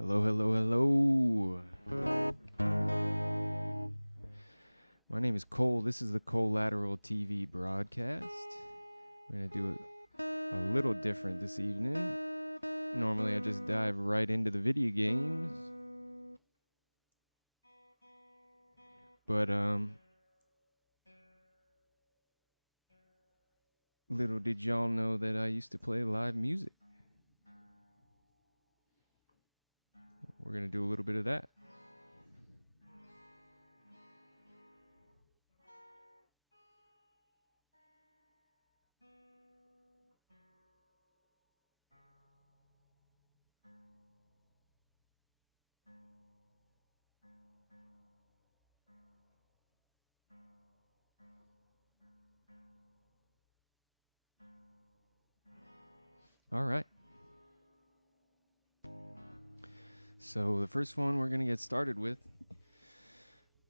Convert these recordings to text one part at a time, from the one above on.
Hello, hello, hello. My name is Cole. This is the Collateral TV broadcast. We're going to do it a little different this evening. Normally, I just dive right into the video games. But, little did y'all know that I used to play live music. We're going to do a little bit of that. All right. So the first one we're going to get started with.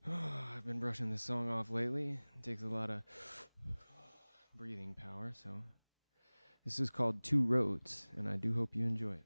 I've been brushing this song off lately. It takes a lot of breathing power, so this is called Two Roads, and I do hope you enjoy it.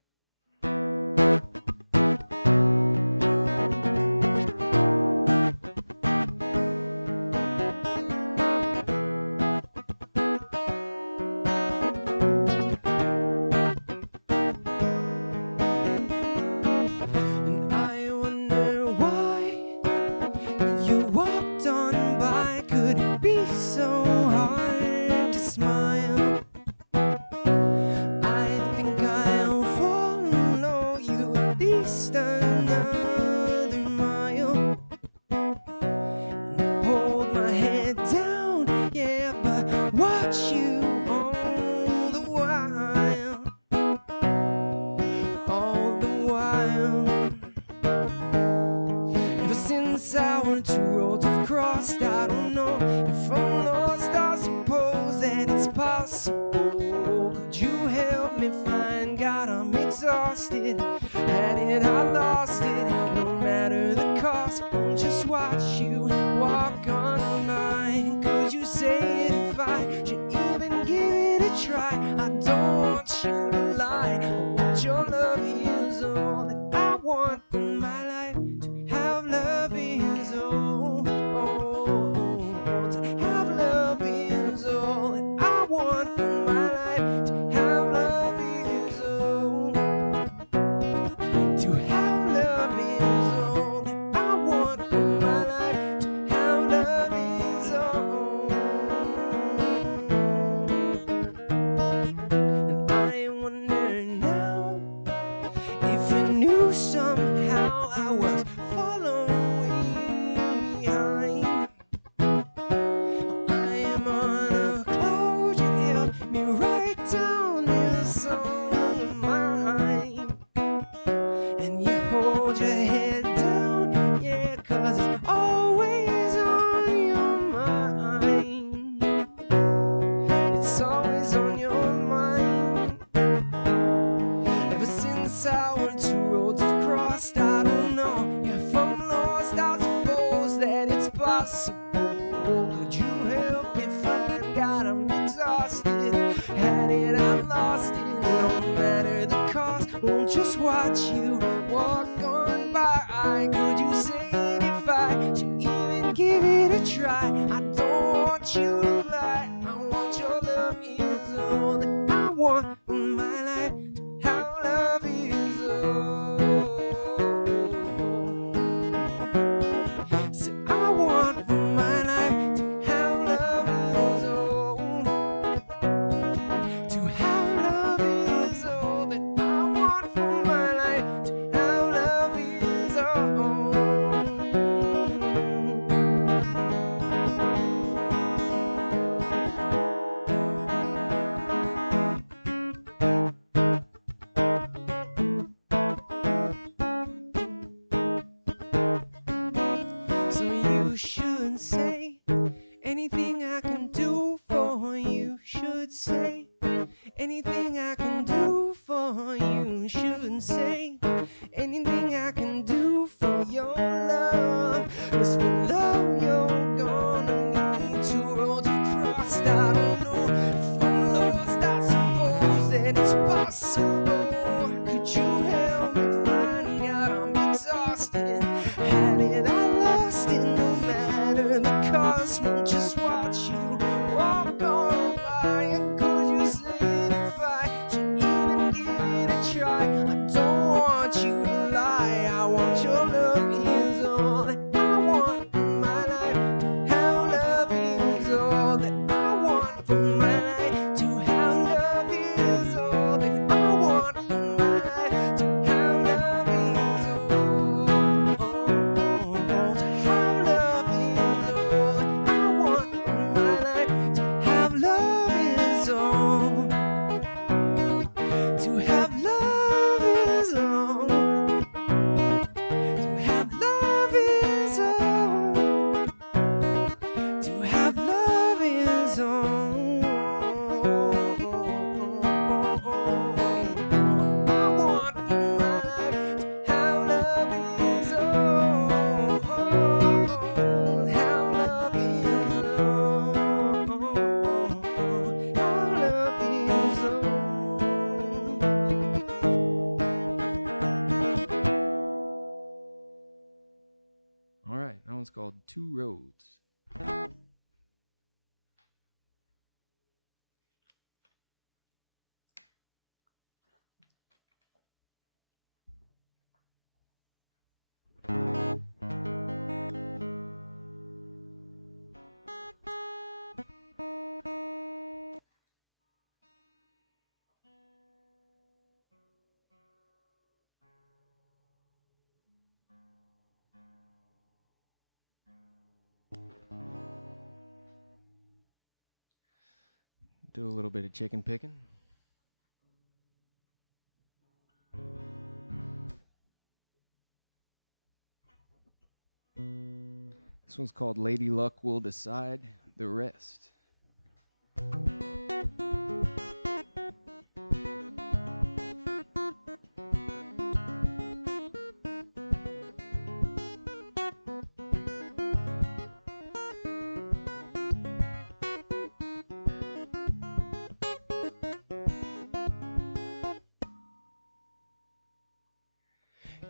try. I don't want you to lie. I want your love is all that I want in my life. How love is all that I want for my life. To have love is all that I want in my life. To have love is all. To have love is all that I want in my life. To have love is all. To have love is all. To have love is all. To have love is all. I want in my life to have love is all. Have love is all. Have love is all. All right, that one's called Two Roads. Do a little bit of chicken picking. This one's called Lady Luck Will Decide the Rest.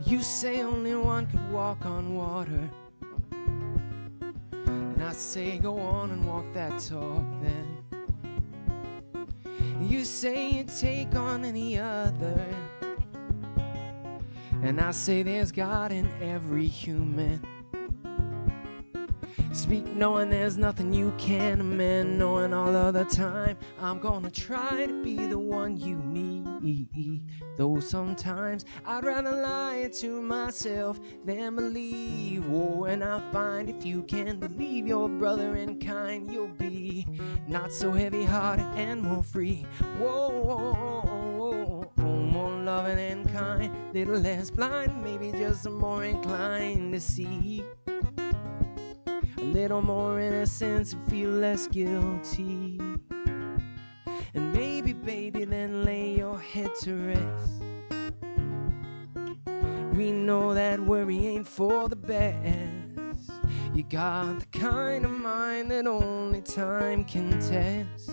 You say only one could walk on water, and I say go on and walk that talk then. You say you take on any other, and I say there's God in every human. Speak knowing there's nothing you can amend, knowing all of the time I'm gonna try to be the one you need. Though sometimes I'd rather lie to myself than believe. Oh, and I find if you can believe your brother in kind, you'll be not so heavy-hearted and more free. Whoa, more loving and kind, little less blind, maybe just more inclined to see. A little more innocence and feel less guilty. And maybe, baby, then lay your head to rest. We know that worry ain't for the best. You got the kind of mind that only time can test.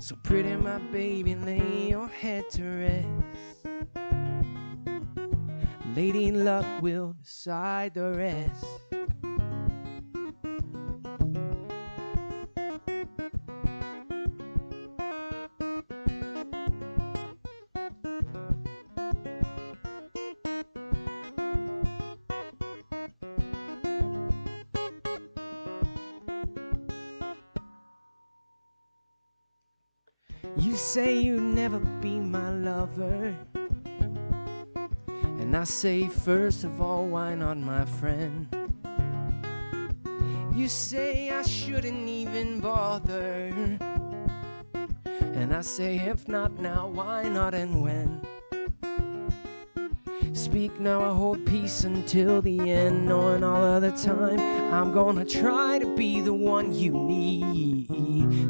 So pretty, my baby, lay your head to rest. Lady Luck will decide the rest. You say you'd never be my lover, and I say first of all, why not my friend? You say I shouldn't even bother, and I say if not now, why not and when? Speak now, I hold peace until the end, knowing all of the time I'm gonna try to be the one you need.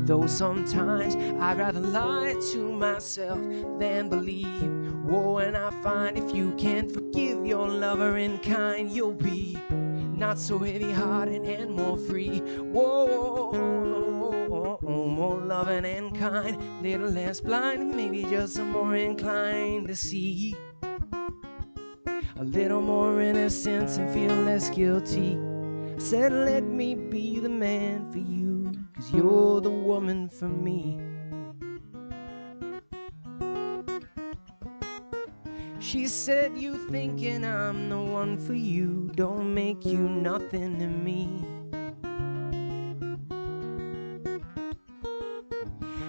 Though sometimes I'd rather lie to myself than believe. Whoa, and I find if you can forgive your lover in kind, you'll be not so heavy-hearted and more free. Whoa, more loving and kind, little less blind, maybe just some more inclined to see. A little more innocence and feel less guilty. I said let me be the man for you, 'cause you're the woman for me. She said, you thinking I'm the one for you don't make you nothing to me.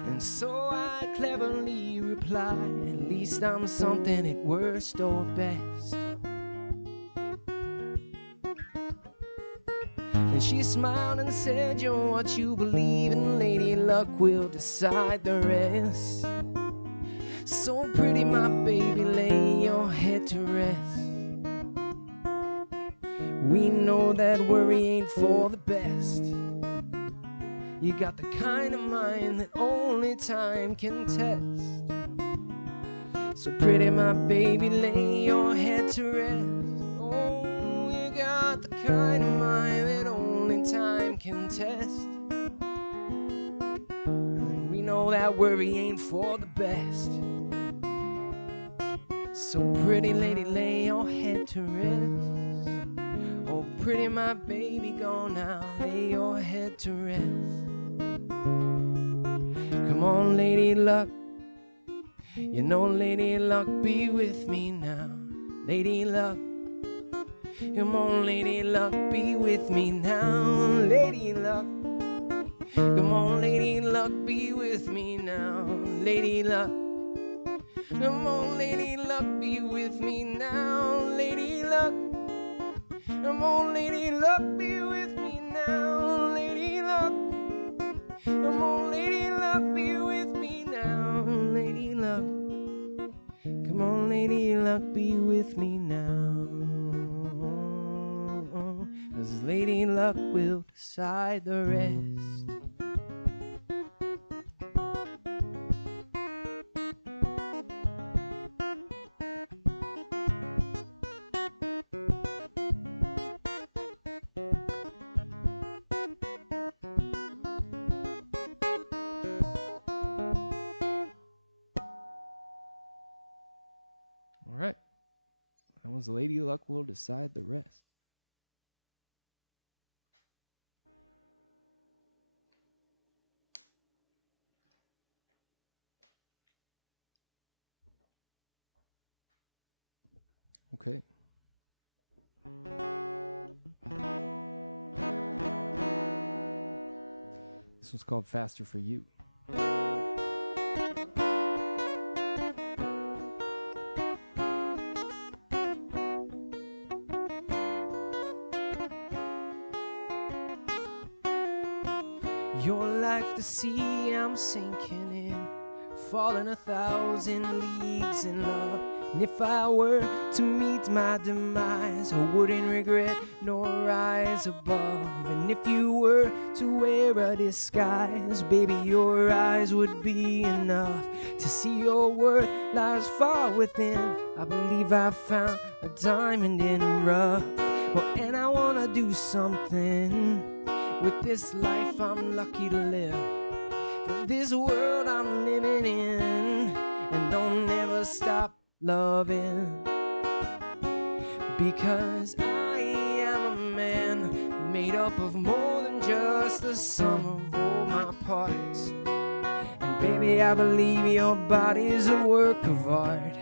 And so I cleverly replied, at least I'm something at worst or best. And she smiled and said, you're what you believe in, lady luck will decide the rest. So pretty, my baby, lay your head to rest. We know that worry ain't for the best. You got the kind of mind that only time can test. So pretty, my baby, lay your head to rest. Oh, you got the kind of mind that only time can test. And we know that worry ain't for the best. So pretty lady, lay your head to rest. Oh, pretty, my baby, go now, lay your head to rest. Come on, lady luck, you know lady luck, be with me now. Lady luck, come on, lady luck, be with me now. Lady luck, come on, lady luck, be with me now. Lady luck, come on, lady luck, be with me now. Lady luck, come on, lady luck, be with me now. Lady luck, come on, lady luck, be with me now. Lady luck, come on, lady luck, be with me now. 'Cause lady luck will decide the rest. All right. That was Lady Luck will decide the rest. Okay. This one's called Faster for You. You're like the sea I'm sinking in, falling 1,000 leagues in love. And if I were to meet my demise, I wouldn't regret nor rise above. And if you were to wear a disguise, baby, your eyes would be enough to see your worth lies far within. I believe I found a diamond in the rough. Well, and I wanna do something with this life I'm lucky to live, for this world I'm living in, and don't never stop loving. Because I am a man made up of more than just the sum of all my parts. And baby, I believe your body's a work of art.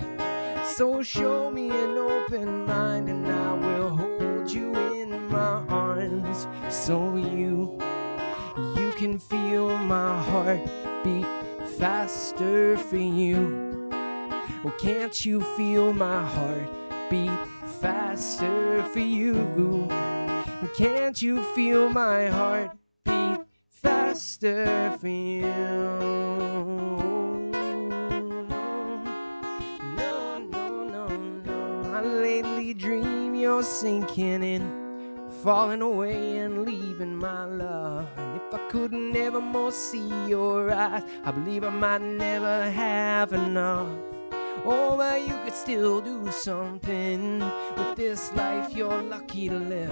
So show me an open mind and I will hold you in my arms. So you can feel my heart beat faster for you. Well, can't you feel my heart beat faster for you? Can't you feel my heart beat faster for you? I lately dream you're sinking in, falling away and leaving my love. And if I could never more see your eyes, I believe I might never have enough. Oh, but you could still do something with this life you're lucky to live,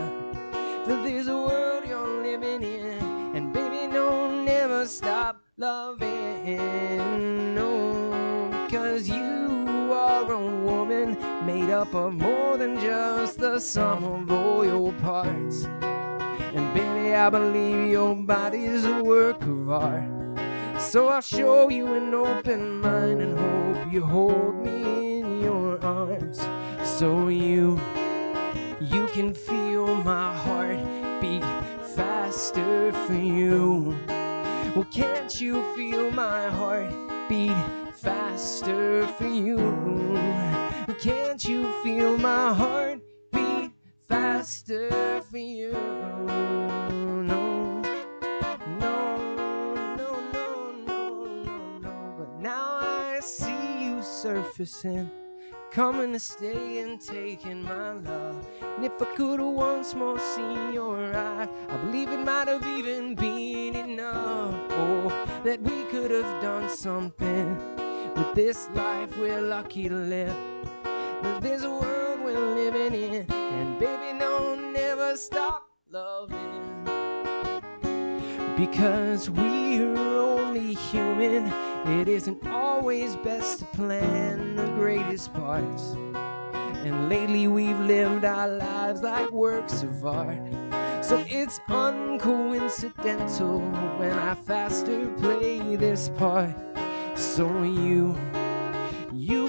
for this world you're living in. And baby, no, never stop loving, no, because you are a woman made up of more than just the sum of all your parts. And baby, I believe your body's a work of art. So I'll show you an open mind and hope you hold me in your arms. So you can feel my heart beat faster for you. Well, can't you feel my heart beat faster for you? Can't you feel my heart beat faster for you? No, no. But now I see you surfacing, coming to stay and taking my love. And if I could once more see your eyes, I believe it might have even been enough. Oh, that we could have done something with this life we're lucky to live. There's a world we're living in, and baby, no, never stop loving. Because we're only human, it isn't always best to plan the greatest parts. And lately we've lived our lives like works of art. So it's uncoincidental when I faster play this part. So you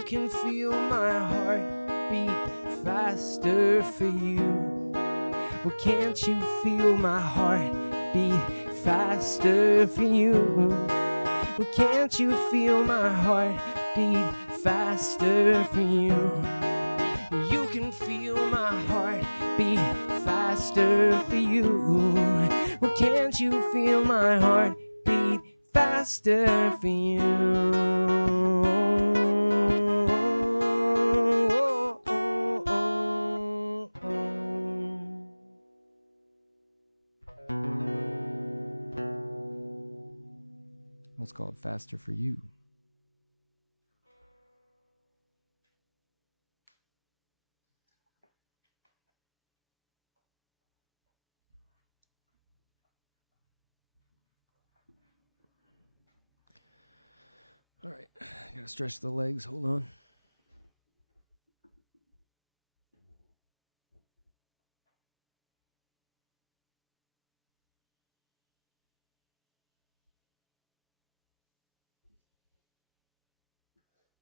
can feel my heart beat faster for you. Well, can't you feel my heart beat faster for you? Well, can't you feel my heart beat faster for you? You can feel my heart beat faster for you. Well, can't you feel my heart beat faster for you? Let's call it Faster for You. All right, I gotta stretch the legs. Hold on.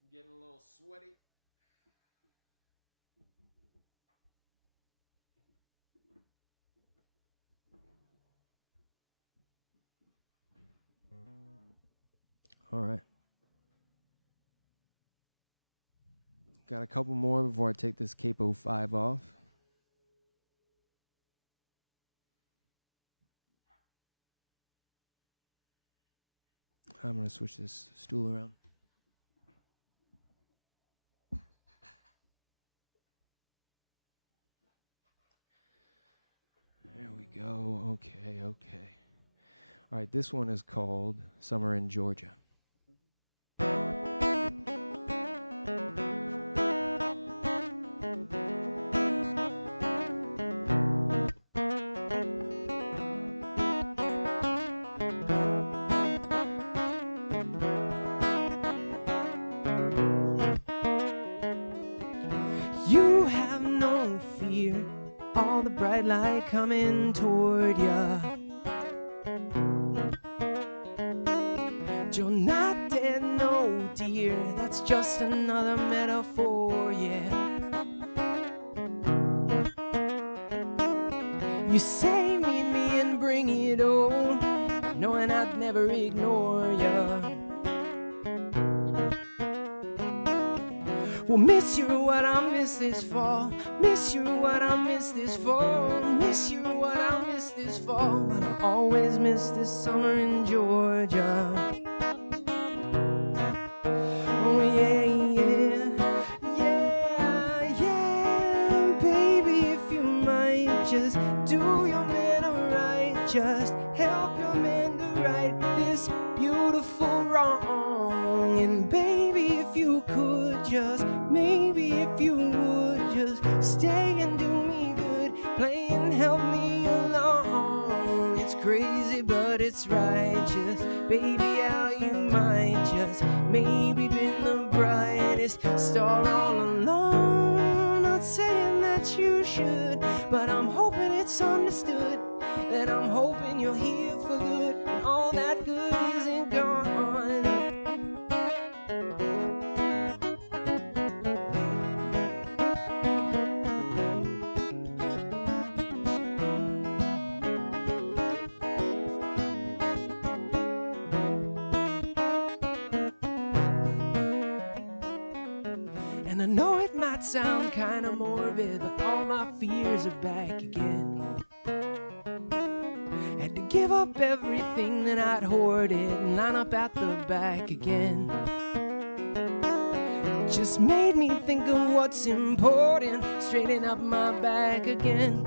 I'm getting a little sweaty. All right. Got a couple more before I take this Capo 5 off. I'm going to switch this stool around. There we go. Okay. All right, this one is called Summer in Georgia. You have no fear, all the bright light coming toward ya. You're not dead, no dear, that's just another metaphor, yeah. You say meet me and bring it on, knowing I'd never ignore ya. Well, miss you what I miss this fall, miss you what I miss this fall, miss you what I miss this fall, but I always miss this summer in Georgia. Oh yeah, baby, if you might just do your man right, just help your man to right this beautiful wrong. And baby, if you could just, maybe if you would just stay and do me good, play and help me along. It's crazy but it's righteous, baby, how you might just maybe been the brightest star all along. Not saying that you should, but I'm hoping it's understood that I'm hoping you're here for good, and all that good isn't gone. And I know it might sound kinda morbid, but all my fears are back again. Had to give up everything that I'd hoarded and line up at the back again. Just made me think of what's important, straighten up my back again.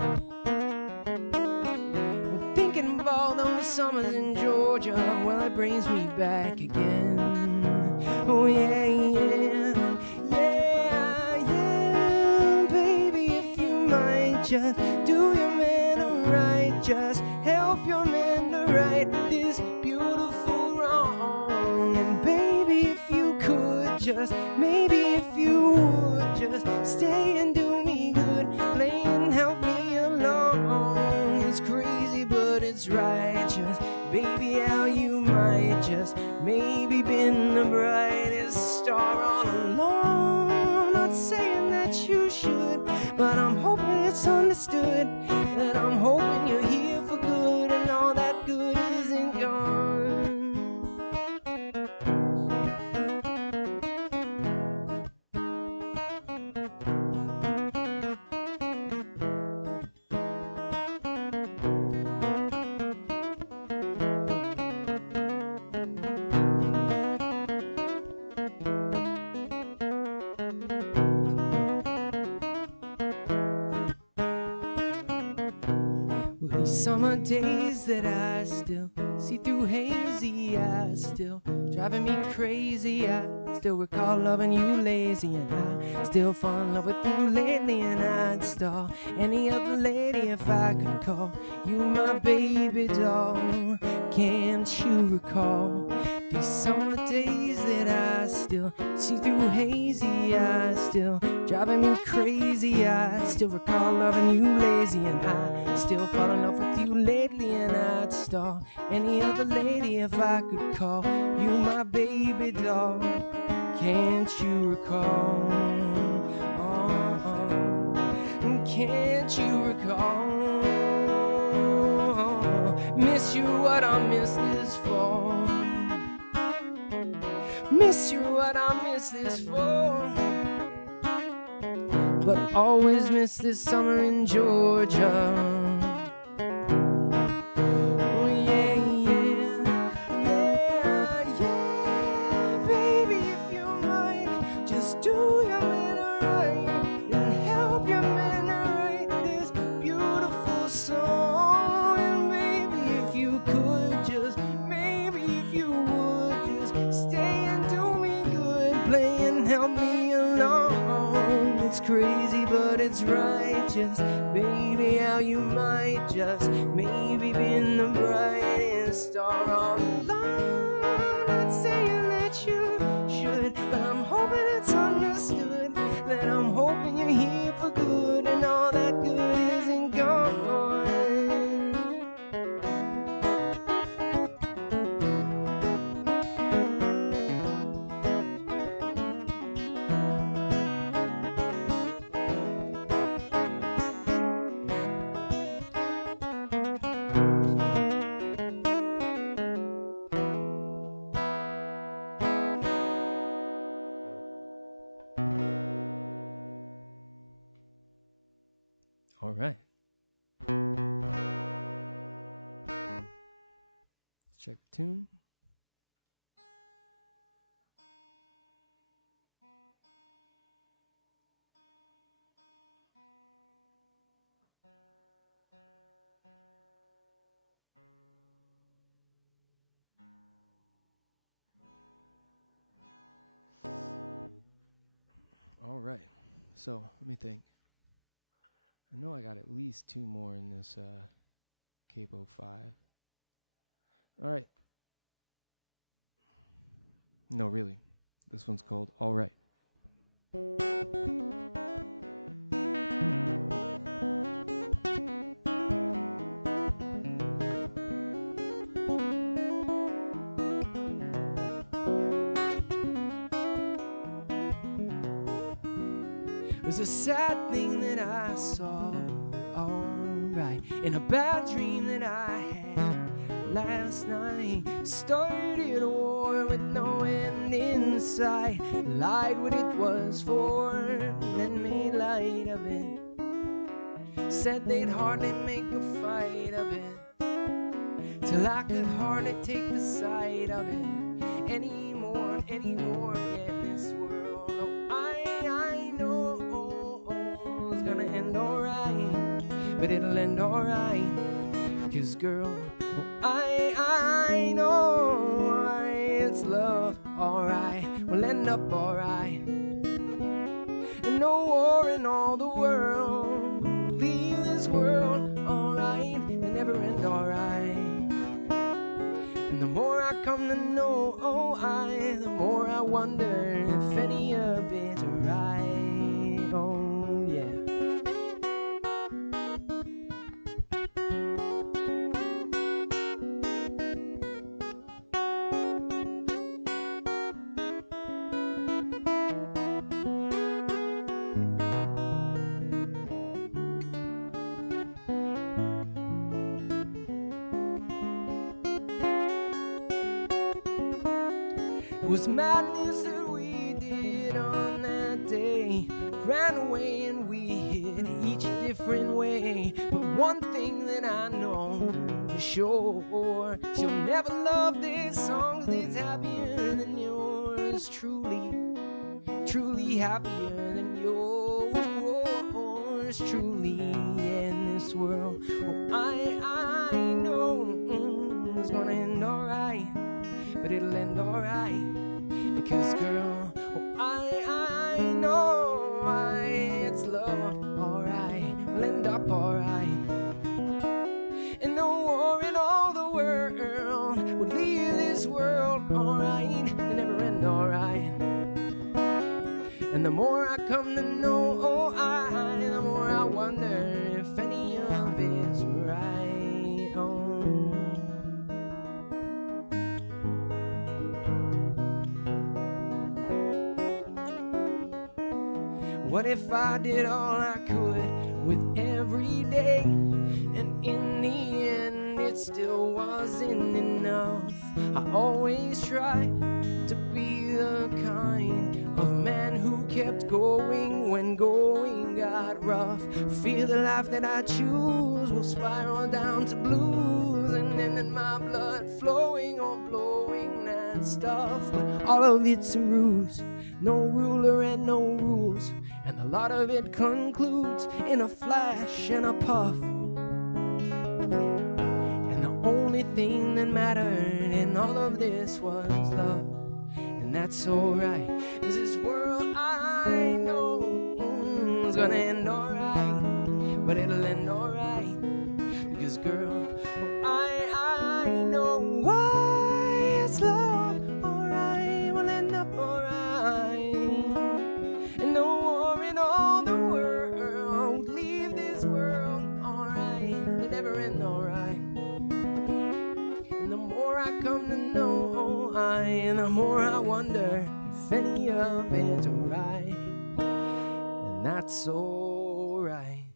Well, thinking of all those summers in Georgia, well, it brings me back again. Oh yeah, yeah, yeah, yeah, baby, if you might just do your man right, just help your man to right this beautiful wrong. And baby, if you could just, maybe if you would just stay and do me good, play and help me along. It's crazy, but it's righteous, baby, how you might just maybe been the brightest star all along. I'm not saying that you should, but I'm hoping it's understood that I'm hoping you're here for good and all that good isn't gone. Well, these summer days that I still see through hazy eyes, still driving me crazy. I still recall loving you lazy, and I still fall in love with you lately. And I'd stall any other lady if I could call you my baby doll. Can't you recall these summer days that I still see through hazy eyes, still driving me crazy? I still recall loving you lazy, and I still fall in love with you lately. And I'd stall any other lady if I could call you my baby doll. Can't you recall? Can't you recall? Miss you what I miss this for. Miss you what I miss this for. But always miss this summer in Georgia. Oh yeah, yeah, yeah, yeah, baby, if you might just do your man right and help your man write this beautiful song. And maybe if you could just, maybe if you would just stay and do me good, play and help me along. It's crazy, but it's righteous, baby, how you might just maybe been the brightest star all along. I'm not saying that you should, but I'm hoping it's understood that I'm hoping you're here for good and all that good isn't gone. All right. Let's check the tune. All right. So let me think. I know I got at least two more in this Capo 5. All right. No, really. This one's called All Right. It was a sad thing that I saw, alright, in a bad dream that I had last night. Started a war door with no end in sight, lied what it was for, and made light of it. Said they'd hardly make a fight of it, till I could hardly take the sight of it anymore in this world. Oh, I know it's gonna end alright, but it'll end alright. 'Cause girl, oh, I know it's love, alright, we'll end up alright. And no war in all the world will leave this world alright and never end alright. And the more I come to know, the more I wonder if any of it's right. Oh yeah. It was madness that we did on that day. Ran away and we hid each different way. But one thing that I know for sure, she'll never love this song that's happier than yours. Truly happier than yours. Truly in this world. Oh, I know it's gonna end alright, but it'll end alright. Because girl, oh, I know it's love, alright, we'll end up alright. And no war in all the world would leave this world alright and never end alright. And the more I come to know, the more I wonder if any of it's right. What if I did all I could with every day, and in the end it still wasn't enough? I always tried to be the kind of man who kept going when going got rough. Fear the life that I choose will spiral down to blues, and then my blood flowing or blowing that stuff. But all of it's a ruse, no ruler and no rules, and a lot of it concludes in a flash and a puff. And the only thing that mattered in all of this was love. And that's alright, 'cause this world I know is gonna end alright, but it'll end alright. Because girl, I know why it's love, alright, we'll end up alright. And no war in all the world would leave this world alright, it'll never end alright. And the more I come to know, the more I wonder if any of it's right. And that's alright.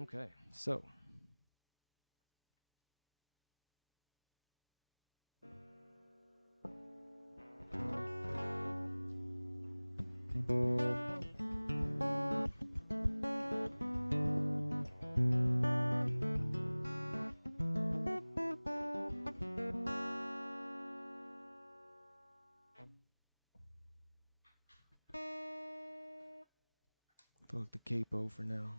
Okay, so fuck the capo for now.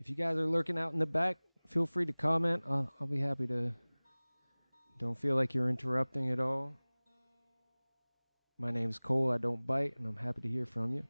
If you guys are lurking out in the back, feel free to comment. I'll be happy to. Don't feel like you're interrupting at all. My name's Cole. I don't bite, and I'm happy to hear from you.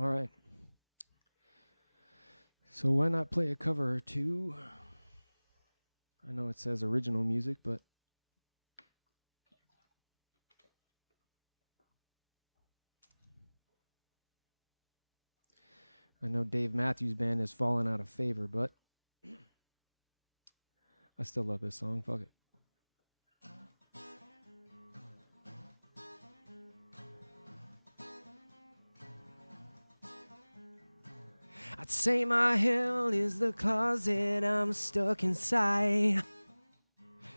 All right. So why not play a cover or two? I know it says original music, but I know Dave Matthews Band has fallen out of favor, but I still love this song. Fuck it. I'd say my hell is the closet I'm stuck inside.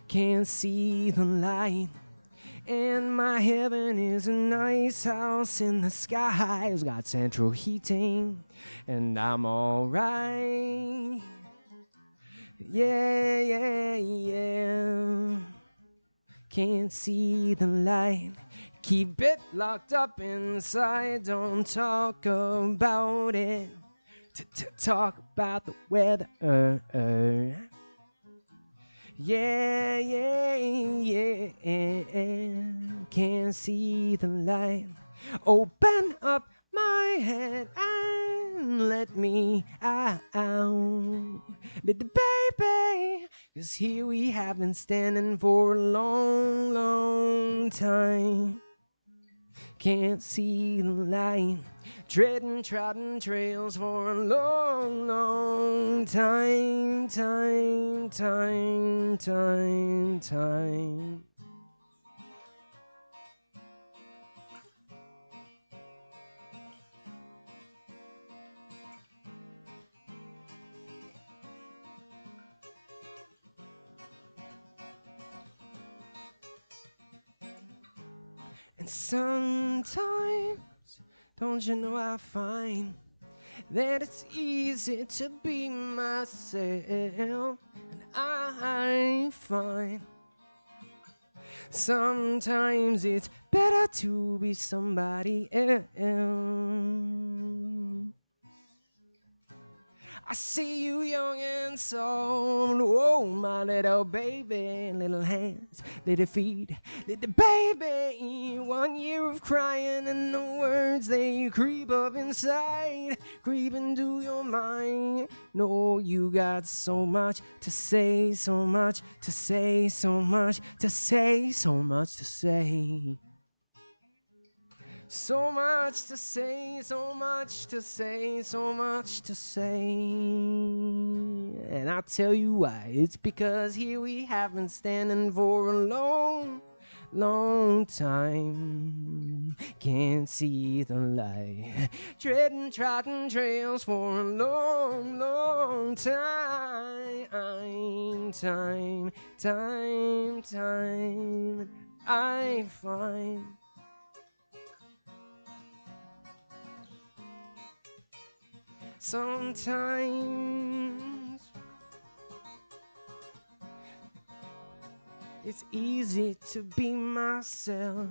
Can't see the light. And my heaven is a nice house in the sky. It's got central heating, and I'm alright. Yeah, yeah, yeah. Can't see the light. Keep it locked up inside. Don't talk about it. Talk about the weather. Yeah, yeah, yeah. Can't see the light. Open up my head and let me out. Little baby, 'cause here we have been standing for a long, long time. Can't see the light, treading trodden trails for a long, long time, time. And sometimes, don't you know, I find that it's easy to be myself, and I find sometimes it's better to be somebody else. I see you young and soft. Oh, my little baby, little hands, little feet, little baby. 1 year of crying and the words they creep up inside, creep into your mind. No, you got so much to say, so much to say, so much to say, so much to say. So much to say, so much to say, so much to say. And I'll tell you why. It's because here we have been standing for a long, long time. Can't see the light. Treading trodden trails for a long, long time. Time. I find sometimes it's easy to be myself,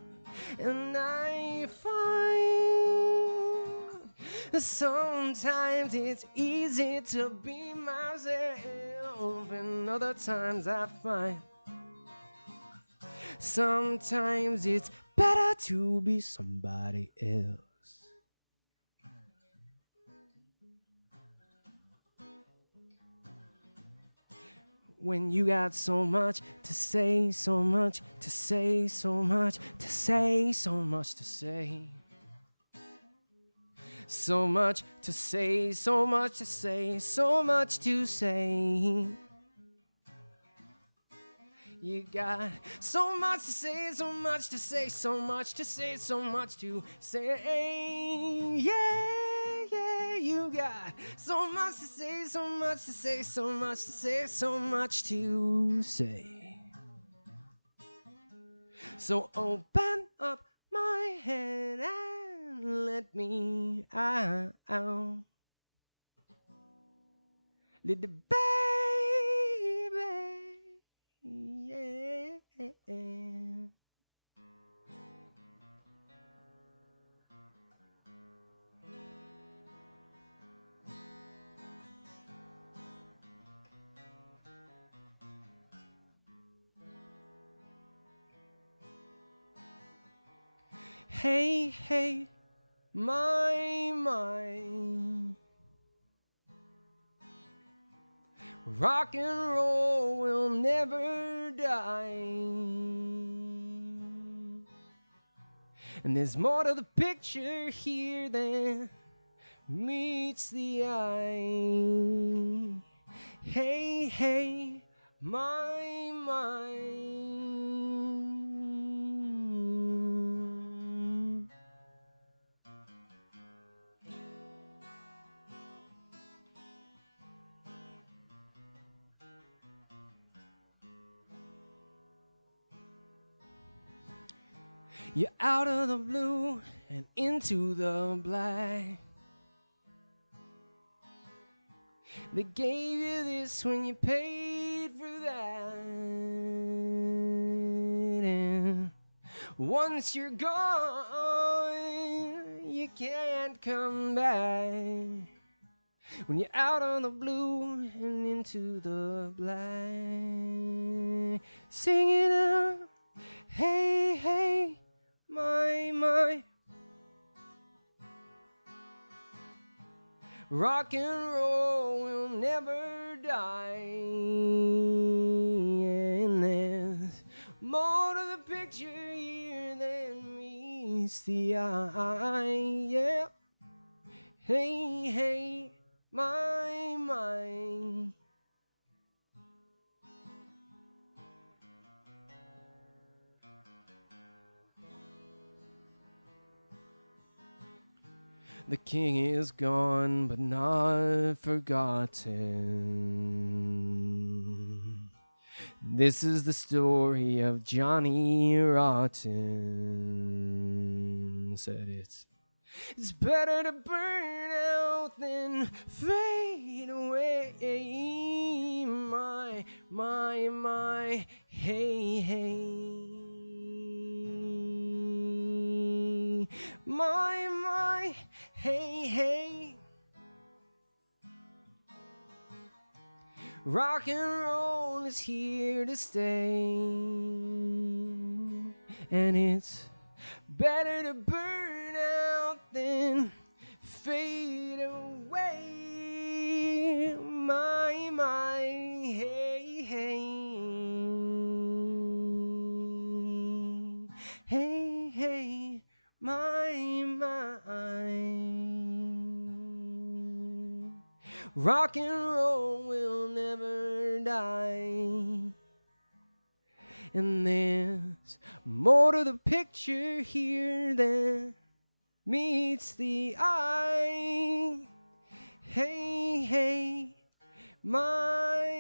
and I find sometimes it's easy to be myself, and other times I find sometimes it's better to be somebody else. When you got so much to say, so much to say, so much to say, so much to say. So much to say, so much to say, so much to say. You got so much to say, so much to say, so much to say, so much to say. Yeah, you got so much to say, so much to say, so much to say, so much to say. So open up my head and let me out. Little baby, yeah. Hey, my. Rock and roll will never die. And there's more to the picture here than meets the eye. Hey, hey, my. You're out of the blue and into the black. They gave you this when you paid for that. And once you're gone, you can't come back. When you're out on the blue and into the black, singing out, hey, hey, my. Rock and roll will never die. And there's more to the picture here than meets the eye. Yeah. Hey, hey, my. The king is gone, but not forgotten. This is the story of Johnny Rotten. Said it's better to burn out than fade away. My, hey, hey. My, hey, hey. Rock and roll is here to stay. And it's better to burn out than fade away. My, hey, hey. Hey, hey, my. Rock and roll will never die. And there's more to the picture here than meets the eye. Hey, hey, my.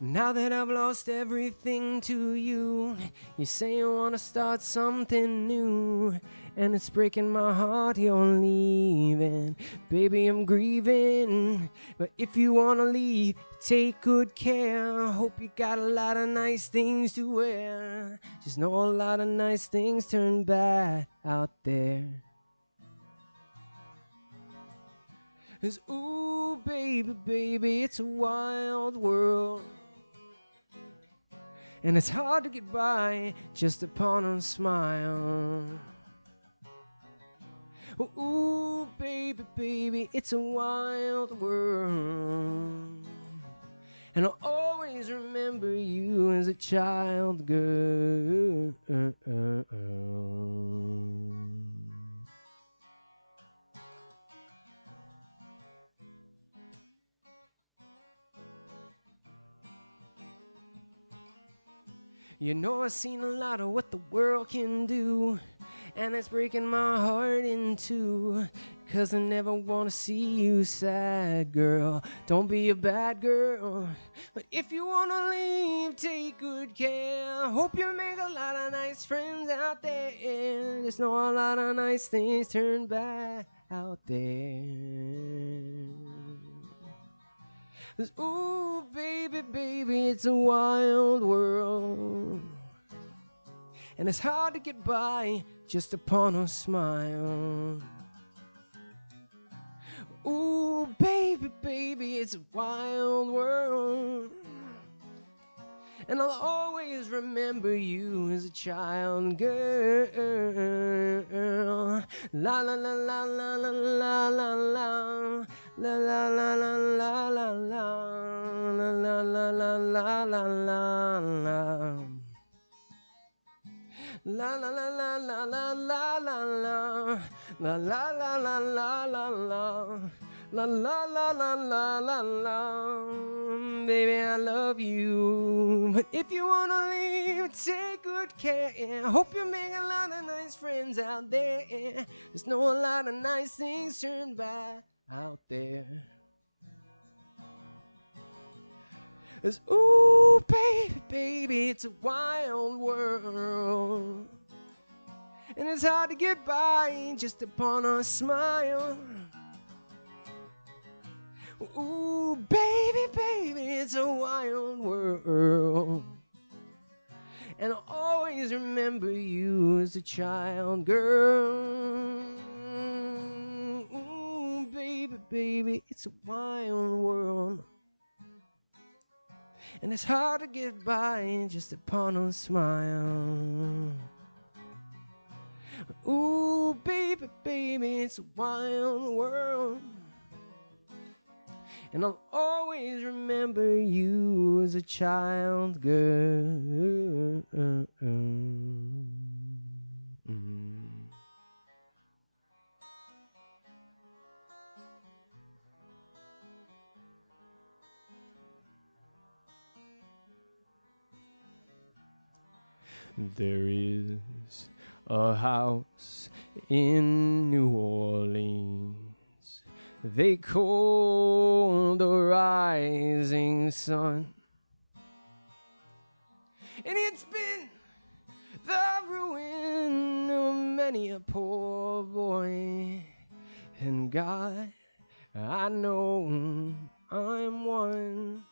Now that I've lost everything to you, you say you want to start something new, and it's breaking my heart you're leaving. Baby, I'm grieving, but if you want to leave, take good care. Hope you got a lot of nice things to wear. Just know a lot of nice things turn bad out there. 'Cause ooh, baby, it's a wild world. And it's hard to get by just upon a smile. Ooh, baby, it's a wild world. And I'll always remember you as a child girl. You know I've seen a lot of what the world can do, and it's breaking my heart in two, 'cause I never wanna see you sad, girl. Don't be a bad girl, but if you wanna leave, take good care. Hope you make a lot of nice friends out there. There's no a lot of nice things turn bad out there. 'Cause, ooh, baby, baby, it's a wild world, and it's hard to get by just upon a smile. Ooh, baby, baby, it's a wild world, and I'll always remember you as a child, girl. La la la la la la la la la. La la la la la la la. La la la la la la la la. La la la la la la la la la. La la la la la la la. La la la la la la la. Baby, I love you, but if you wanna leave, take good care. Hope you make a lot of nice friends out there. There's no a lot of nice things turned by out there. 'Cause, ooh, baby, baby, it's a wild world, and it's hard to get by just upon a smile. Ooh, baby, baby, it's a wild world, and I'll always remember you as a child, girl. Ooh, baby, baby, it's a wild world, and it's hard to get by just upon a smile. Ooh, baby, baby, it's a wild world, and I'll always remember you as a child, girl. There is a house in New Orleans they call the Rising Sun, and it's been the ruin of many a poor boy. And God, I know I'm one.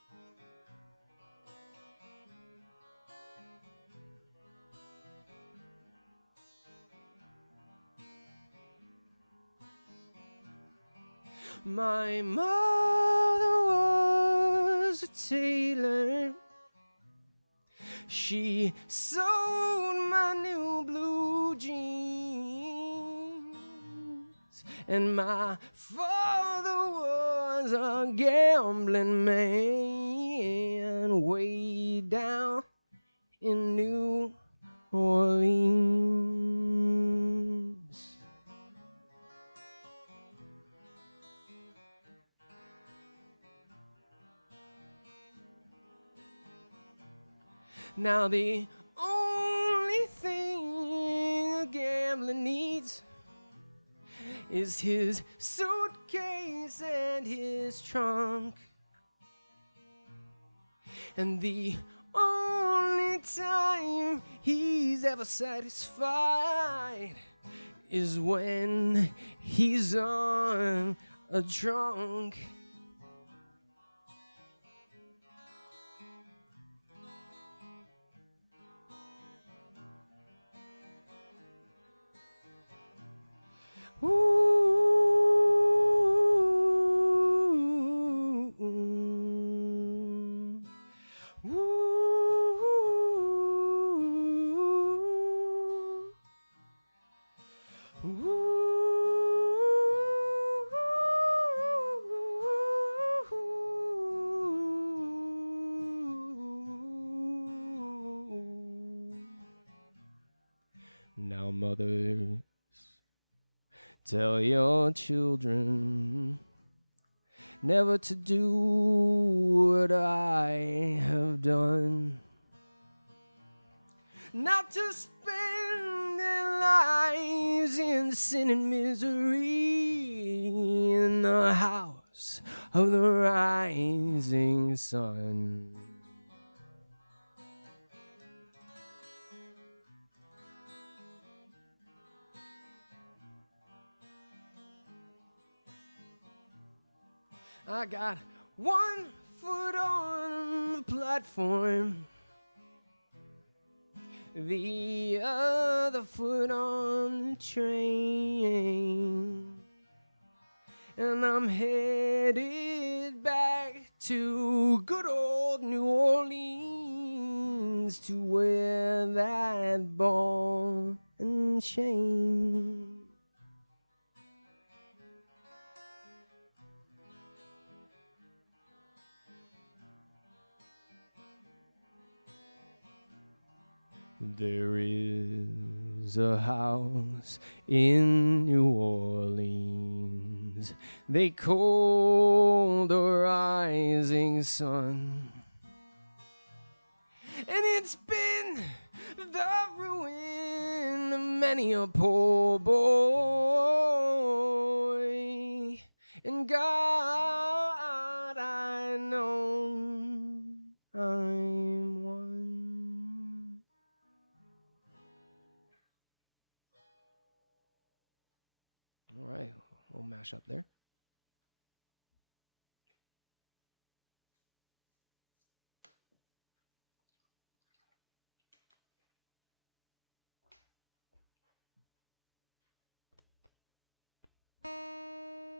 My mother was a tailor. She sewed my new blue jeans, and my father was a gambling man way down in New Orleans. Now the only thing a gambler needs is his suitcase and his trunk, and the only time he's ever satisfied is when he's on a drunk. Now, mothers, tell your children never to do what I have done. not to spend their lives in sin and misery in the house of the rising sun. I got one foot on the platform, the other foot on the train, and I'm headed back to good old New Orleans to wear that ball and chain. There is a house in New Orleans they call the Rising Sun, and it's been the ruin of many a poor boy. And God, I know I'm one. All right, we'll mash up there.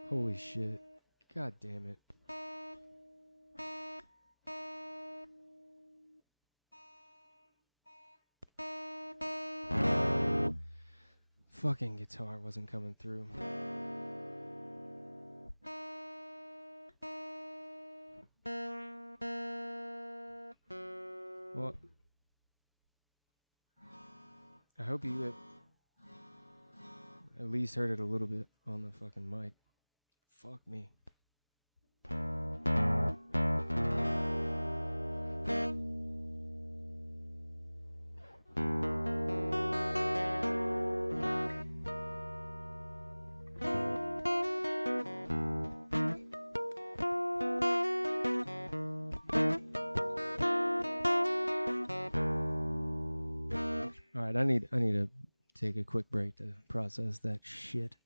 Holy shit. God damn it. Fucking guitar wasn't coming through. Well, I hope you at least heard it a little bit on the fucking mic. Fuck me. All right, I need to take a quick break to process that shit.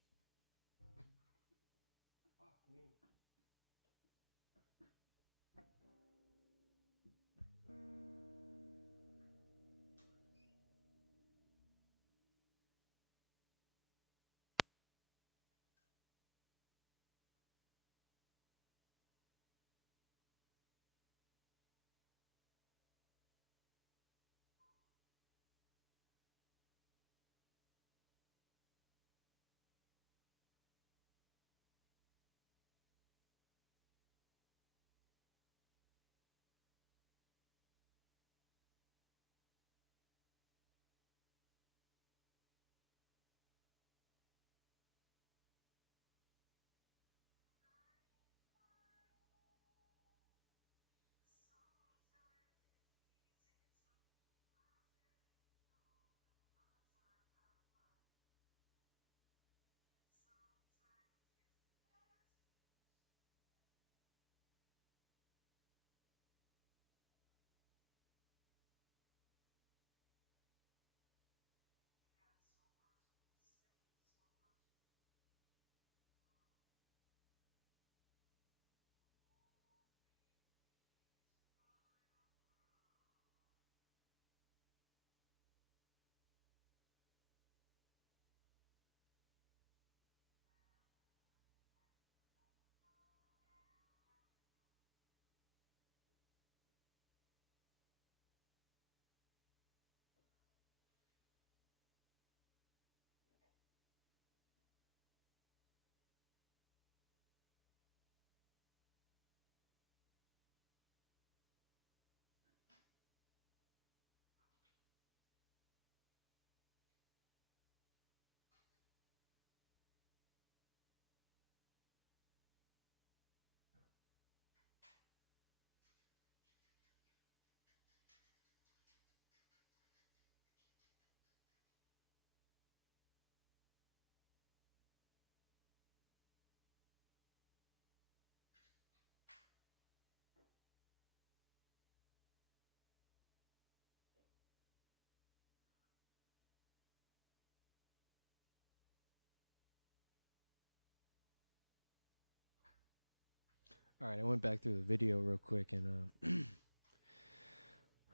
All right, I went back through the video real quick, and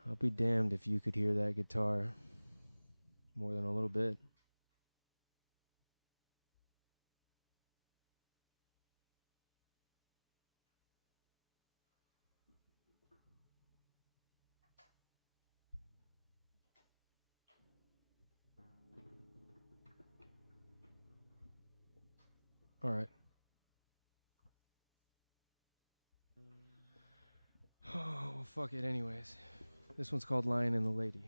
I'll be damned if you could hear that guitar more than a little bit. All right. Oh, well, fuck it anyways. This one's called Lion and the Lady.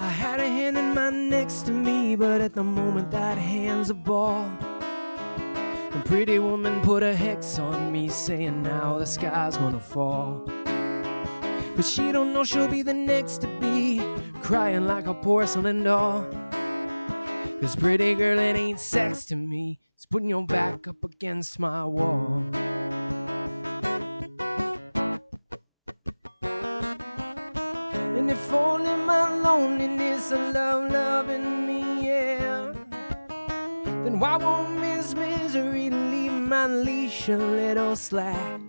I had a hand in mine next to me, but at the moment that hand's a ball. A pretty woman put a hex on me, saying now the sky's gonna fall. But she don't know she'll be the next to be crying like a porcelain doll. 'Cause pretty girl, it ain't sex to me, it's putting your back up against my wall. And if only my loneliness and love loving me, yeah, then why won't Miss Misery leave my leash a little slack?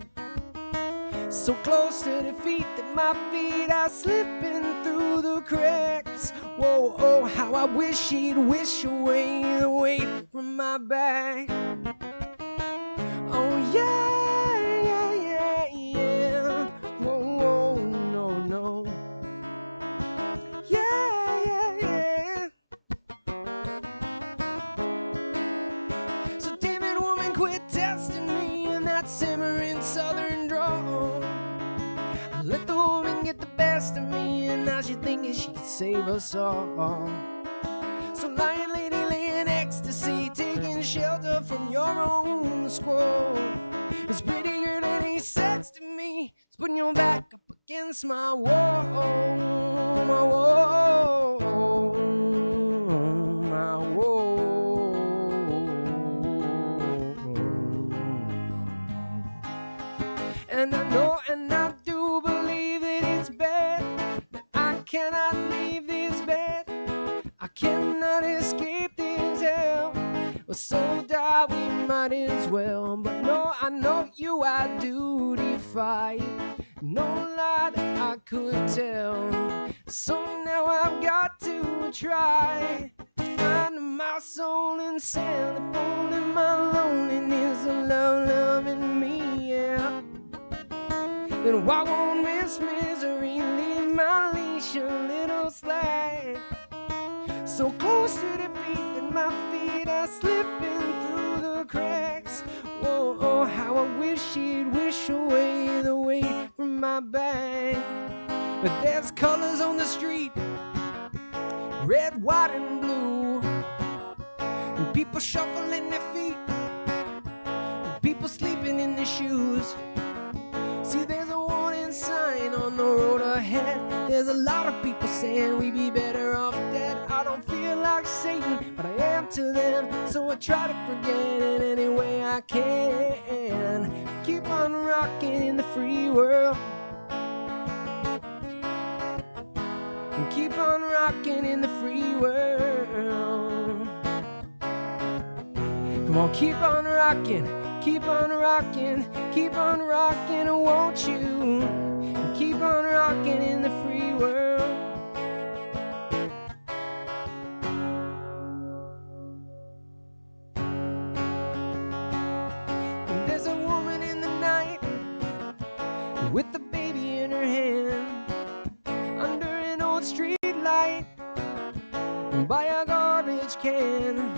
So close to defeat that my feet are slipping through the cracks. Whoa, oh, how I wish she'd wish away the weight from my back. Oh yeah, yeah, yeah, yeah. Whoa, whoa, no, no. Yeah, yeah, yeah. So damn it, woman, quit testing me in that simmering southern drawl. Let the woman get the best of me, and now she's thinking she can save us all. So lion lady lay in ecstasy, taking shelter from your own squall. It's pretty girl that ain't sex to me, it's putting your back up against my wall. My wall, my wall. And I know and I do believe that it's bad, that I cannot leave this bed, I cannot escape this hell. Well, so die we might as well. But no, I know you I do defy, no lie that I could tell. So now I've got to try to find my soul and self. If only my loneliness and love loving me, yeah, then why won't Miss Misery leave my leash a little slack? So close to defeat that my feet are slipping through the cracks. Whoa, oh, how I wish she'd wish away the weight from my back. But there's colors on the street, red, white, and blue, and people shuffling their feet, and people sleeping in their shoes. See, there's a warning sign on the road ahead. There's a lot of people saying we'd be better off dead. I don't feel like Satan, but I am to them, so I try to forget it any way I can. Keep on rocking in the free world, and keep on rocking in the free world. Come on, keep on rocking, keep on rocking, keep on rocking, won't you? And keep on rocking in the free world. And there's a woman in the night with the baby in her hand, under an old street light, by a garbage can.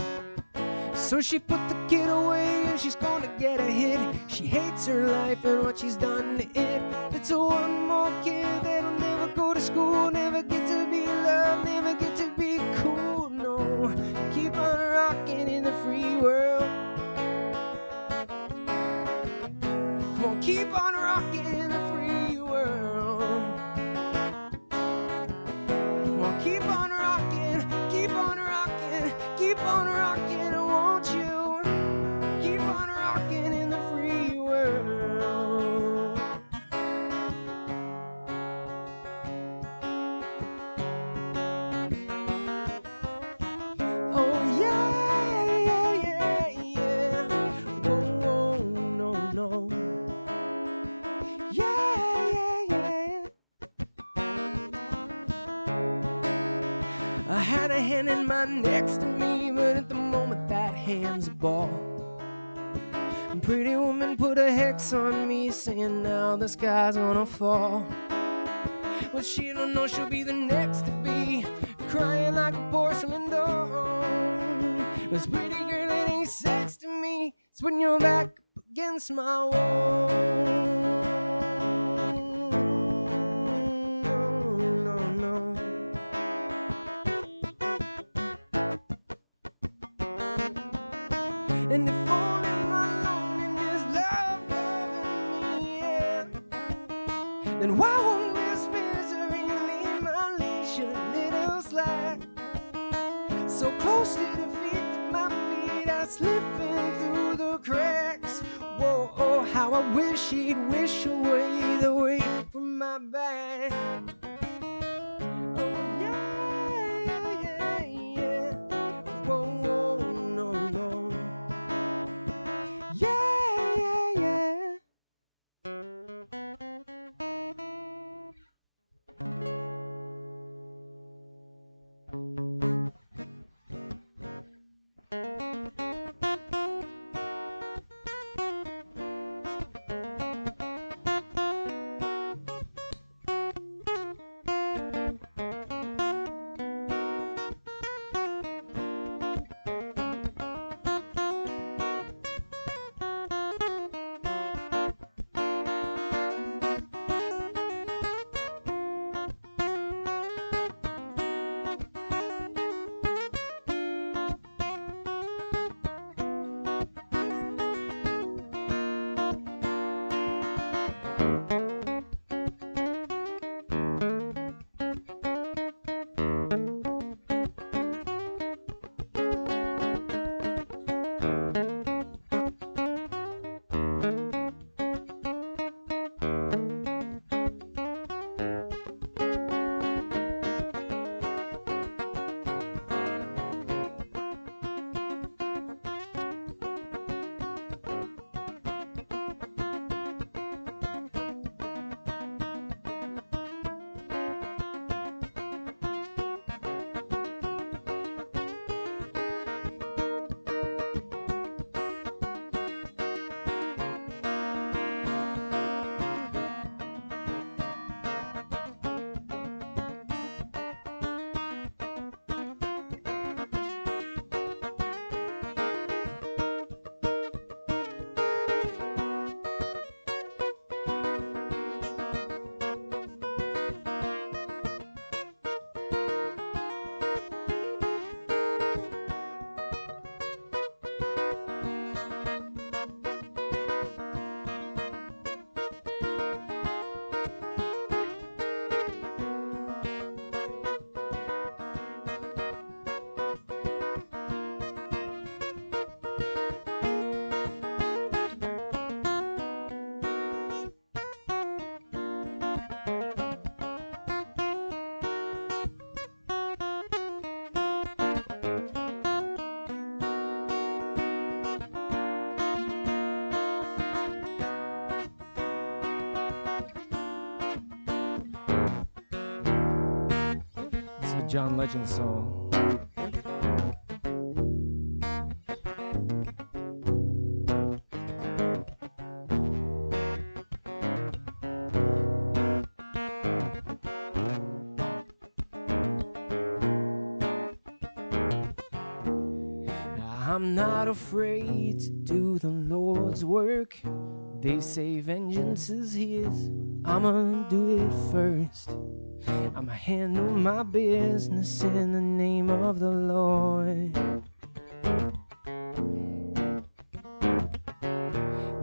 So she put the kid away and she's gonna get a hit. She hates her life and what she's done to it. It's a one more kid that'll never go to school, never get to be loved, never get to be cool. No, keep on rocking in the free world. Come on, keep on rocking in the free world. Come on, keep on rocking, keep on rocking, keep on rocking, won't you? Keep on rocking in the free world. hand in mine next to me, but at the moment that hand's a ball. And pretty woman put a hex on me, saying now the sky's gonna fall. But she don't know she'll be the next to be crying like a porcelain doll. This pretty girl, it ain't sex to me, it's when you're back up against my wall. No, no, no. And if only my loneliness loving me, yeah, then why won't this misery leave my leisure little slack? So close to defeat that my feet are slipping through the cracks. Whoa, oh, how I wish he'd wish away the weight from my back. Oh, yeah, yeah, yeah. Whoa, whoa, no, no. Yeah, yeah, yeah. It's a John Legend song. I'm not afraid to do the Lord's work. They say vengeance is his, I'ma do it first. I'ma handle my business in the name of the Lord.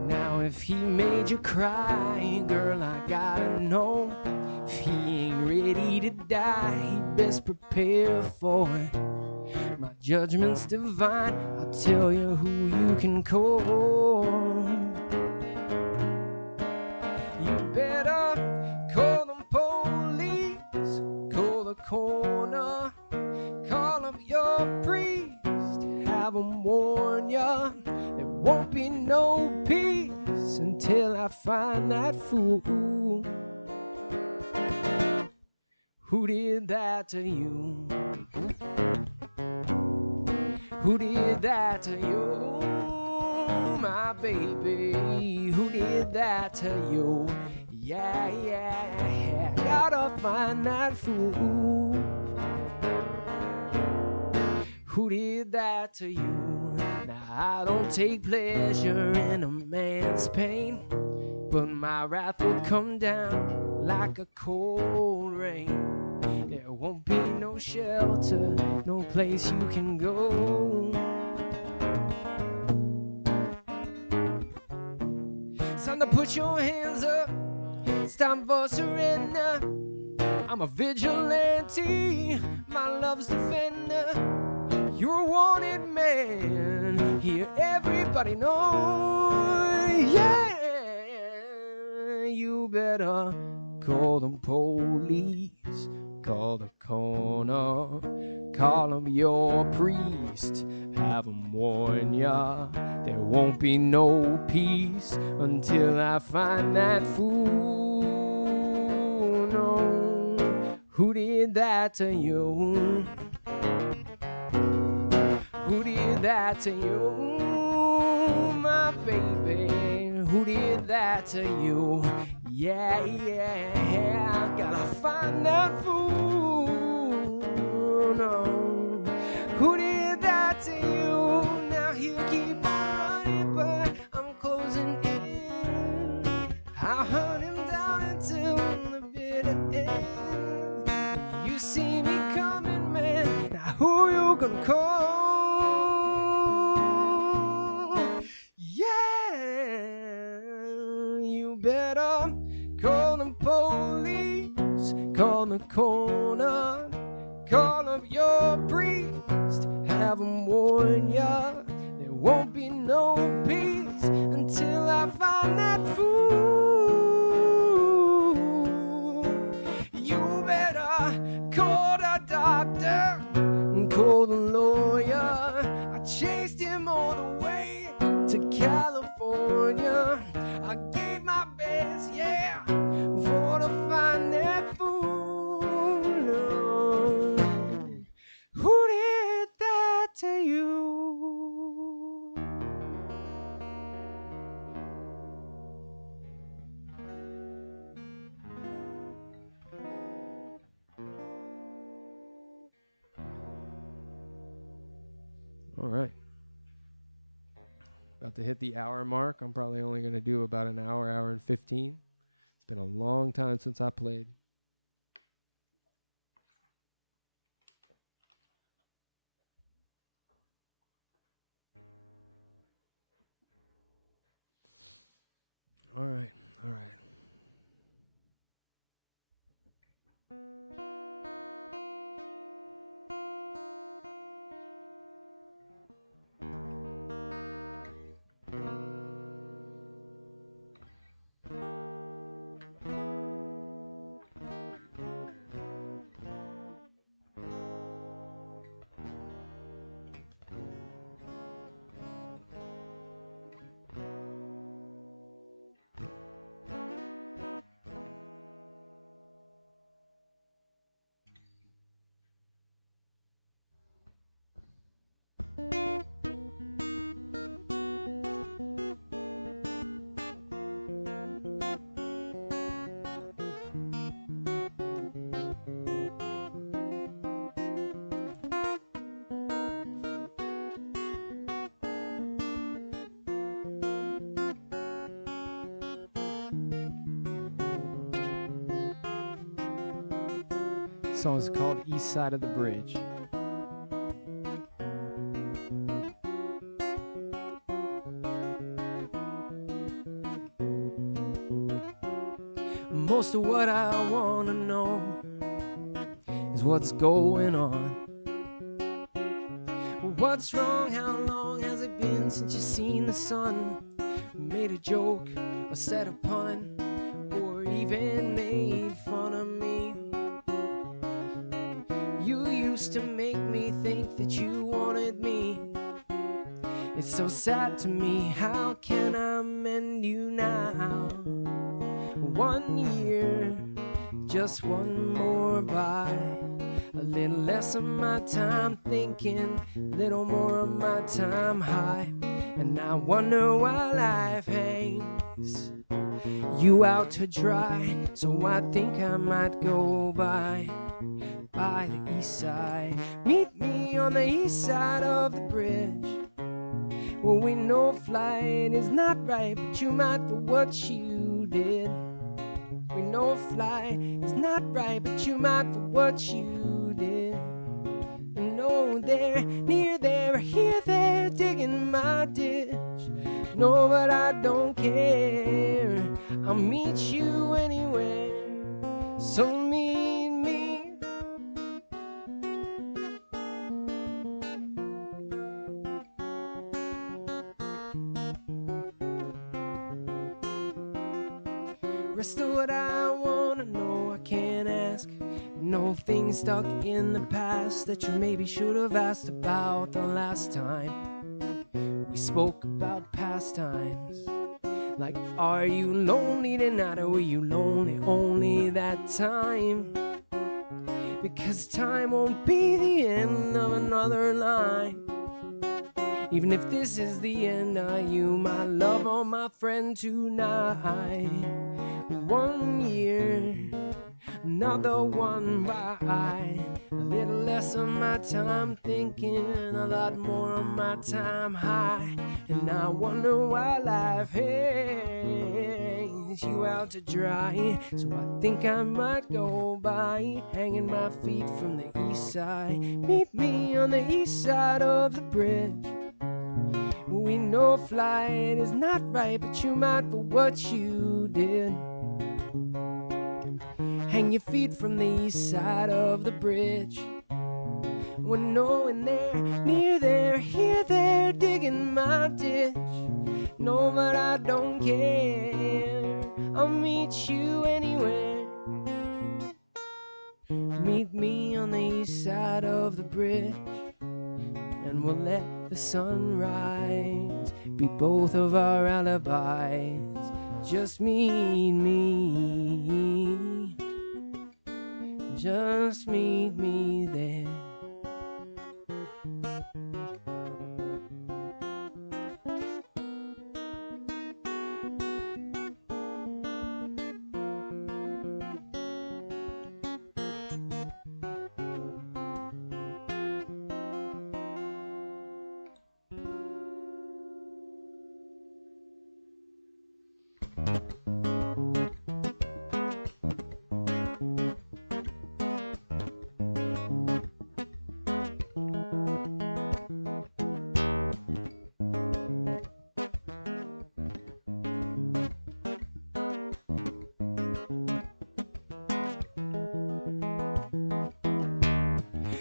Now if he made you cry, girl, I gotta know. If he ain't ready to die, he best prepare for it. My judgment's divine, I'll tell you who you can call. You better call the police, call the coroner, call up your priest, have them warn ya. There won't be no peace until I find that fool. Who did that to you? Who did that to you, my baby? Who did that to you? Yeah, yeah, yeah. Gotta find that fool. Who did that to you? Now I don't take pleasure in a man's pain, but my wrath will come down like a cold rain. There won't be no shelter, no place you can go. It's time to put your hands up. It's time for surrender. I'm a vigilante, my love's defender. You're a wanted man, here everybody knows. Yeah, you better call the police, call the corner, call him your priest, have him warn ya. There won't be no peace until I find that fool. No, who did that to you? Who did that to you, my baby? Who did that to you? Yeah, yeah, yeah. Gotta find that fool. No. Who did that to you? Now he'll keep on running, but I'm closing in. I'll hunt him down until the bitter end. You see me coming, man. Now who you gonna call? You better call the police, call the corner, call up your priest, have him warn ya. There won't be no peace until I find that fool. You better call the doctor, call the lawyer. I chased him all the way to California. I gave my best, yeah, for to find that fool. No. Who did that to you? All right. About to hit the hour mark. I'm probably only going to do about an hour, hour and 15. It's been a long time since I played. All right, all right. This song is called East Side of the Bridge. Most of what I want to know is what's going on. What's wrong? How long has it been since you've seen the sun? Made a joke or said a pun or even made fun of me. You used to make me think that you wanted me. It's so sad to me, how can I mend you now? 1 year, just one more bye. a little less of my time thinking, a little more of my time high. And I wonder why life hangs you out to dry. So I think I might go by the east side. Meet me on the east side of the bridge. Well, we know flight is not right, but you might for what you did. We know flight is not right, but you might for what you did. And no, they're near there, here, there, digging my ditch. No, but I don't care. I'll meet you anywhere. So meet me. Rest of what I wanna know, I can't ask. No things stuck in the past that you maybe should have asked about the last time we spoke about past times. Like, are you lonely tonight, or were you lonely only that time? Because time won't be the end of another line. Even if this is the end of you, my love, or my friend, tonight. 1 year, another one by. A little less of my time thinking, a lot more of my time high. And I wonder why life hangs you out to dry. So I think I might go by, hanging my feet from the east side. Meet me on the east side of the bridge. We know flight is not right, but you might for what you did. Hang your feet from the east side of the bridge. We're knowing they're near there, here, there, digging my ditch. No, but I don't care. I'll meet you anywhere. Meet me on the east side of the bridge, and we'll let the sunrise be both of our alibis. Just meet me. Just meet me there.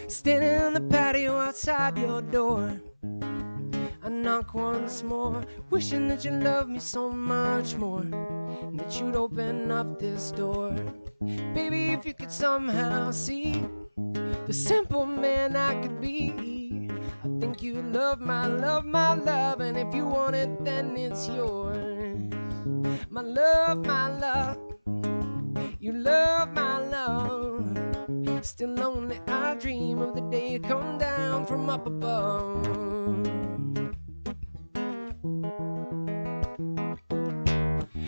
Standing on the patio outside your door, I knock once more, wishing that you loved me so much more, and that you'd open up this door. Baby, if you could somehow see the simple man I could be, I think you love, my love, and if you want it, then it's yours. My love, you love my love. Still lonely, I dream of the day you come down from up above.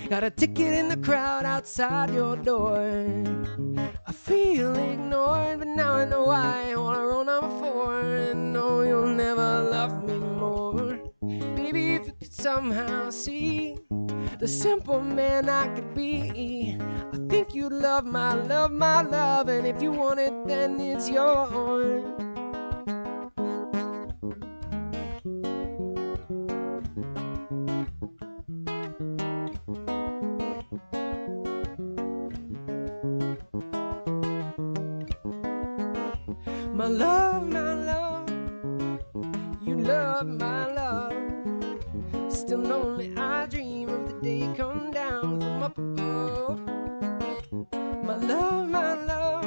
Got a ticket in the crowd outside your door. I feel ignored, but now I know why. All I wrote number 4, and no, you'll never love me more. Baby, if you could somehow see the simple man I could be, I think you'd love, my love, and if you want it, then it's yours. My love, you love my love. Still lonely, I dream of the day you come down from up above. My love,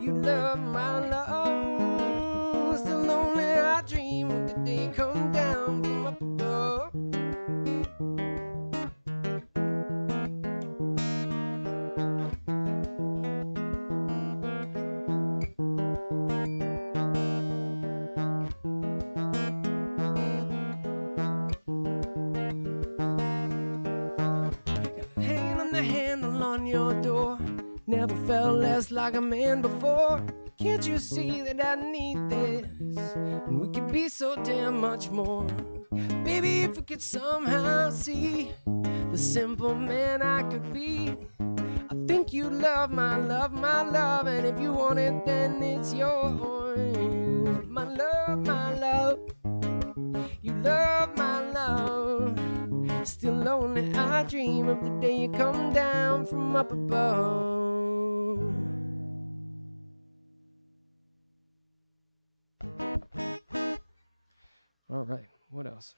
you love my love. Still lonely, I dream of the day you come down from up above. the handle on your door. Never felt less like a man before. Can't you see that I need this? And we could be so damn much more. Baby, if we could somehow see the simple man I could be, I think you love my love, my love. And if you want it, then it's yours. My love, you love my love. Still lonely, I dream of the day you come down from up above. All right, what else?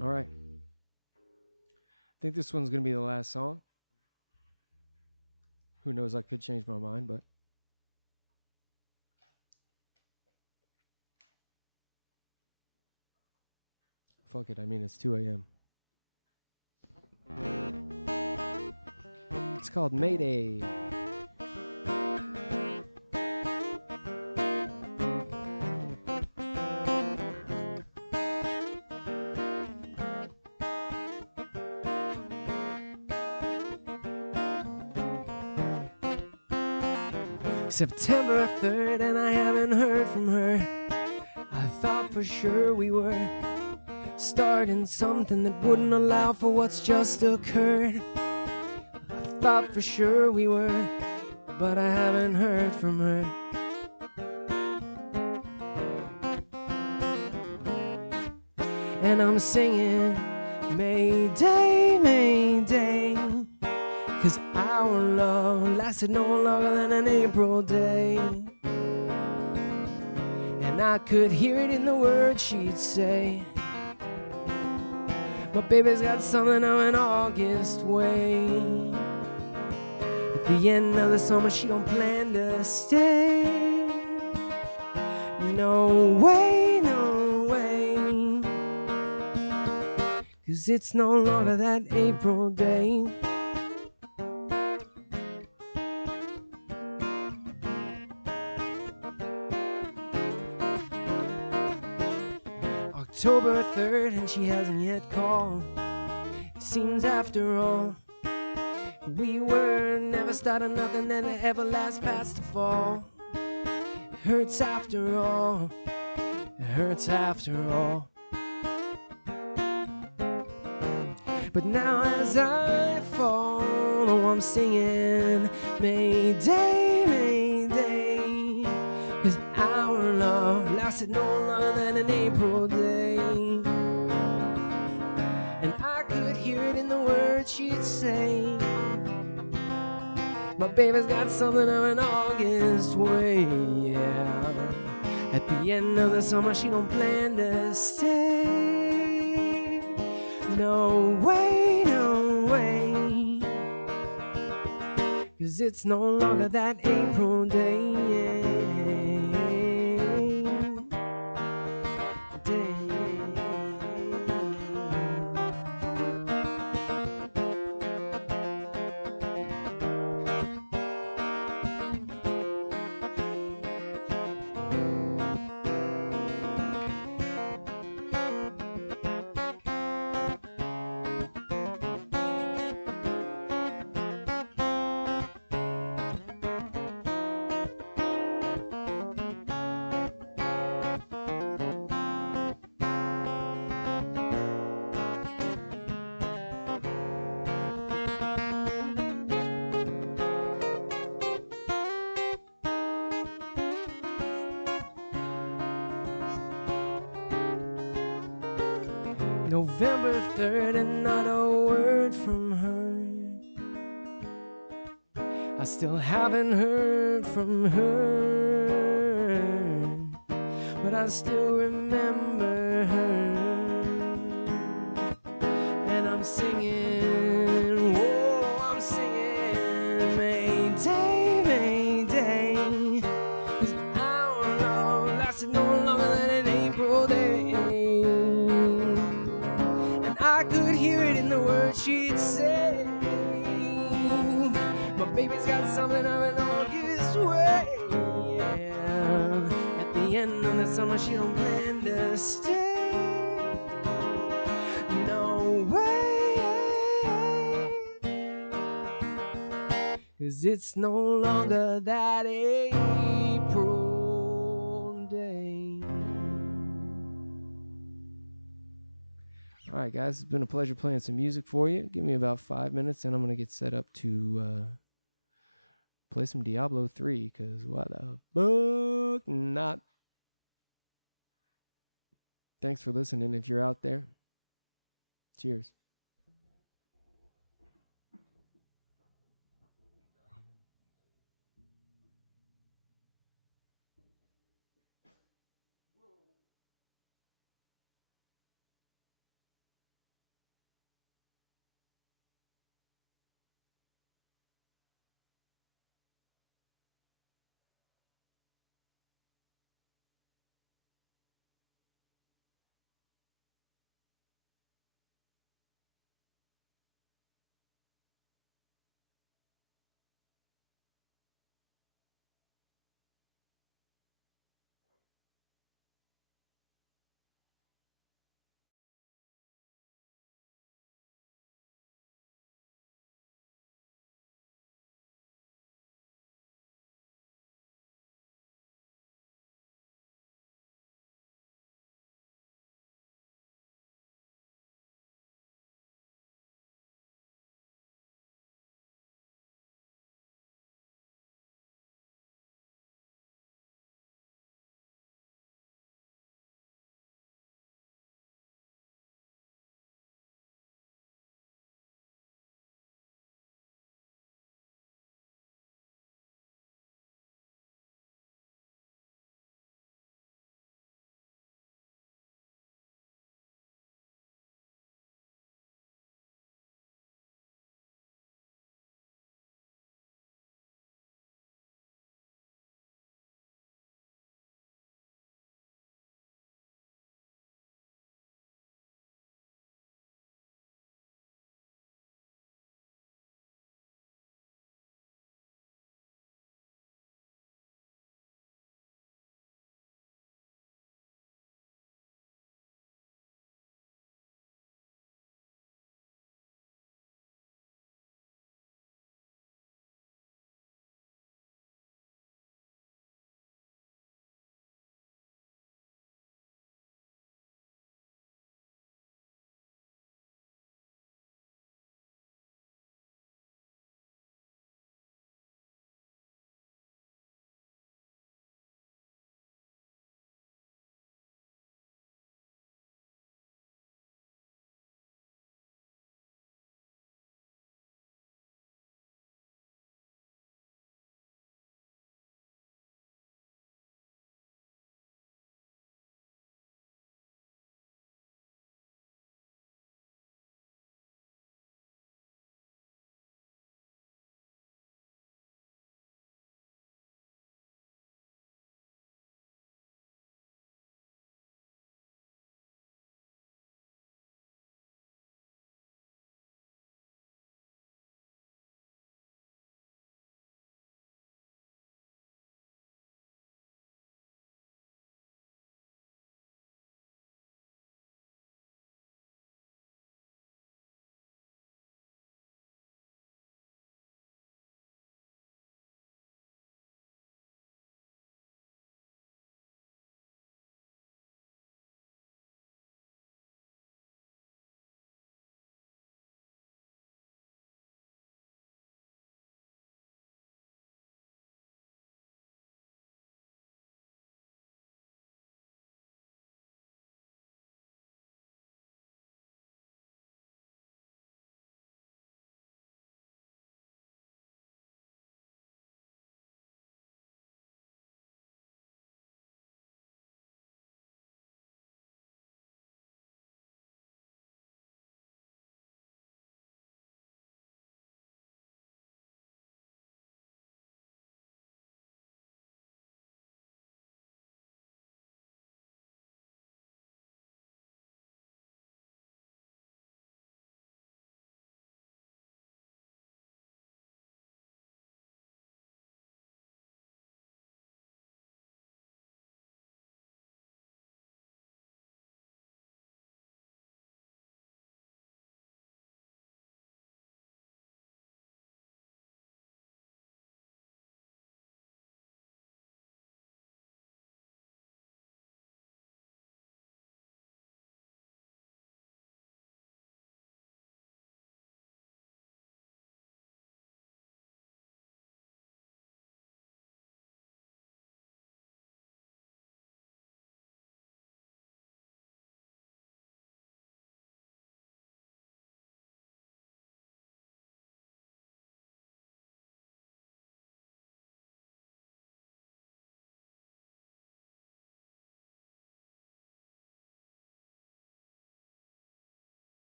All right. I think this one's going to be the last song. Who knows, I could change my mind, but fuck it. I mean, it's 2 a.m. It's called Mayday. September 3rd and I haven't heard from her. I thought for sure we were starting something that wouldn't allow for what's just occurred. I thought for sure we were, but I haven't heard from her. And I'm singing Mayday, Mayday, 'cause our love lasted no longer than an April day. And I could hear it in the words she'd say. My baby's got something of an August way. At the end of the summer she don't plan to stay. No way, no way, 'cause it's no longer that April day. October 3rd and she hasn't yet called. It seems after all we were never starting nothing that ever lasts past the fall. It hurts after all, it hurts after all. But now as I fall, oh, I'm singing Mayday, Mayday, 'cause our love lasted no longer than an April day. And I could hear it in the words she'd say. My baby's got something of an August way, yeah. At the end of the summer she don't plan to stay. No way, no way, 'cause it's no longer that April day, yeah. November 3rd and not a word from her. I still haven't heard from her, but I still remember her. And I'm singing, whoa, I'm singing, Mayday, Mayday. 'Cause our love lasted no longer than an April day. And I could hear it in the words she'd say. My baby's got something of an August way. Yeah. At the end of the summer, she don't plan to stay. No way. 'Cause it's no longer that April day. All right, guys, it's been a pleasure playing some music for you. Give me about 5 minutes, and I'm going to get set up to play some Diablo 3, because why the fuck not? Thanks for listening if you're out there. Cheers.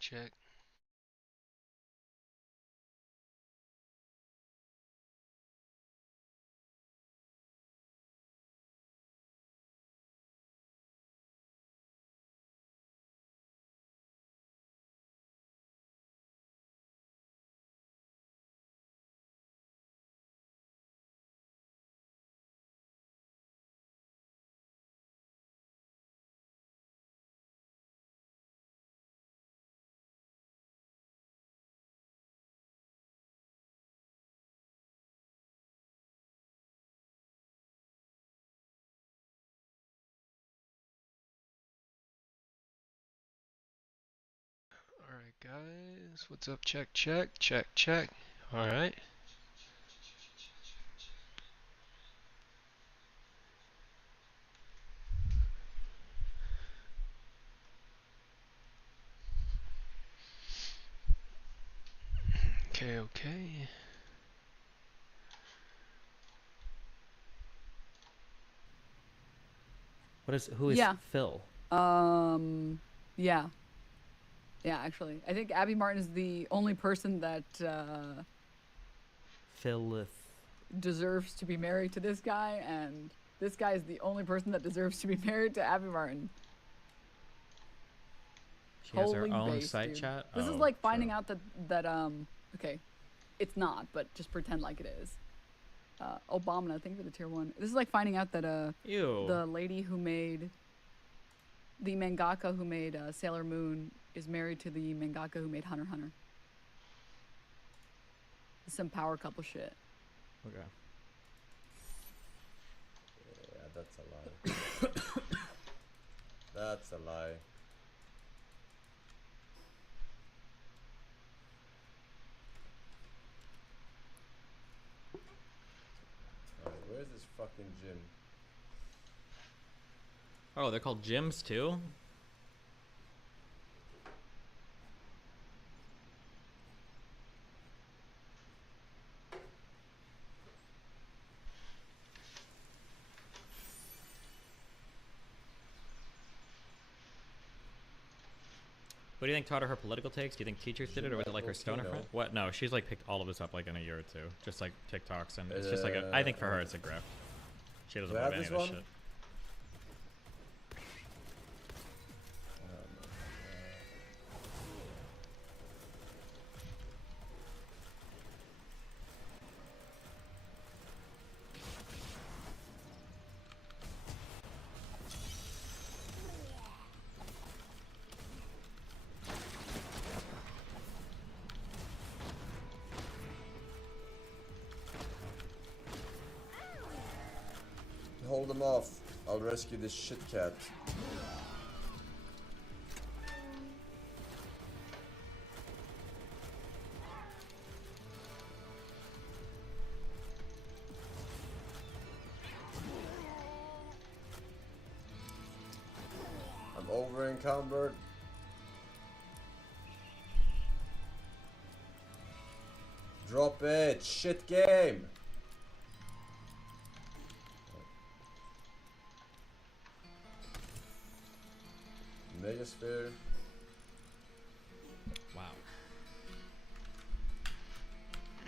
check. Alright, guys. What's up? Check, check, check, check. Alright. Okay, okay. Who is Yeah. Phil? Yeah. Yeah, actually. I think Abby Martin is the only person that Philith. deserves to be married to this guy, and this guy is the only person that deserves to be married to Abby Martin. She has her Holy own base, site dude. chat. This is like finding out that okay, it's not, but just pretend like it is. Obama, I think for the tier 1. This is like finding out that Ew. the lady who made the mangaka who made Sailor Moon is married to the mangaka who made Hunter x Hunter. Some power couple shit. Okay. Yeah, that's a lie. That's a lie. Alright, where's this fucking gym? Oh, they're called gyms too? What do you think taught her political takes? Do you think teachers did it, or was it like her stoner friend? What? No, she's like picked all of this up like in a year or two, just like TikToks, and it's just like I think for her it's a grift. She doesn't believe any of this shit. Hold them off. I'll rescue this shit cat. I'm over encumbered. Drop it, shit game. Megasphere. Wow.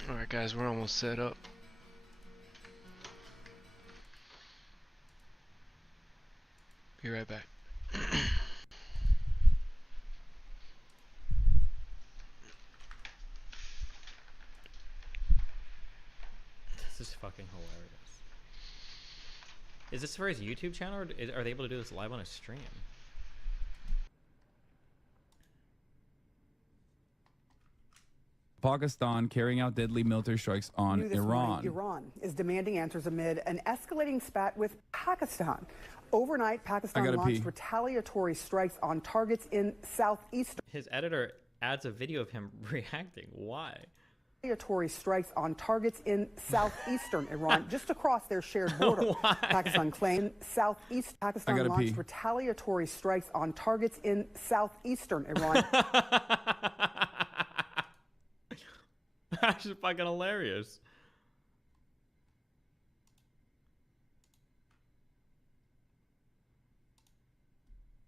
Alright, guys, we're almost set up. Be right back. This is fucking hilarious. Is this for his YouTube channel, or are they able to do this live on a stream? Pakistan carrying out deadly military strikes on Iran. Iran is demanding answers amid an escalating spat with Pakistan. Overnight, Pakistan launched retaliatory strikes on targets in southeastern. His editor adds a video of him reacting. Why? Retaliatory strikes on targets in southeastern Iran, just across their shared border. Pakistan claimed Pakistan launched retaliatory strikes on targets in southeastern Iran. That's just fucking hilarious.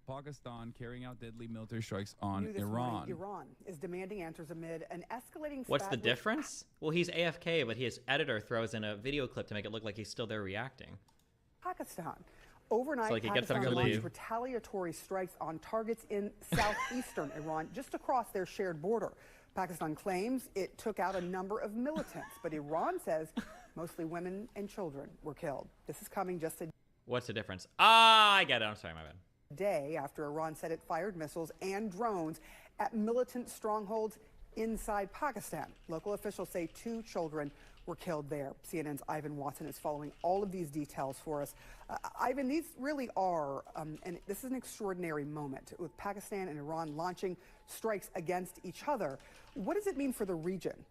Pakistan carrying out deadly military strikes on This Iran. morning, Iran is demanding answers amid an escalating What's the spat. difference? Well, he's AFK, but his editor throws in a video clip to make it look like he's still there reacting. Pakistan. Overnight, So, like, he gets them Pakistan to launched leave. retaliatory strikes on targets in southeastern Iran, just across their shared border. Pakistan claims it took out a number of militants, but Iran says mostly women and children were killed. This is coming just a What's the difference? Ah, I get it. I'm sorry, my bad. day after Iran said it fired missiles and drones at militant strongholds inside Pakistan. Local officials say 2 children were killed there. CNN's Ivan Watson is following all of these details for us. Ivan, these really are, and this is an extraordinary moment with Pakistan and Iran launching strikes against each other. What does it mean for the region?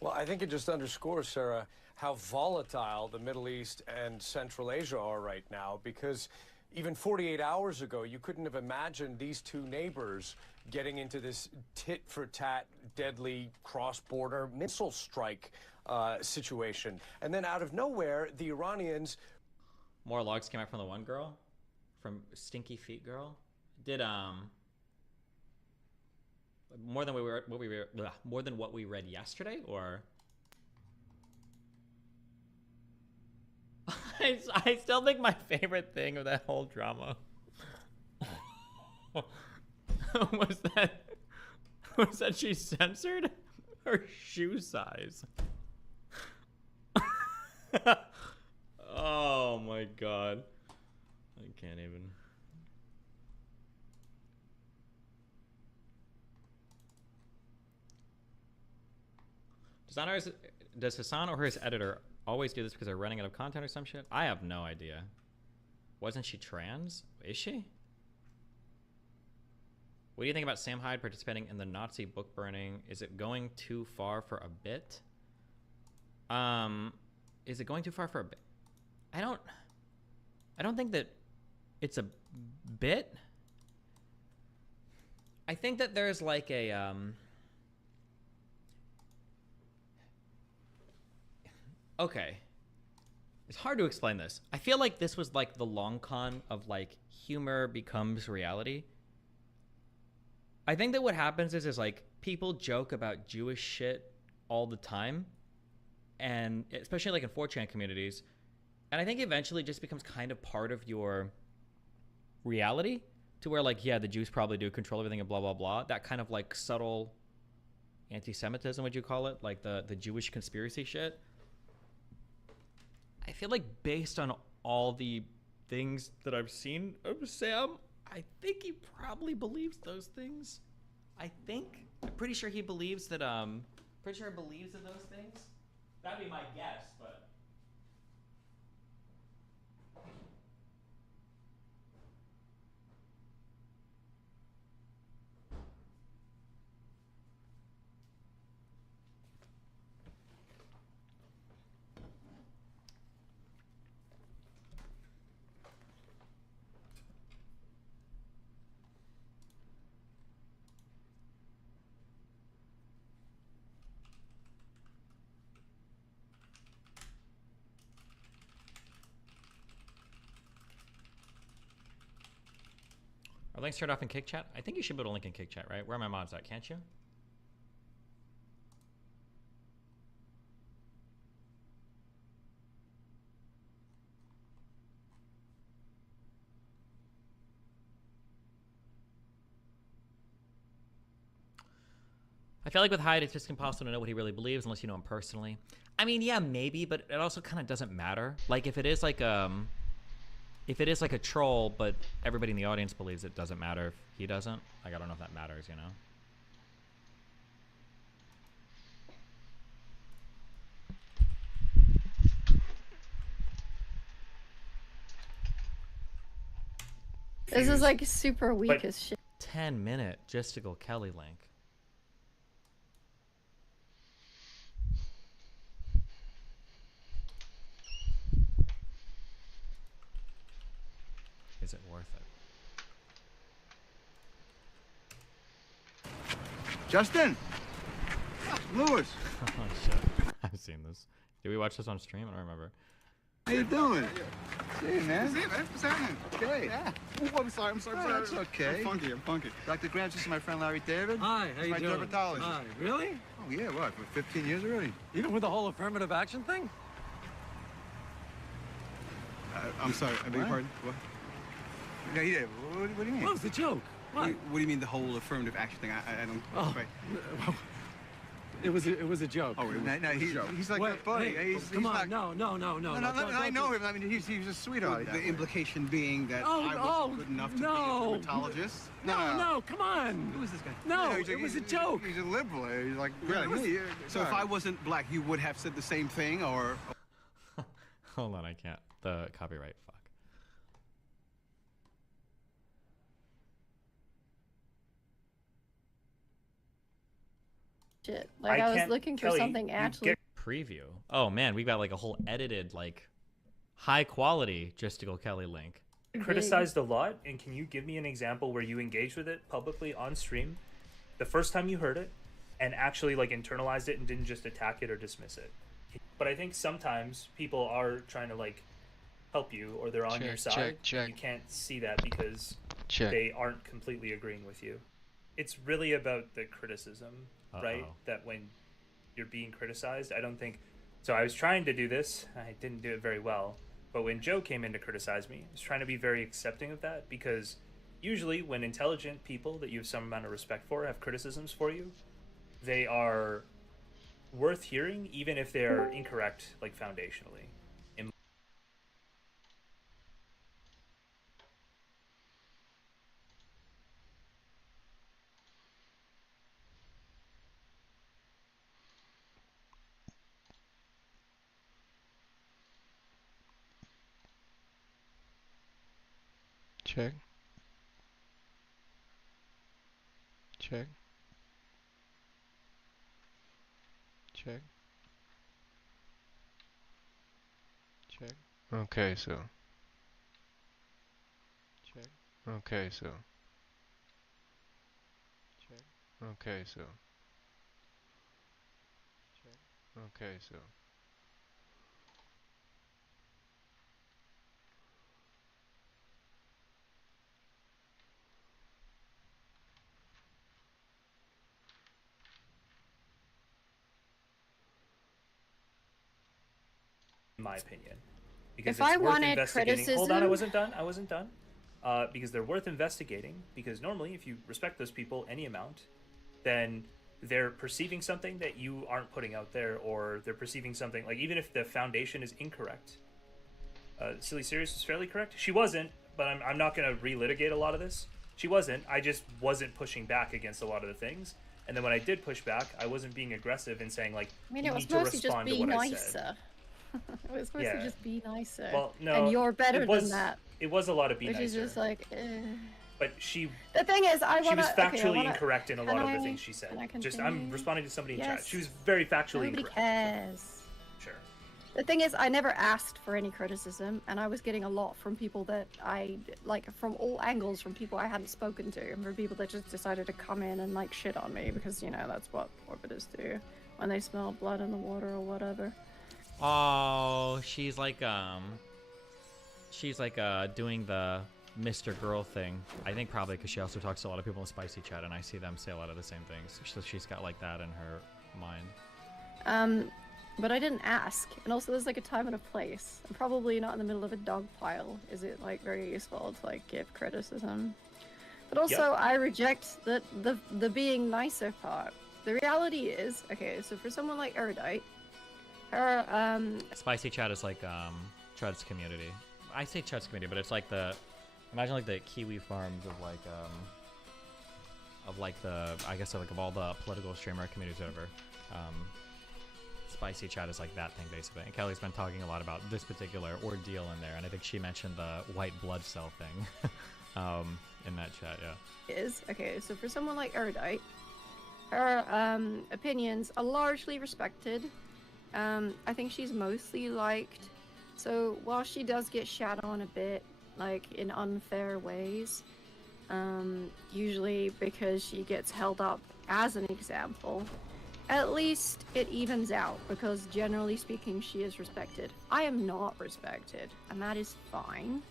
Well, I think it just underscores, Sarah, how volatile the Middle East and Central Asia are right now, because even 48 hours ago, you couldn't have imagined these 2 neighbors getting into this tit-for-tat, deadly cross-border missile strike situation. And then out of nowhere, the Iranians... More logs came out from the one girl? From Stinky Feet Girl? Did, more than what we read yesterday, or... I still think my favorite thing of that whole drama was that she censored her shoe size. Oh my god. I can't even. Does Hassan or his editor always do this because they're running out of content or some shit? I have no idea. Wasn't she trans? Is she? What do you think about Sam Hyde participating in the Nazi book burning? Is it going too far for a bit? Is it going too far for a bit? I don't think that it's a bit. I think that there's like a okay. It's hard to explain this. I feel like this was like the long con of like humor becomes reality. I think that what happens is like people joke about Jewish shit all the time, and especially like in 4chan communities, and I think eventually it just becomes kind of part of your reality to where like, yeah, the Jews probably do control everything and blah, blah, blah. That kind of like subtle anti-Semitism, would you call it? Like the Jewish conspiracy shit. I feel like based on all the things that I've seen of Sam, I think he probably believes those things. I'm pretty sure he believes that, pretty sure he believes in those things. That'd be my guess, but. Are links turned off in Kick Chat? I think you should put a link in Kick Chat, right? Where are my mods at? Can't you? I feel like with Hyde, it's just impossible to know what he really believes unless you know him personally. I mean, yeah, maybe, but it also kind of doesn't matter. Like, if it is like a troll, but everybody in the audience believes it, doesn't matter if he doesn't. Like, I don't know if that matters, you know? This is like super weak as shit. 10-minute Justical Kelly link. Is it worth it? Justin! Lewis! Oh shit. I've seen this. Did we watch this on stream? I don't remember. How you doing? Hey, man. What's happening? Okay. Yeah. Oh, I'm sorry. That's okay. I'm funky. Dr. Graham, this is my friend Larry David. Hi, how you doing? My dermatologist. Hi, really? Oh, yeah, what, for 15 years already? Even with the whole affirmative action thing? I'm sorry, I beg your pardon? What? No, he did. What do you mean? What was the joke? What? What do you mean the whole affirmative action thing? I don't... Oh. Right. It was a joke. Oh, he's like a buddy. Hey, come on, no. I know him. I mean, he's a sweetheart. The implication being that I wasn't good enough to be a dermatologist. No, come on. Who is this guy? No, it was a joke. He's a liberal. He's like, really? So if I wasn't black, you would have said the same thing, or... Hold on, I can't. The copyright, fuck. Shit. Like I was looking for something actually. Preview. Oh man, we got like a whole edited, like, high quality Justical Kelly link. Criticized a lot, and can you give me an example where you engaged with it publicly on stream the first time you heard it and actually like internalized it and didn't just attack it or dismiss it? But I think sometimes people are trying to like help you, or they're on your side. And you can't see that because they aren't completely agreeing with you. It's really about the criticism, right? That when you're being criticized, I don't think so. I was trying to do this, I didn't do it very well. But when Joe came in to criticize me, I was trying to be very accepting of that, because usually when intelligent people that you have some amount of respect for have criticisms for you, they are worth hearing, even if they're incorrect, like foundationally. In Check. Check. Check. Check. Okay, so. Check. Okay, so. Check. Okay, so. Check. Okay, so. my opinion, because If it's I worth wanted investigating. criticism, Hold on, I wasn't done. Because they're worth investigating. Because normally, if you respect those people any amount, then they're perceiving something that you aren't putting out there, or they're perceiving something like, even if the foundation is incorrect. Silly Serious was fairly correct. She wasn't, but I'm not going to relitigate a lot of this. She wasn't. I just wasn't pushing back against a lot of the things. And then when I did push back, I wasn't being aggressive and saying like, I mean, you it was need to mostly just respond to be what I nicer. said. It was supposed to just be nicer. Well, no, and you're better than that. It was a lot of be which nicer. is just like, But she. The thing is, she was factually incorrect in a lot of the things she said. Just I'm responding to somebody in Yes. chat. She was very factually Nobody incorrect. cares. Sure. The thing is, I never asked for any criticism, and I was getting a lot from people that I like, from all angles, from people I hadn't spoken to, and from people that just decided to come in and like shit on me because, you know, that's what orbiters do when they smell blood in the water or whatever. Oh, she's like doing the Mr. Girl thing. I think probably because she also talks to a lot of people in Spicy Chat, and I see them say a lot of the same things. So she's got like that in her mind. But I didn't ask, and also there's like a time and a place. I'm probably not in the middle of a dog pile. Is it like very useful to like give criticism? But also, I reject the being nicer part. The reality is, okay, so for someone like Erudite, her Spicy Chat is like Chud's community. I say Chud's community, but it's like imagine like the Kiwi farms of like I guess like of all the political streamer communities or whatever. Spicy Chat is like that thing basically. And Kelly's been talking a lot about this particular ordeal in there, and I think she mentioned the white blood cell thing in that chat. Yeah. is okay. So for someone like Erudite, her opinions are largely respected. I think she's mostly liked. So while she does get shat on a bit, like in unfair ways, usually because she gets held up as an example, at least it evens out, because generally speaking, she is respected. I am not respected, and that is fine.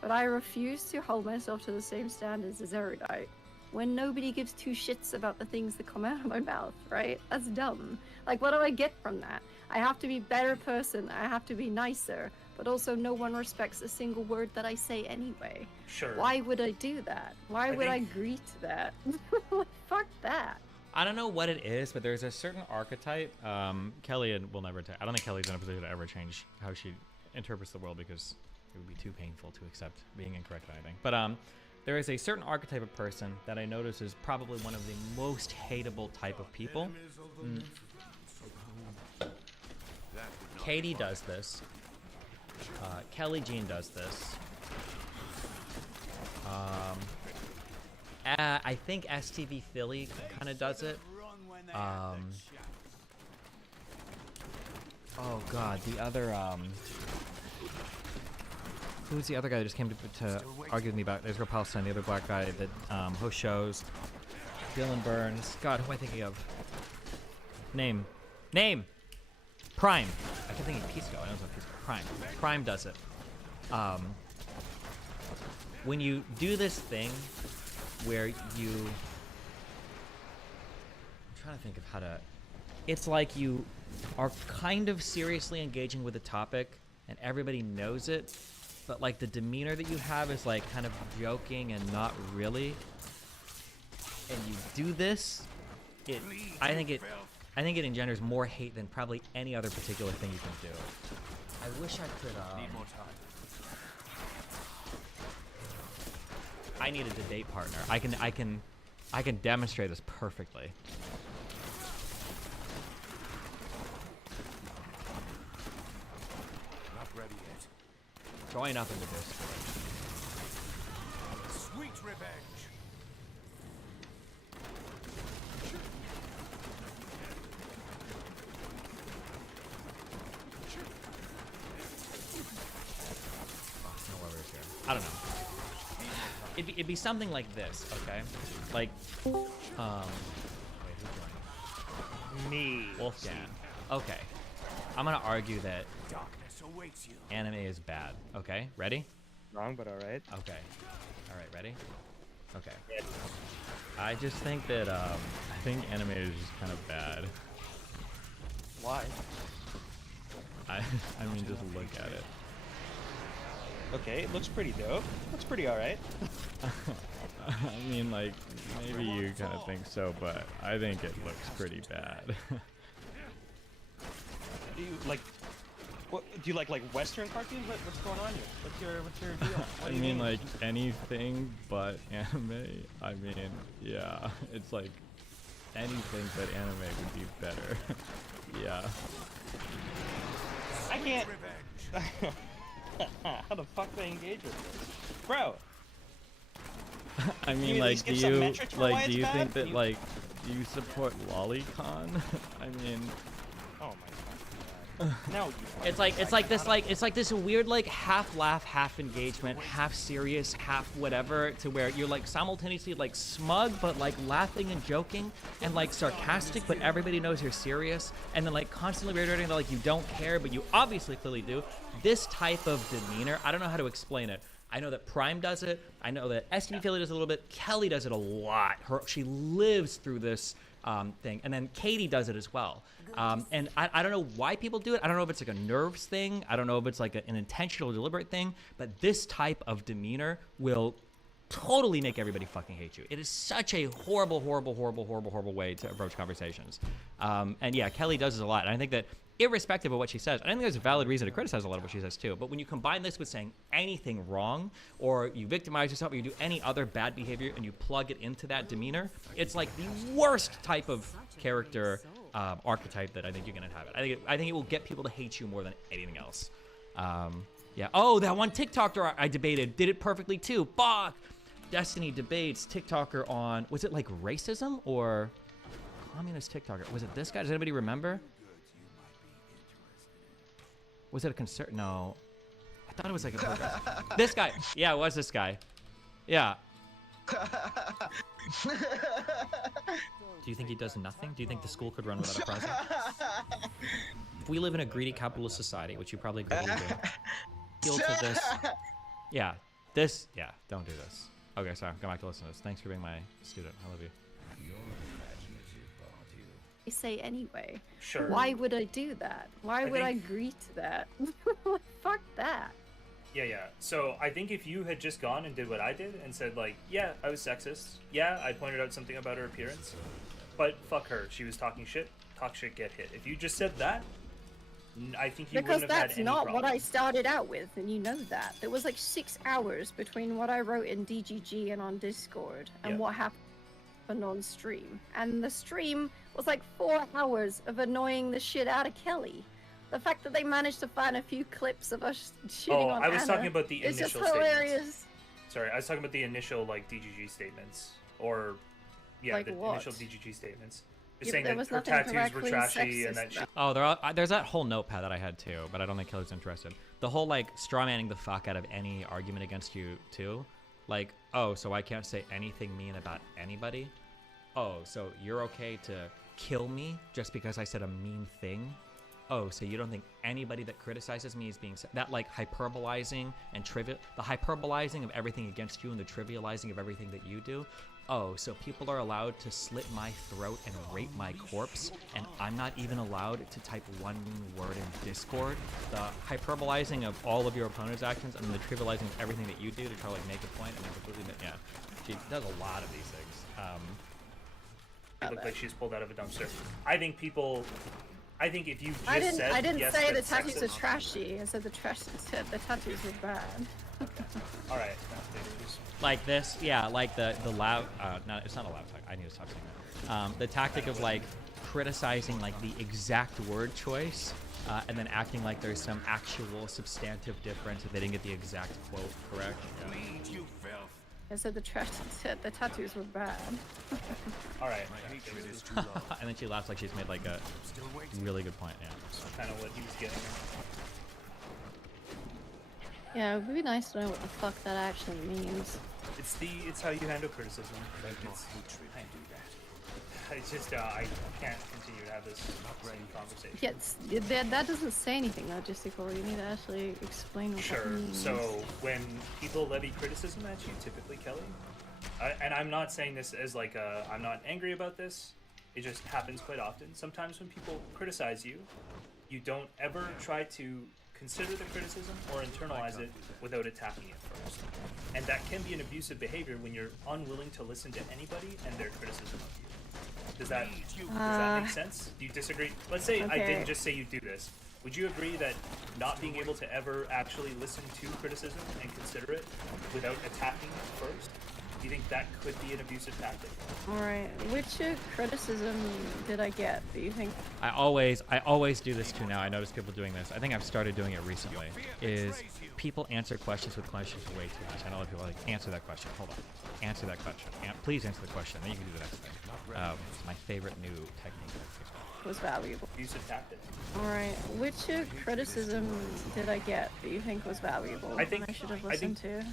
But I refuse to hold myself to the same standards as Erudite when nobody gives two shits about the things that come out of my mouth, right? That's dumb. Like, what do I get from that? I have to be a better person, I have to be nicer, but also no one respects a single word that I say anyway. Sure. Why would I do that? Why would I agree to that? Fuck that. I don't know what it is, but there's a certain archetype. Kelly will never. I don't think Kelly's in a position to ever change how she interprets the world, because it would be too painful to accept being incorrect at anything. But there is a certain archetype of person that I notice is probably one of the most hateable type of people. Katie does this. Kelly Jean does this. I think STV Philly kind of does it. Oh god, the other who's the other guy that just came to argue with me about Israel Palestine? The other black guy that hosts shows. Dylan Burns. God, who am I thinking of? Name. Prime. I kept thinking Pisco. I know it's not Pisco. Prime does it. When you do this thing where I'm trying to think of how to. It's like you are kind of seriously engaging with a topic, and everybody knows it, but like the demeanor that you have is like kind of joking and not really. And you do this, I think it engenders more hate than probably any other particular thing you can do. I wish I could. Need more time. I needed a date partner. I can demonstrate this perfectly. Not ready yet. Join up in the Discord. Sweet revenge. I don't know. It'd be something like this, okay? Like, me. Wolfgang. Okay. I'm gonna argue that Darkness awaits you. anime is bad. Okay, ready? Wrong, but alright. Okay. Alright, ready? Okay. I just think that, I think anime is just kind of bad. Why? I mean, just look at it. Okay, it looks pretty dope. Looks pretty alright. I mean, like, maybe you kind of think so, but I think it looks pretty bad. Do you like? What do you like Western cartoons? What's going on here? What's your deal? What I do you mean, like, anything but anime. I mean, yeah, it's like anything but anime would be better. Yeah. I can't. How the fuck do I engage with this, bro? I mean, like, do you think that like, do you support lolicon? I mean, oh my god. No. It's like this weird like half laugh, half engagement, half serious, half whatever, to where you're like simultaneously like smug but like laughing and joking and like sarcastic, but everybody knows you're serious, and then like constantly reiterating that like you don't care, but you obviously clearly do. This type of demeanor, I don't know how to explain it. I know that Prime does it. I know that STV Philly does it a little bit. Kelly does it a lot. She lives through this thing. And then Katie does it as well. And I don't know why people do it. I don't know if it's like a nerves thing. I don't know if it's like an intentional, deliberate thing. But this type of demeanor will totally make everybody fucking hate you. It is such a horrible, horrible, horrible, horrible, horrible way to approach conversations. And yeah, Kelly does this a lot. And I think that irrespective of what she says, I think there's a valid reason to criticize a lot of what she says too. But when you combine this with saying anything wrong, or you victimize yourself, or you do any other bad behavior, and you plug it into that demeanor, it's like the worst type of character archetype that I think you can inhabit. I think it will get people to hate you more than anything else. Yeah. Oh, that one TikToker I debated did it perfectly too. Fuck. Destiny debates TikToker on, was it like racism or communist TikToker? Was it this guy? Does anybody remember? Was it a concert? No. I thought it was like a program. This guy. Yeah, it was this guy. Yeah. Do you think he does nothing? Do you think the school could run without a president? If we live in a greedy capitalist society, which you probably agree with, appeal to this. Yeah, yeah, don't do this. Okay, sorry, go back to listen to this. Thanks for being my student. I love you. I say anyway. Sure. Why would I do that? Why would I agree to that? Fuck that. Yeah. So I think if you had just gone and did what I did and said like, yeah, I was sexist. Yeah, I pointed out something about her appearance. But fuck her. She was talking shit. Talk shit, get hit. If you just said that, I think you wouldn't have had any not problem. what I started out with, and you know that. There was like 6 hours between what I wrote in DGG and on Discord and what happened on stream. And the stream was like 4 hours of annoying the shit out of Kelly. The fact that they managed to find a few clips of us shooting on I was Anna talking about the is just initial hilarious. statements. Sorry, I was talking about the initial like DGG statements, or Like the what? initial DGG statements. Yeah, Saying there that was her nothing tattoos were directly trashy and sexist that she... Oh, there's that whole notepad that I had too, but I don't think Kelly's interested. The whole like strawmanning the fuck out of any argument against you too. Like, oh, so I can't say anything mean about anybody? Oh, so you're okay to kill me just because I said a mean thing? Oh, so you don't think anybody that criticizes me is being that like hyperbolizing and the hyperbolizing of everything against you and the trivializing of everything that you do? Oh, so people are allowed to slit my throat and rape my corpse, and I'm not even allowed to type one mean word in Discord? The hyperbolizing of all of your opponent's actions and the trivializing of everything that you do to try to like make a point and then completely, yeah. She does a lot of these things. It looked like she's pulled out of a dumpster. I think if you just I didn't yes, say the that's tattoos are sexist. trashy. I said the tattoos were bad. All right. Like this, yeah, like the loud, no, it's not a loud tactic. I need to stop saying that. The tactic of like criticizing like the exact word choice, and then acting like there's some actual substantive difference if they didn't get the exact quote correct. Yeah. I said the tattoos were bad. All right. And then she laughs like she's made like a really good point. Yeah. Kind of what he was getting at. Yeah, it would be nice to know what the fuck that actually means. It's how you handle criticism. Like it's just I can't continue to have this same conversation. Yes, that doesn't say anything logistical. You need to actually explain what that means. So when people levy criticism at you, typically Kelly, and I'm not saying this as like I'm not angry about this. It just happens quite often. Sometimes when people criticize you, you don't ever try to consider the criticism or internalize it without attacking it first. And that can be an abusive behavior when you're unwilling to listen to anybody and their criticism of you. Does that make sense? Do you disagree? Let's say I didn't just say you do this. Would you agree that not being able to ever actually listen to criticism and consider it without attacking it first, do you think that could be an abusive tactic? Alright, which criticism did I get? Do you think? I always do this too now. I notice people doing this. I think I've started doing it recently. Is people answer questions with questions way too much. I know a lot of people are like, answer that question. Hold on. Answer that question. Please answer the question. Then you can do the next thing. My favorite new technique. Was valuable. Abusive tactic. Alright, which criticism did I get that you think was valuable? I think I should have listened to.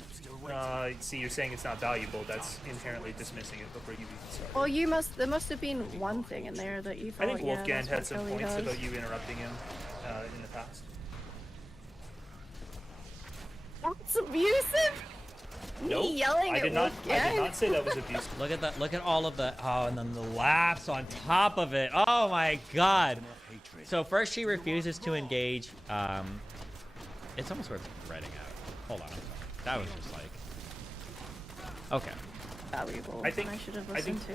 See, you're saying it's not valuable. That's inherently dismissing it before you even say it. Well, there must have been one thing in there that you thought. I think Wolfgang had some Kelly points does. about you interrupting him in the past. That's abusive. Nope, Me yelling I at did not. Wolfgang? I did not say that was abusive. Look at that. Look at all of the. Oh, and then the laughs on top of it. Oh my God. So first she refuses to engage. It's almost worth writing out. Hold on. I'm sorry. That was just like. Okay. Valuable. I think I should have listened to.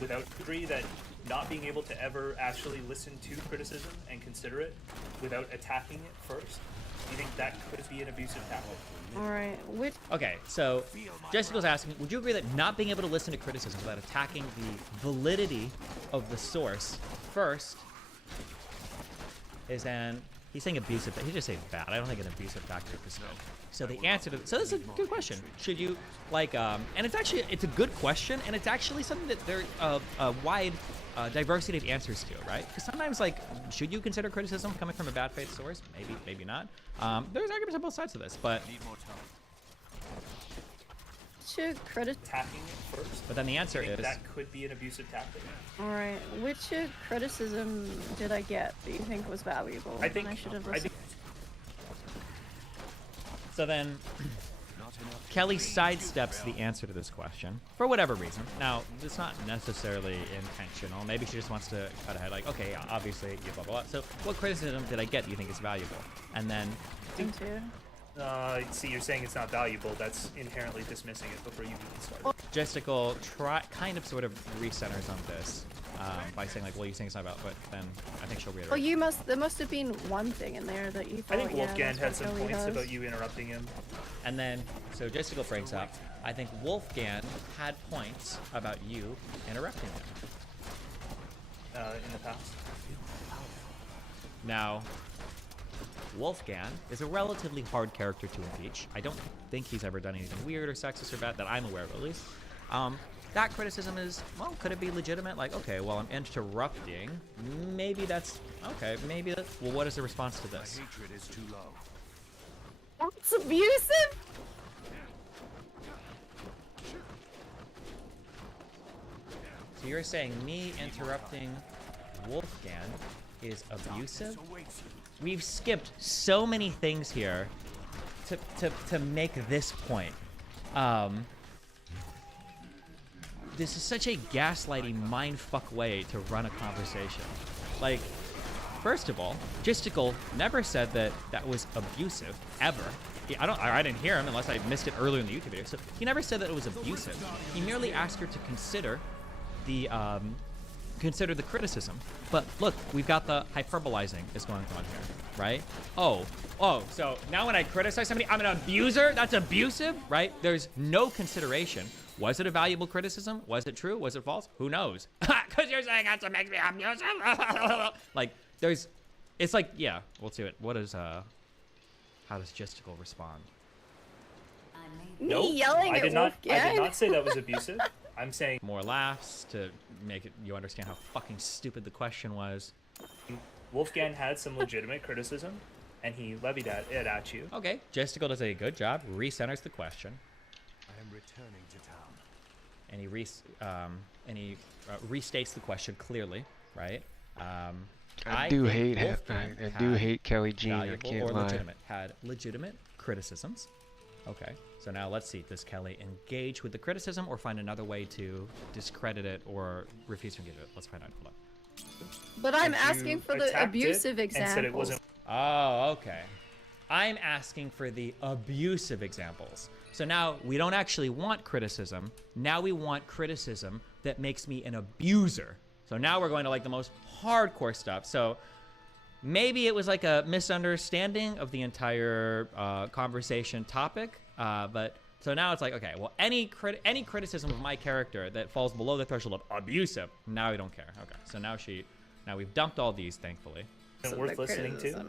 Without agree that not being able to ever actually listen to criticism and consider it without attacking it first, do you think that could be an abusive tactic? Alright, which... Okay, so Jessica's asking, would you agree that not being able to listen to criticism without attacking the validity of the source first is an... He's saying abusive, but he just saying bad. I don't think an abusive factor is good. So the answer to... So this is a good question. Should you, like... and it's actually... It's a good question, and it's actually something that there's a wide diversity of answers to, right? Because sometimes, like, should you consider criticism coming from a bad faith source? Maybe, maybe not. There's arguments on both sides of this, but... which attacking it first. But then the answer is that could be an abusive tactic. All right, which criticism did I get that you think was valuable? I think I should have listened. So then, Kelly sidesteps the answer to this question for whatever reason. Now, it's not necessarily intentional. Maybe she just wants to cut ahead, like, okay, yeah, obviously, you blah, blah, blah. So what criticism did I get that you think is valuable? And then... See, you're saying it's not valuable. That's inherently dismissing it before you even start. Logistical kind of sort of recenters on this by saying, like, well, you're saying it's not valuable, but then I think she'll reiterate. Well, there must have been one thing in there that you thought, I think Wolfgang had some Kelly points does. about you interrupting him. And then, so Logistical brings up, I think Wolfgang had points about you interrupting him. In the past. Now, Wolfgang is a relatively hard character to impeach. I don't think he's ever done anything weird or sexist or bad that I'm aware of, at least. That criticism is, well, could it be legitimate? Like, okay, well, I'm interrupting. Maybe that's, okay, maybe that, well, what is the response to this? Hatred is too low. That's abusive? So you're saying me interrupting Wolfgang is abusive? We've skipped so many things here to make this point. This is such a gaslighting mindfuck way to run a conversation. Like, first of all, Gisticle never said that that was abusive, ever. I didn't hear him unless I missed it earlier in the YouTube video. So he never said that it was abusive. He merely asked her to consider the criticism. But look, we've got the hyperbolizing is going on here, right? Oh, so now when I criticize somebody, I'm an abuser? That's abusive, right? There's no consideration. Was it a valuable criticism? Was it true? Was it false? Who knows? Because you're saying that's what makes me abusive. Like, it's like, yeah, we'll see it. How does Gisticle respond? Nope, yelling I at did not say that was abusive. I'm saying more laughs to make it you understand how fucking stupid the question was. Wolfgang had some legitimate criticism, and he levied it at you. Okay, Gisticle does a good job, recenters the question. I am returning to town. And he restates the question clearly, right? I do hate Kelly Jean. I Valuable can't or lie. legitimate had legitimate criticisms. Okay, so now let's see. Does Kelly engage with the criticism or find another way to discredit it or refuse to engage with it? Let's find out. Hold on. But I'm asking for the abusive examples. Oh, okay. I'm asking for the abusive examples. So now we don't actually want criticism. Now we want criticism that makes me an abuser. So now we're going to like the most hardcore stuff. So maybe it was like a misunderstanding of the entire conversation topic. But so now it's like, okay, well, any criticism of my character that falls below the threshold of abusive, now we don't care. Okay, so now we've dumped all these, thankfully. And worth listening to?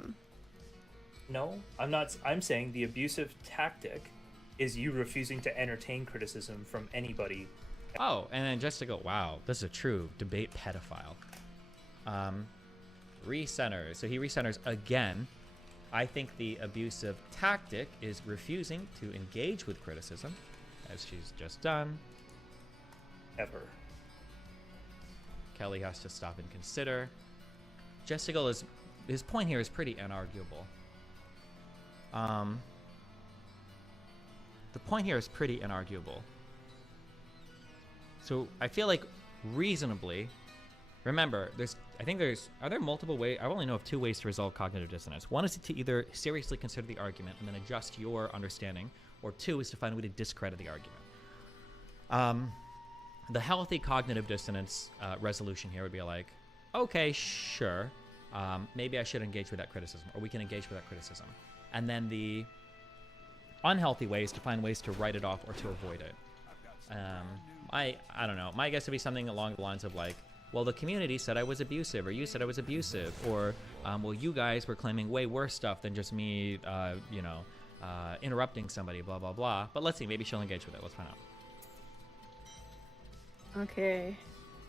No, I'm not. I'm saying the abusive tactic is you refusing to entertain criticism from anybody. Oh, and then just to go, wow, this is a true debate pedophile. Recenters. So he recenters again. I think the abusive tactic is refusing to engage with criticism, as she's just done. Ever. Kelly has to stop and consider. His point here is pretty inarguable. The point here is pretty inarguable. So I feel like reasonably, remember, are there multiple ways? I only know of two ways to resolve cognitive dissonance. One is to either seriously consider the argument and then adjust your understanding, or two is to find a way to discredit the argument. The healthy cognitive dissonance resolution here would be like, okay, sure, maybe I should engage with that criticism, or we can engage with that criticism. And then the unhealthy ways to find ways to write it off or to avoid it. I don't know. My guess would be something along the lines of like, well, the community said I was abusive, or you said I was abusive, or well, you guys were claiming way worse stuff than just me, interrupting somebody, blah blah blah. But let's see, maybe she'll engage with it. Let's find out. Okay.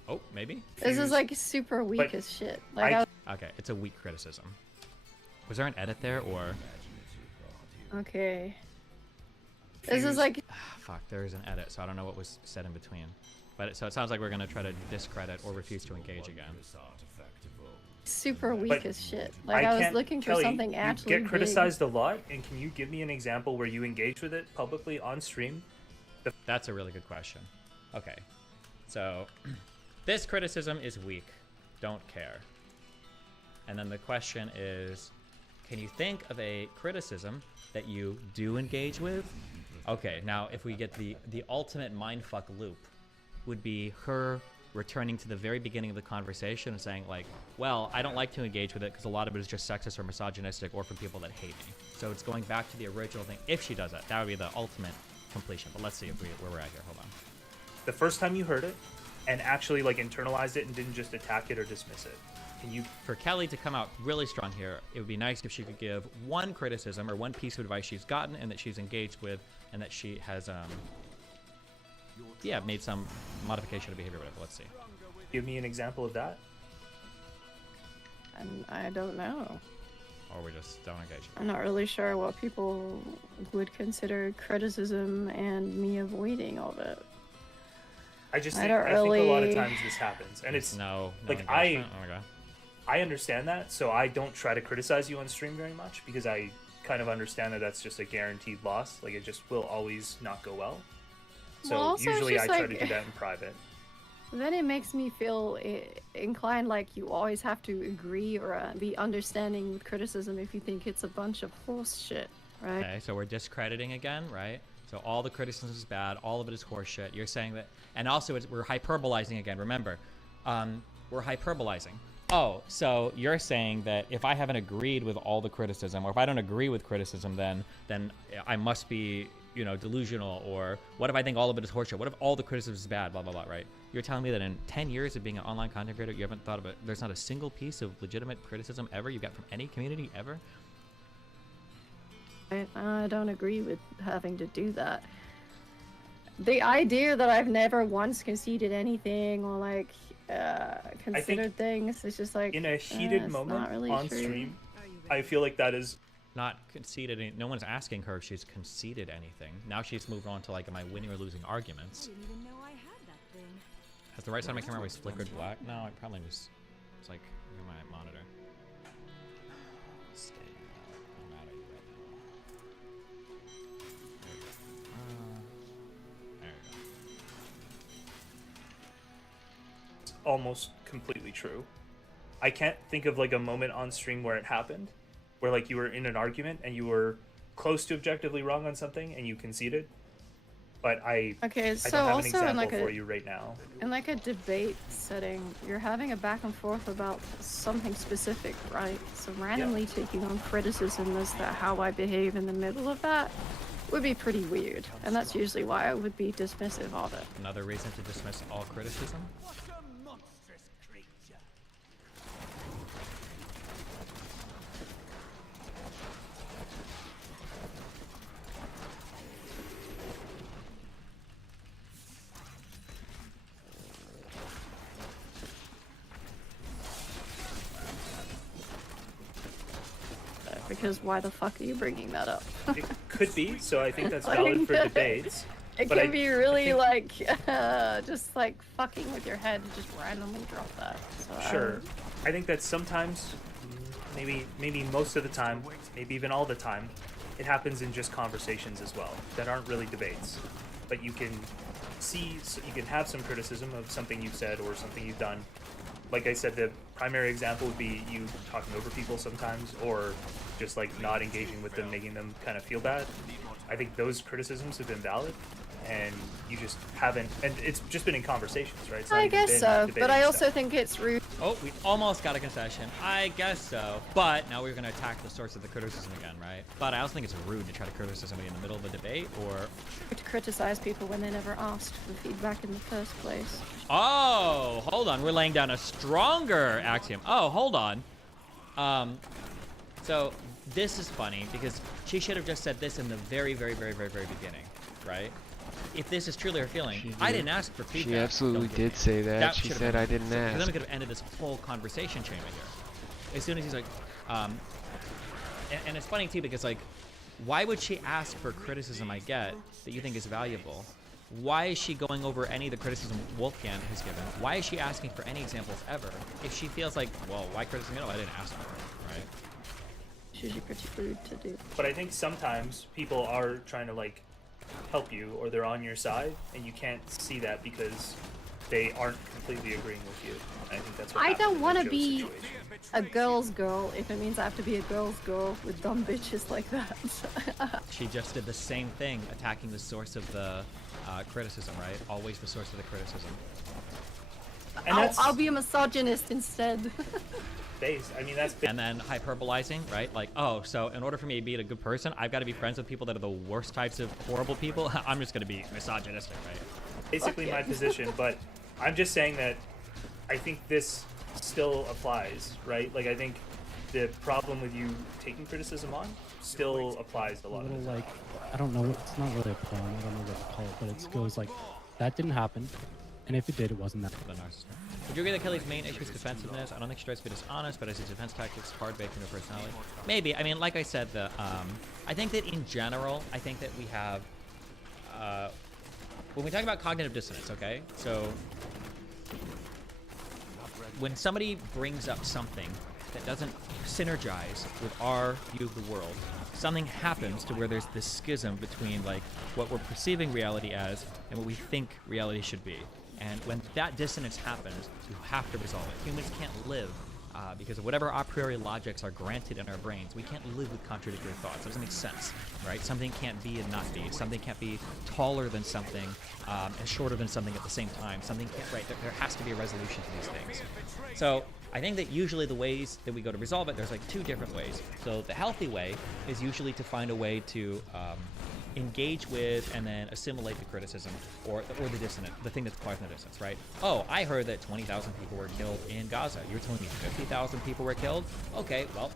Oh, maybe. This is like super weak as shit. Like okay, it's a weak criticism. Was there an edit there, or? Okay. This is like. Fuck, there is an edit, so I don't know what was said in between. But so it sounds like we're gonna try to discredit or refuse to engage again. Super weak But as shit. Like I was looking for Kelly, something actually. You get criticized a lot, and can you give me an example where you engage with it publicly on stream? That's a really good question. Okay, so this criticism is weak. Don't care. And then the question is, can you think of a criticism that you do engage with? Okay, now if we get the ultimate mindfuck loop, would be her returning to the very beginning of the conversation and saying like, well, I don't like to engage with it because a lot of it is just sexist or misogynistic or from people that hate me. So it's going back to the original thing. If she does that, that would be the ultimate completion. But let's see if where we're at here. Hold on. The first time you heard it and actually like internalized it and didn't just attack it or dismiss it. Can you, for Kelly to come out really strong here, it would be nice if she could give one criticism or one piece of advice she's gotten and that she's engaged with and that she has made some modification of behavior with. Let's see. Give me an example of that. And I don't know. Or we just don't engage. I'm not really sure what people would consider criticism and me avoiding all of it. I think a lot of times this happens, and it's no like engagement. Oh my God. I understand that, so I don't try to criticize you on stream very much because I kind of understand that that's just a guaranteed loss. Like it just will always not go well. So Well, also, usually I it's try like- to do that in private. Then it makes me feel inclined like you always have to agree or be understanding with criticism if you think it's a bunch of horse shit, right? Okay, so we're discrediting again, right? So all the criticism is bad, all of it is horseshit. You're saying that, and also we're hyperbolizing again. Remember, we're hyperbolizing. Oh, so you're saying that if I haven't agreed with all the criticism, or if I don't agree with criticism, then I must be, delusional, or what if I think all of it is horseshit? What if all the criticism is bad, blah, blah, blah, right? You're telling me that in 10 years of being an online content creator, you haven't thought of it, there's not a single piece of legitimate criticism ever you got from any community ever? I don't agree with having to do that. The idea that I've never once conceded anything or like considered things, it's just like In a heated it's moment not really on true. stream, I feel like that is not conceded. No one's asking her if she's conceded anything. Now she's moved on to like, am I winning or losing arguments? Has the right side of my camera always flickered black? No, it probably was. It's like in my monitor. Stay out. I'm out of here right now. There you go. almost completely true. I can't think of like a moment on stream where it happened, where like you were in an argument and you were close to objectively wrong on something and you conceded. But I don't have an also example in like for you right now. in like a debate setting, you're having a back and forth about something specific, right? So randomly taking on criticism as to how I behave in the middle of that would be pretty weird, and that's usually why I would be dismissive of it. Another reason to dismiss all criticism? Because why the fuck are you bringing that up? It could be, so I think that's Like, valid for debates. It but can be really think- just like fucking with your head to just randomly drop that. So, Sure. I think that sometimes, maybe most of the time, maybe even all the time, it happens in just conversations as well that aren't really debates. But you can you can have some criticism of something you've said or something you've done. Like I said, the primary example would be you talking over people sometimes, or just like not engaging with them, making them kind of feel bad. I think those criticisms have been valid, and you just haven't, and it's just been in conversations, right? It's not I even guess been so, debating but I also stuff. think it's rude. Oh, we almost got a concession. I guess so. But now we're going to attack the source of the criticism again, right? But I also think it's rude to try to criticize somebody in the middle of a debate, or... To criticize people when they never asked for feedback in the first place. Oh, hold on. We're laying down a stronger axiom. Oh, hold on. So this is funny because she should have just said this in the very, very, very, very, very beginning, right? If this is truly her feeling, I didn't ask for feedback. She absolutely did say that. She should've said been- I didn't ask. Then we could have ended this whole conversation chain right here. As soon as he's like, and it's funny too because like, why would she ask for criticism I get that you think is valuable? Why is she going over any of the criticism Wolfgang has given? Why is she asking for any examples ever? If she feels like, well, why criticism? No, I didn't ask for it, right? It's usually pretty rude to do. But I think sometimes people are trying to like help you, or they're on your side, and you can't see that because they aren't completely agreeing with you. And I think that's what I happened don't in want to Joe's be situation. a girl's girl if it means I have to be a girl's girl with dumb bitches like that. She just did the same thing, attacking the source of the criticism, right? Always the source of the criticism. And I'll be a misogynist instead. Base. I mean, that's and then hyperbolizing, right? Like, oh, so in order for me to be a good person, I've got to be friends with people that are the worst types of horrible people. I'm just going to be misogynistic, right? basically my position, but I'm just saying that I think this still applies, right? Like, I think the problem with you taking criticism on still applies a lot of the time. Like, I don't know, it's not really a poem, I don't know what you call it, but it goes like, that didn't happen, and if it did, it wasn't that. Would you agree that Kelly's main issue is defensiveness? I don't think she tries to be dishonest, but as his defense tactics, hard baked into her personality. Maybe. I mean, like I said, I think that in general, I think that we have, when we talk about cognitive dissonance, okay? So, when somebody brings up something that doesn't synergize with our view of the world, something happens to where there's this schism between like what we're perceiving reality as and what we think reality should be. And when that dissonance happens, you have to resolve it. Humans can't live because of whatever a priori logics are granted in our brains. We can't live with contradictory thoughts. It doesn't make sense, right? Something can't be and not be. Something can't be taller than something and shorter than something at the same time. Something can't, right? There has to be a resolution to these things. So I think that usually the ways that we go to resolve it, there's like two different ways. So the healthy way is usually to find a way to engage with and then assimilate the criticism or the dissonant, the thing that's causing the dissonance, right? Oh, I heard that 20,000 people were killed in Gaza. You're telling me 50,000 people were killed? Okay, well,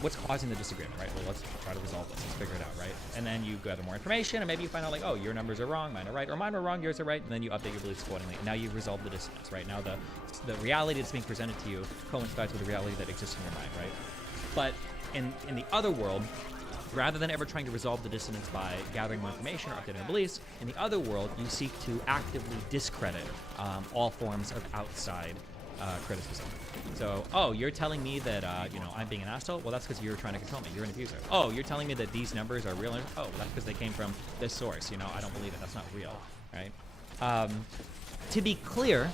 what's causing the disagreement, right? Well, let's try to resolve this. Let's figure it out, right? And then you gather more information, and maybe you find out like, oh, your numbers are wrong, mine are right, or mine are wrong, yours are right, and then you update your beliefs accordingly. Now you've resolved the dissonance, right? Now the reality that's being presented to you coincides with the reality that exists in your mind, right? But in the other world, rather than ever trying to resolve the dissonance by gathering more information or updating your beliefs, in the other world, you seek to actively discredit all forms of outside criticism. So, oh, you're telling me that, I'm being an asshole? Well, that's because you're trying to control me. You're an abuser. Oh, you're telling me that these numbers are real? Oh, well, that's because they came from this source. I don't believe it. That's not real, right? To be clear,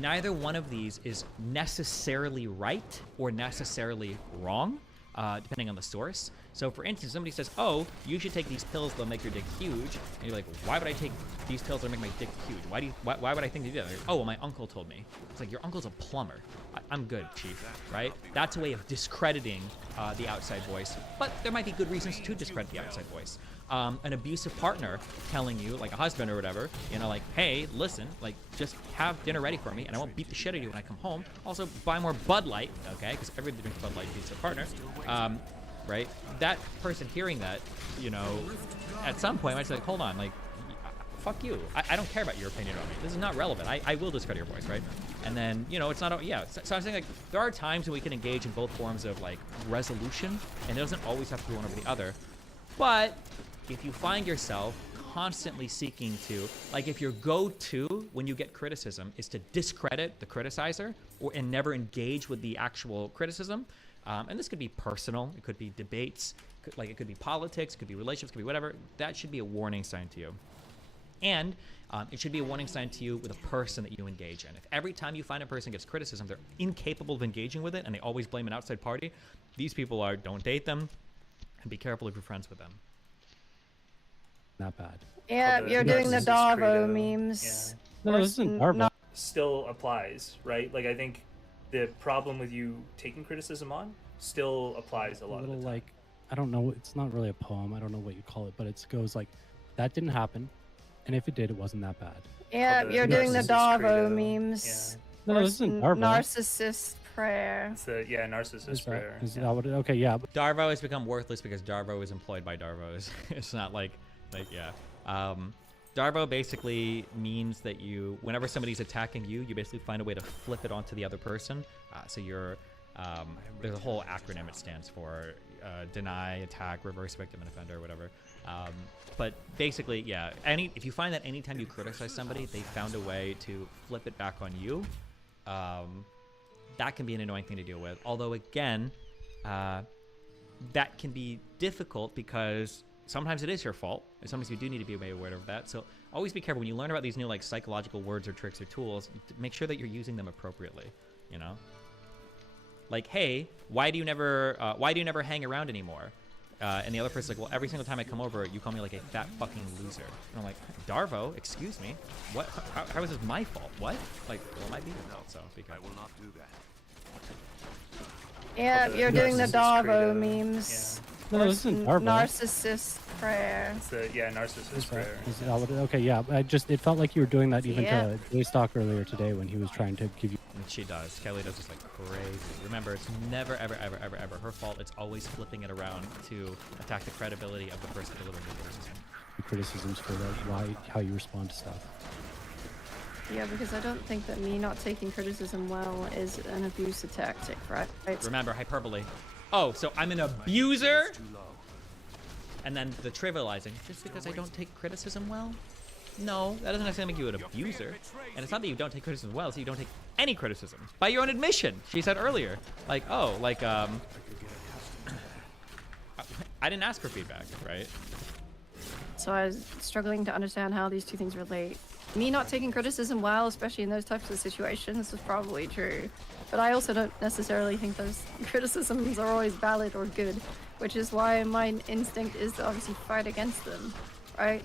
neither one of these is necessarily right or necessarily wrong, depending on the source. So, for instance, somebody says, oh, you should take these pills, they'll make your dick huge. And you're like, why would I take these pills that'll make my dick huge? Why would I think to do that? Like, oh, well, my uncle told me. It's like, your uncle's a plumber. I'm good, chief, right? That's a way of discrediting the outside voice. But there might be good reasons to discredit the outside voice. An abusive partner telling you, like a husband or whatever, like, hey, listen, like, just have dinner ready for me, and I won't beat the shit out of you when I come home. Also, buy more Bud Light, okay? Because everybody drinks Bud Light beats their partner. Right? That person hearing that, at some point might say, like, hold on, like, fuck you. I don't care about your opinion on me. This is not relevant. I will discredit your voice, right? And then, it's not, So I'm saying, like, there are times when we can engage in both forms of, like, resolution, and it doesn't always have to be one over the other. But if you find yourself constantly seeking to, like, if your go-to when you get criticism is to discredit the criticizer and never engage with the actual criticism, and this could be personal, it could be debates, it could be politics, it could be relationships, it could be whatever, that should be a warning sign to you. And it should be a warning sign to you with a person that you engage in. If every time you find a person gets criticism, they're incapable of engaging with it and they always blame an outside party, these people don't date them, and be careful if you're friends with them. Not bad. Yeah, you're doing the Darvo memes. Yeah. No, this isn't Darvo. Still applies, right? Like, I think the problem with you taking criticism on still applies a lot of the time. Like, I don't know, it's not really a poem, I don't know what you call it, but it goes like, that didn't happen, and if it did, it wasn't that bad. Yeah, you're doing the Darvo memes. Yeah. No, this isn't Darvo. Narcissist prayer. It's the, narcissist prayer. Is that what okay, yeah. Darvo has become worthless because Darvo is employed by Darvos. It's not like, Darvo basically means that whenever somebody's attacking you, you basically find a way to flip it onto the other person. So you're, there's a whole acronym it stands for. deny, attack, reverse victim and offender, whatever. But basically, yeah. If you find that anytime you criticize somebody, they found a way to flip it back on you, that can be an annoying thing to deal with. Although again, that can be difficult because sometimes it is your fault, and sometimes you do need to be aware of that. So always be careful when you learn about these new like psychological words or tricks or tools. Make sure that you're using them appropriately. You know, like, hey, why do you never hang around anymore? And the other person's like, well, every single time I come over, you call me like a fat fucking loser. And I'm like, Darvo, excuse me, what? How is this my fault? What? Like, well, it might be your fault. So be careful. I will not do that. Yeah, you're doing the Darvo memes. No, this isn't Darvo. Narcissist prayer. It's the narcissist prayer. Is that what okay, yeah. It felt like you were doing that even to Daystock earlier today when he was trying to give you. And she does. Kelly does this like crazy. Remember, it's never, ever, ever, ever, ever her fault. It's always flipping it around to attack the credibility of the person delivering the criticism. Criticisms for how you respond to stuff. Yeah, because I don't think that me not taking criticism well is an abusive tactic, right? Remember, hyperbole. Oh, so I'm an abuser? And then the trivializing. Just because I don't take criticism well? No, that doesn't necessarily make you an abuser. And it's not that you don't take criticism well, it's that you don't take any criticism. By your own admission, she said earlier. Like, oh, like, I didn't ask for feedback, right? So I was struggling to understand how these two things relate. Me not taking criticism well, especially in those types of situations, is probably true. But I also don't necessarily think those criticisms are always valid or good, which is why my instinct is to obviously fight against them, right?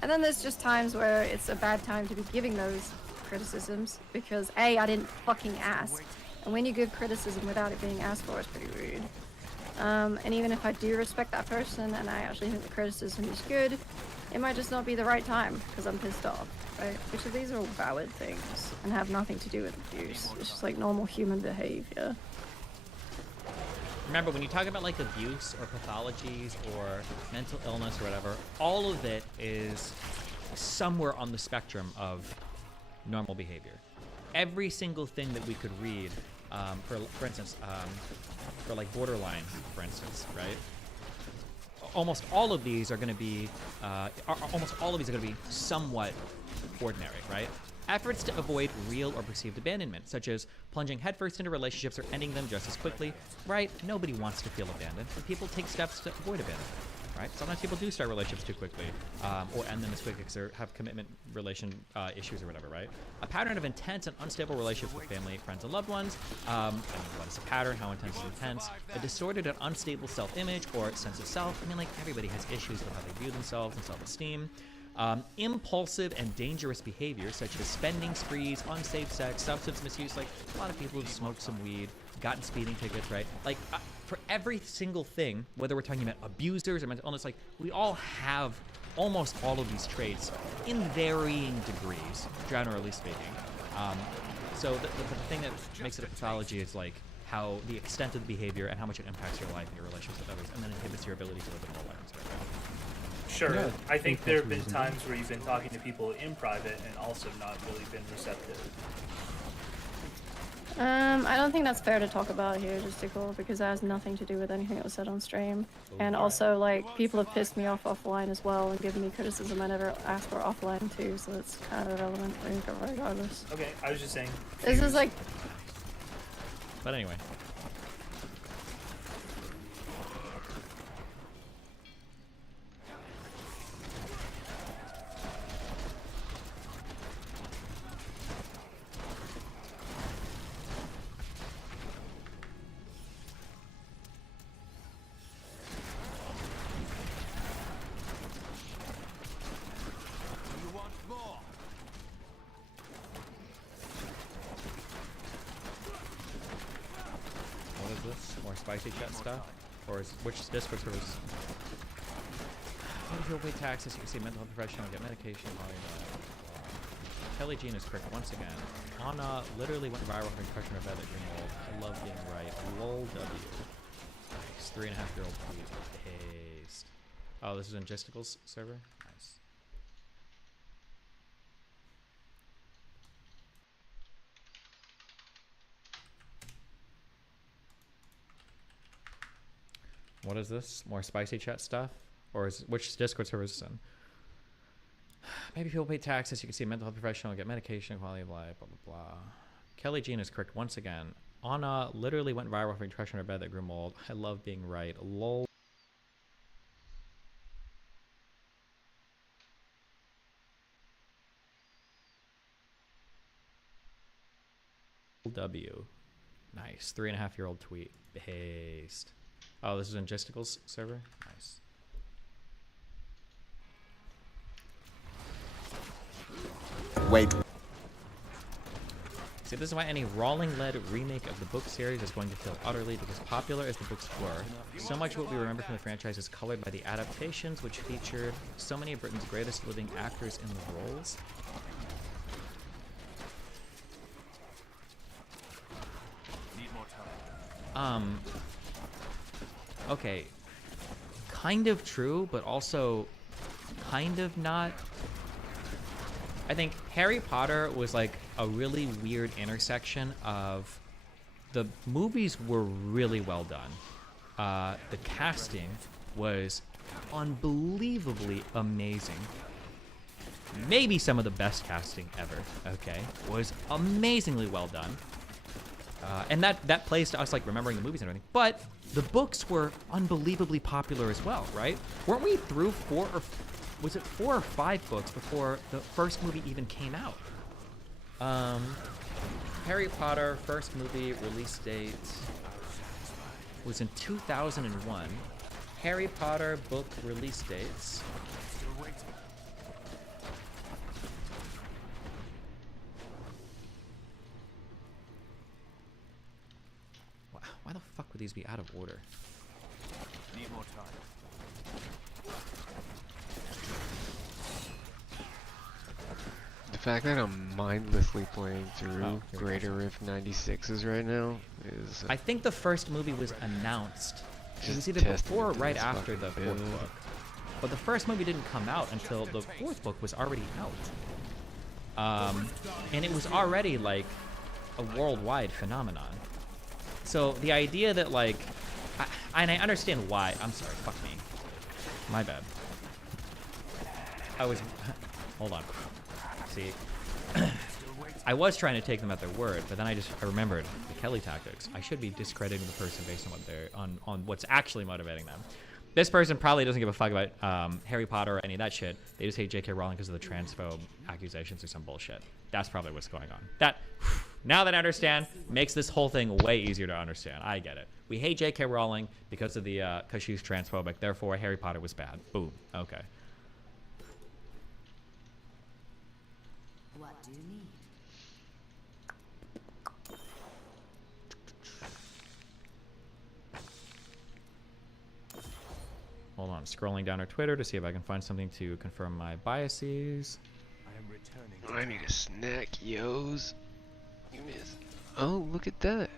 And then there's just times where it's a bad time to be giving those criticisms because A, I didn't fucking ask. And when you give criticism without it being asked for, it's pretty rude. And even if I do respect that person and I actually think the criticism is good, it might just not be the right time because I'm pissed off, right? Which these are all valid things and have nothing to do with abuse. It's just like normal human behavior. Remember, when you talk about like abuse or pathologies or mental illness or whatever, all of it is somewhere on the spectrum of normal behavior. Every single thing that we could read, for instance, for like borderline, for instance, right? Almost all of these are going to be, somewhat ordinary, right? Efforts to avoid real or perceived abandonment, such as plunging headfirst into relationships or ending them just as quickly, right? Nobody wants to feel abandoned, but people take steps to avoid abandonment, right? Sometimes people do start relationships too quickly, or end them as quickly because they have commitment relation issues or whatever, right? A pattern of intense and unstable relationships with family, friends, and loved ones. I mean, what is a pattern? How intense is intense? A distorted and unstable self-image or sense of self. I mean, like, everybody has issues with how they view themselves and self-esteem. Impulsive and dangerous behavior such as spending sprees, unsafe sex, substance misuse. Like, a lot of people who've smoked some weed, gotten speeding tickets, right? Like, for every single thing, whether we're talking about abusers or mental illness, like, we all have almost all of these traits in varying degrees, generally speaking. So the thing that makes it a pathology is like how the extent of the behavior and how much it impacts your life and your relationships with others, and then inhibits your ability to live a normal life. Sure. Yeah, I think there have been times where you've been talking to people in private and also not really been receptive. I don't think that's fair to talk about here, Justical, because that has nothing to do with anything that was said on stream. And also, like, people have pissed me off offline as well and given me criticism I never asked for offline too, so it's kind of irrelevant regardless. Okay, I was just saying. This is like... But anyway. Spicy chat stuff? Or is which Discord servers? How do people pay taxes? You can see mental health professional, get medication, Kelly Jean is correct once again. Anna literally went viral for impression of that dream. I love getting right. Lol W. Nice. 3.5-year-old paste. Oh, this is in Justicle's server? Nice. What is this? More spicy chat stuff? Or is which Discord server is this in? Maybe people pay taxes. You can see a mental health professional, get medication, quality of life, blah, blah, blah. Kelly Jean is correct once again. Anna literally went viral for trash in her bed that grew mold. I love being right. Lol. W. Nice. 3.5-year-old tweet. Based. Oh, this is in Gisticle's server? Nice. Wait. See, this is why any Rowling-led remake of the book series is going to fail utterly, because popular as the books were, so much of what we remember from the franchise is colored by the adaptations, which featured so many of Britain's greatest living actors in the roles. Okay. Kind of true, but also kind of not. I think Harry Potter was like a really weird intersection of the movies were really well done. The casting was unbelievably amazing. Maybe some of the best casting ever, okay? Was amazingly well done. And that plays to us like remembering the movies and everything. But the books were unbelievably popular as well, right? Weren't we through 4 or 5 books before the first movie even came out? Harry Potter first movie release date was in 2001. Harry Potter book release dates. Why the fuck would these be out of order? Need more time. The fact that I'm mindlessly playing through Greater Rift 96s right now is... I think the first movie was announced. It was either testament before or to right this after the fucking fourth build. book. But the first movie didn't come out until the fourth book was already out. And it was already like a worldwide phenomenon. So the idea that like... and I understand why. I'm sorry, fuck me. My bad. I was... Hold on. See, I was trying to take them at their word, but then I remembered the Kelly tactics. I should be discrediting the person based on what they're on what's actually motivating them. This person probably doesn't give a fuck about Harry Potter or any of that shit. They just hate J.K. Rowling because of the transphobe accusations or some bullshit. That's probably what's going on. That, now that I understand, makes this whole thing way easier to understand. I get it. We hate J.K. Rowling because of the because she's transphobic. Therefore, Harry Potter was bad. Boom. Okay. What do you need? Hold on, scrolling down her Twitter to see if I can find something to confirm my biases. I am returning. I need a snack, yos. Oh, look at that.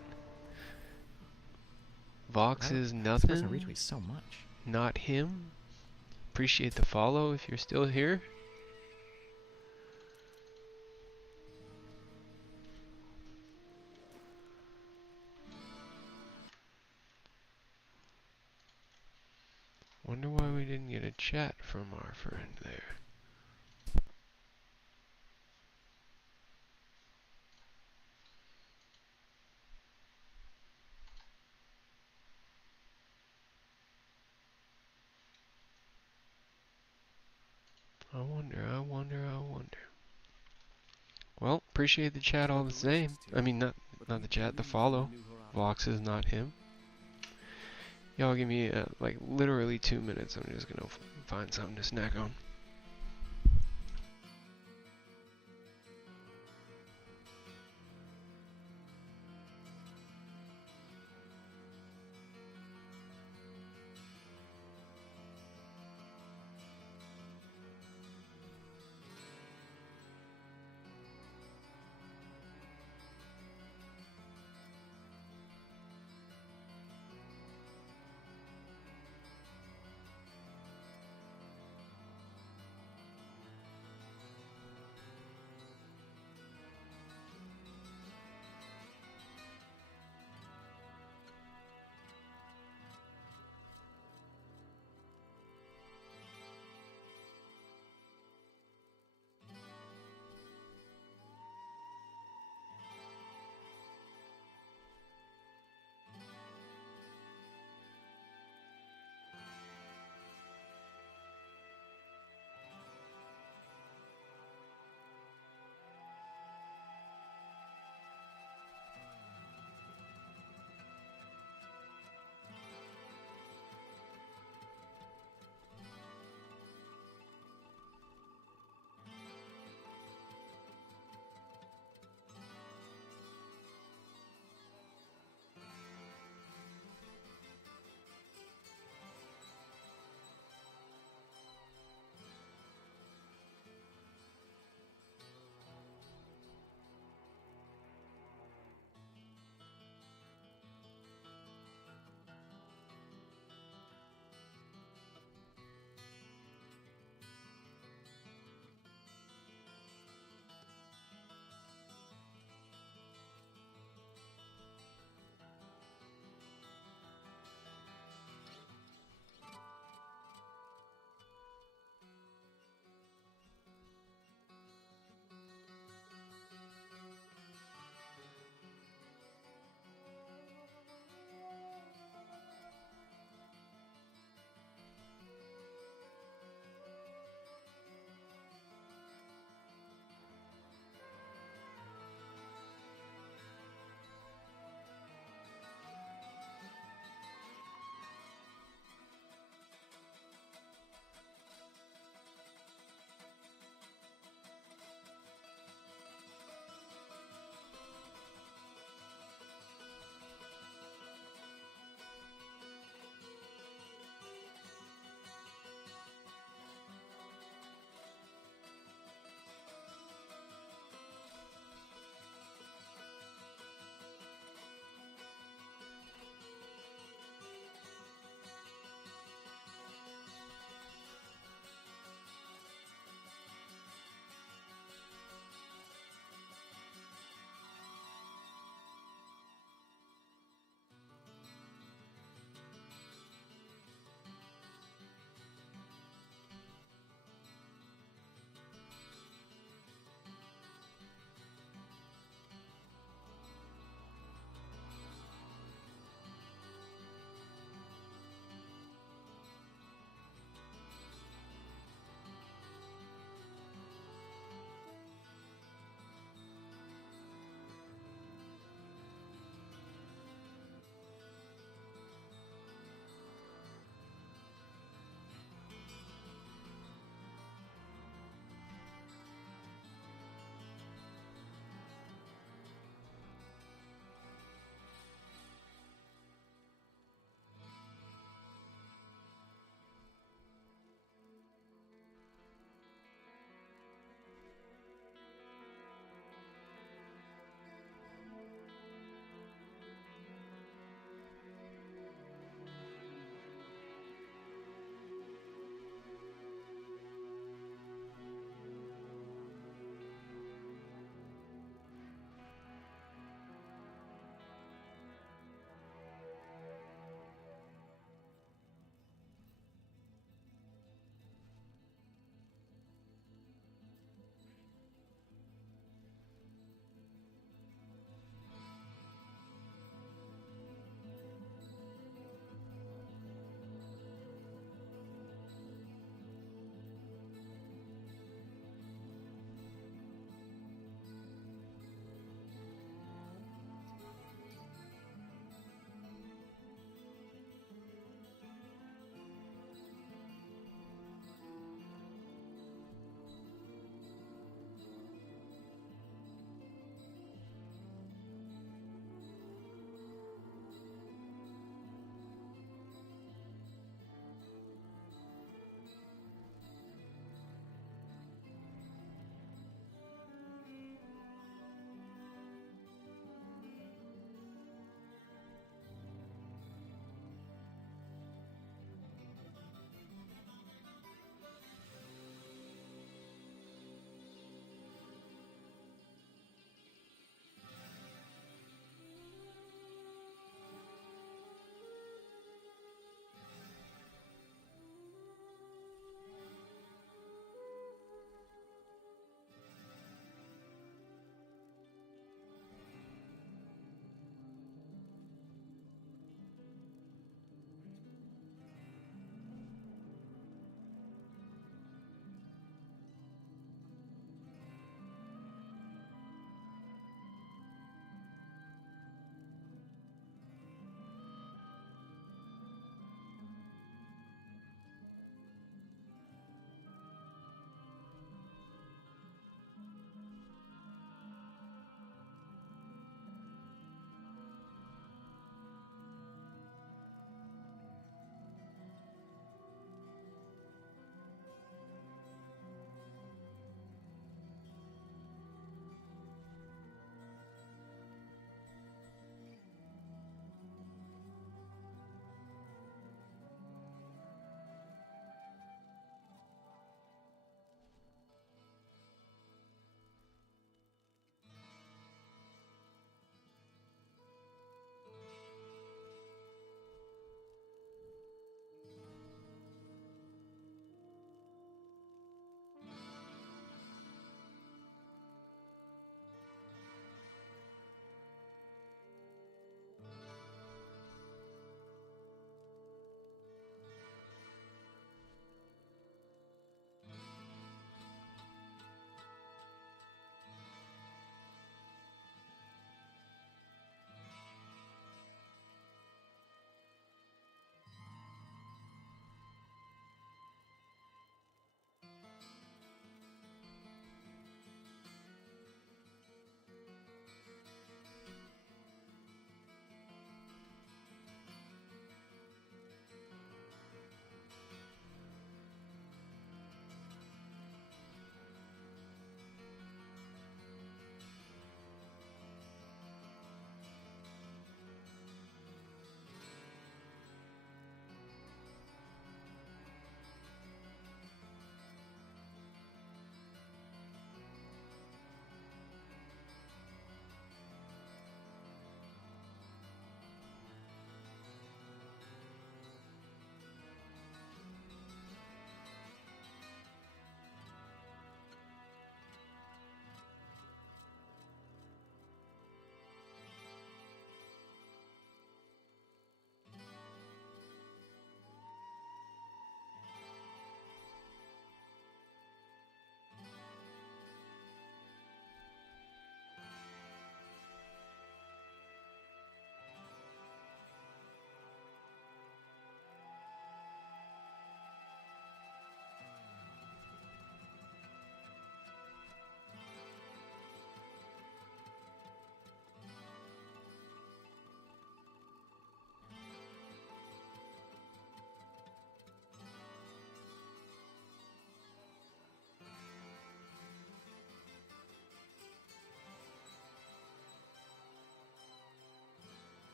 Vox is nothing. This person retweets so much. Not him. Appreciate the follow if you're still here. Wonder why we didn't get a chat from our friend there. I wonder. Well, appreciate the chat all the same. I mean, not the chat, the follow. Vox is not him. Y'all give me like literally 2 minutes. I'm just gonna find something to snack on.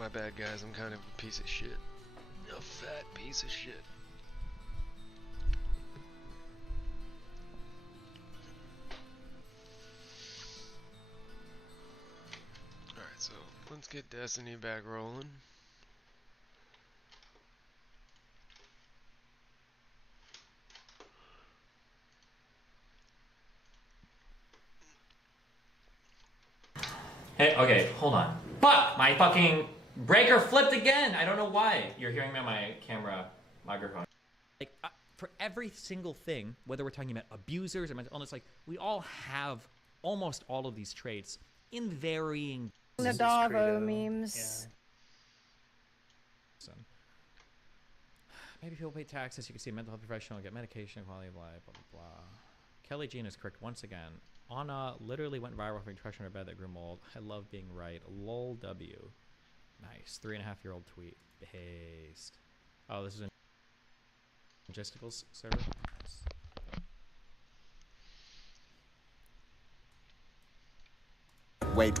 My bad, guys. I'm kind of a piece of shit. A fat piece of shit. Alright, so let's get Destiny back rolling. Hey, okay, hold on. Fuck! My fucking breaker flipped again! I don't know why. You're hearing me on my camera microphone. Like, for every single thing, whether we're talking about abusers or mental illness, like, we all have almost all of these traits in varying... The Davo memes. Yeah. Maybe people pay taxes, you can see a mental health professional, get medication, quality of life, blah, blah, blah. Kelly Jean is correct once again. Anna literally went viral for depression in her bed that grew mold. I love being right. Lol W. Nice. 3.5-year-old tweet. Based. Oh, this is a logisticals server? Wait.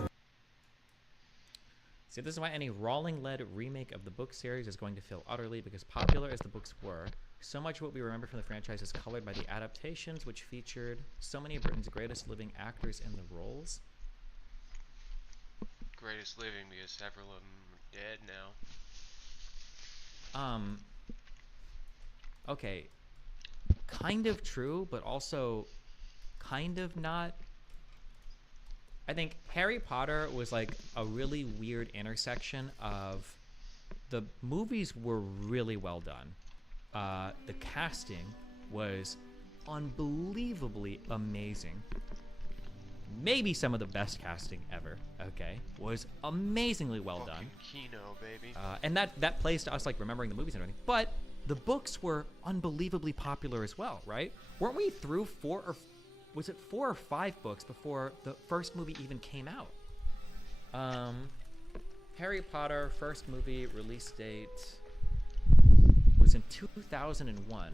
See, this is why any Rowling-led remake of the book series is going to fail utterly, because popular as the books were, so much of what we remember from the franchise is colored by the adaptations, which featured so many of Britain's greatest living actors in the roles. Greatest living, because several of them are dead now. Okay. Kind of true, but also kind of not. I think Harry Potter was like a really weird intersection of the movies were really well done. The casting was unbelievably amazing. Maybe some of the best casting ever, okay? Was amazingly well done. Kino, baby. And that plays to us like remembering the movies and everything. But the books were unbelievably popular as well, right? Weren't we through 4 or 5 books before the first movie even came out? Harry Potter first movie release date was in 2001.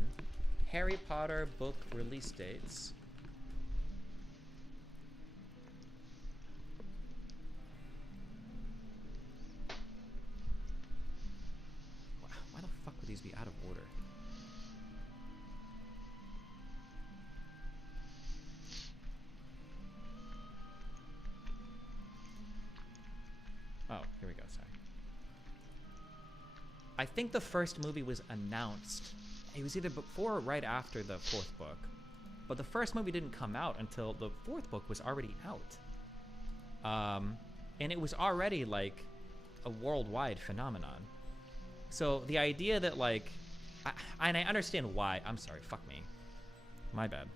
Harry Potter book release dates. Why the fuck would these be out of order? Oh, here we go, sorry. I think the first movie was announced. It was either before or right after the 4th book. But the first movie didn't come out until the 4th book was already out. And it was already, like, a worldwide phenomenon. So the idea that, like... and I understand why. I'm sorry, fuck me. My bad.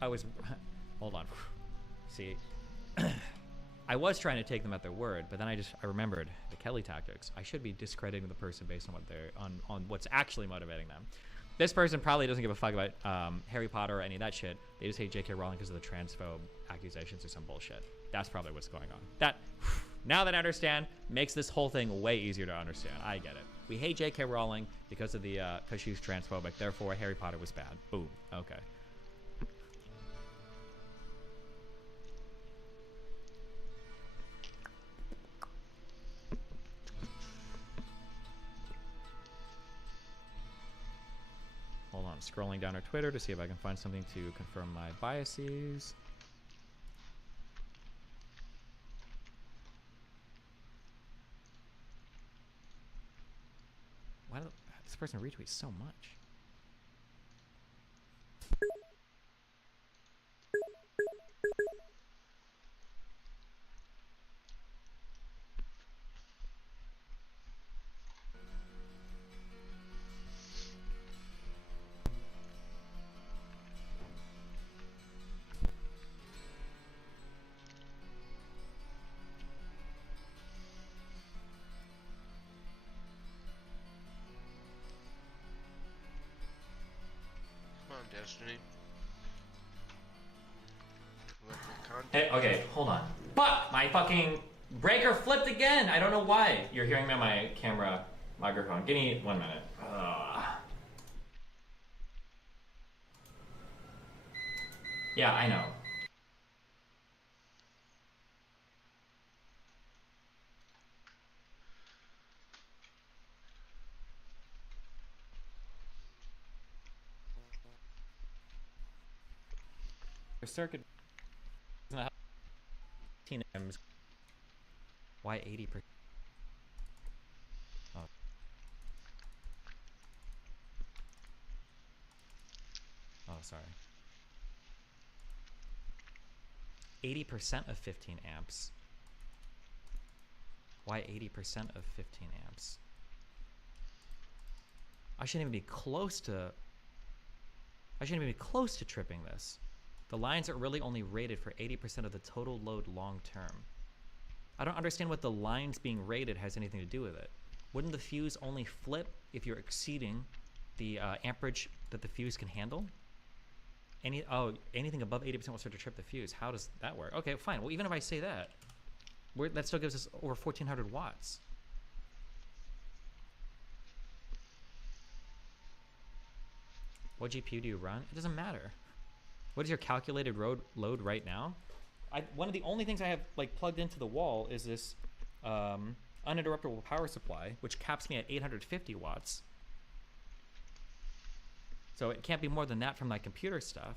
I was... Hold on. See... I was trying to take them at their word, but then I remembered the Kelly tactics. I should be discrediting the person based on what they're on what's actually motivating them. This person probably doesn't give a fuck about Harry Potter or any of that shit. They just hate J.K. Rowling because of the transphobe accusations or some bullshit. That's probably what's going on. That, now that I understand, makes this whole thing way easier to understand. I get it. We hate J.K. Rowling because of the because she's transphobic. Therefore, Harry Potter was bad. Boom. Okay. Hold on, scrolling down her Twitter to see if I can find something to confirm my biases. Why does this person retweet so much? Destiny. Hey, okay, hold on. Fuck! My fucking breaker flipped again! I don't know why. You're hearing me on my camera microphone. Give me 1 minute. Yeah, I know. circuit. Isn't that 15 amps? Why 80%? Oh. Oh, sorry. 80% of 15 amps. Why 80% of 15 amps? I shouldn't even be close to... I shouldn't even be close to tripping this. The lines are really only rated for 80% of the total load long term. I don't understand what the lines being rated has anything to do with it. Wouldn't the fuse only flip if you're exceeding the amperage that the fuse can handle? Anything above 80% will start to trip the fuse. How does that work? Okay, fine. Well, even if I say that, that still gives us over 1,400 watts. What GPU do you run? It doesn't matter. What is your calculated load right now? One of the only things I have like plugged into the wall is this uninterruptible power supply, which caps me at 850 watts. So it can't be more than that from my computer stuff.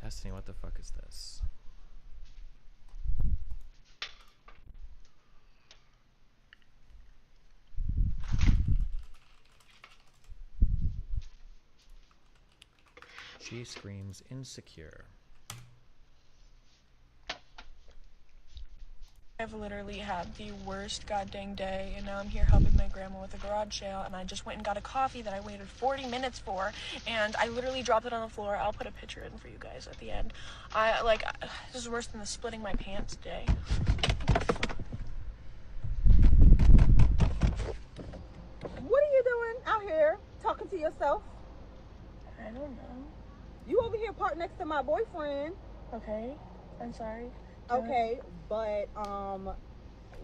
Destiny, what the fuck is this? She screams insecure. I've literally had the worst goddamn day, and now I'm here helping my grandma with a garage sale, and I just went and got a coffee that I waited 40 minutes for, and I literally dropped it on the floor. I'll put a picture in for you guys at the end. This is worse than the splitting my pants day. What are you doing out here talking to yourself? I don't know. You over here parked next to my boyfriend. Okay, I'm sorry. Okay, but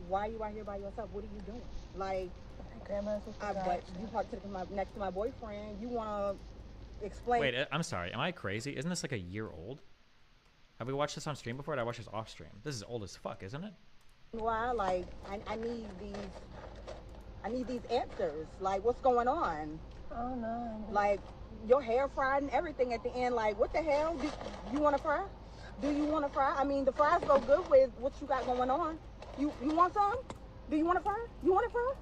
why are you out here by yourself? What are you doing? Like, my grandma's with the but you parked next to my boyfriend. You want to explain? Wait, I'm sorry. Am I crazy? Isn't this like a year old? Have we watched this on stream before? Or did I watch this off stream? This is old as fuck, isn't it? Why? Like, I need these answers. Like, what's going on? Oh no. Like, your hair fried and everything at the end. Like, what the hell? Do you want to fry? Do you want to fry? I mean, the fries go good with what you got going on. You want some? Do you want to fry? You want to fry?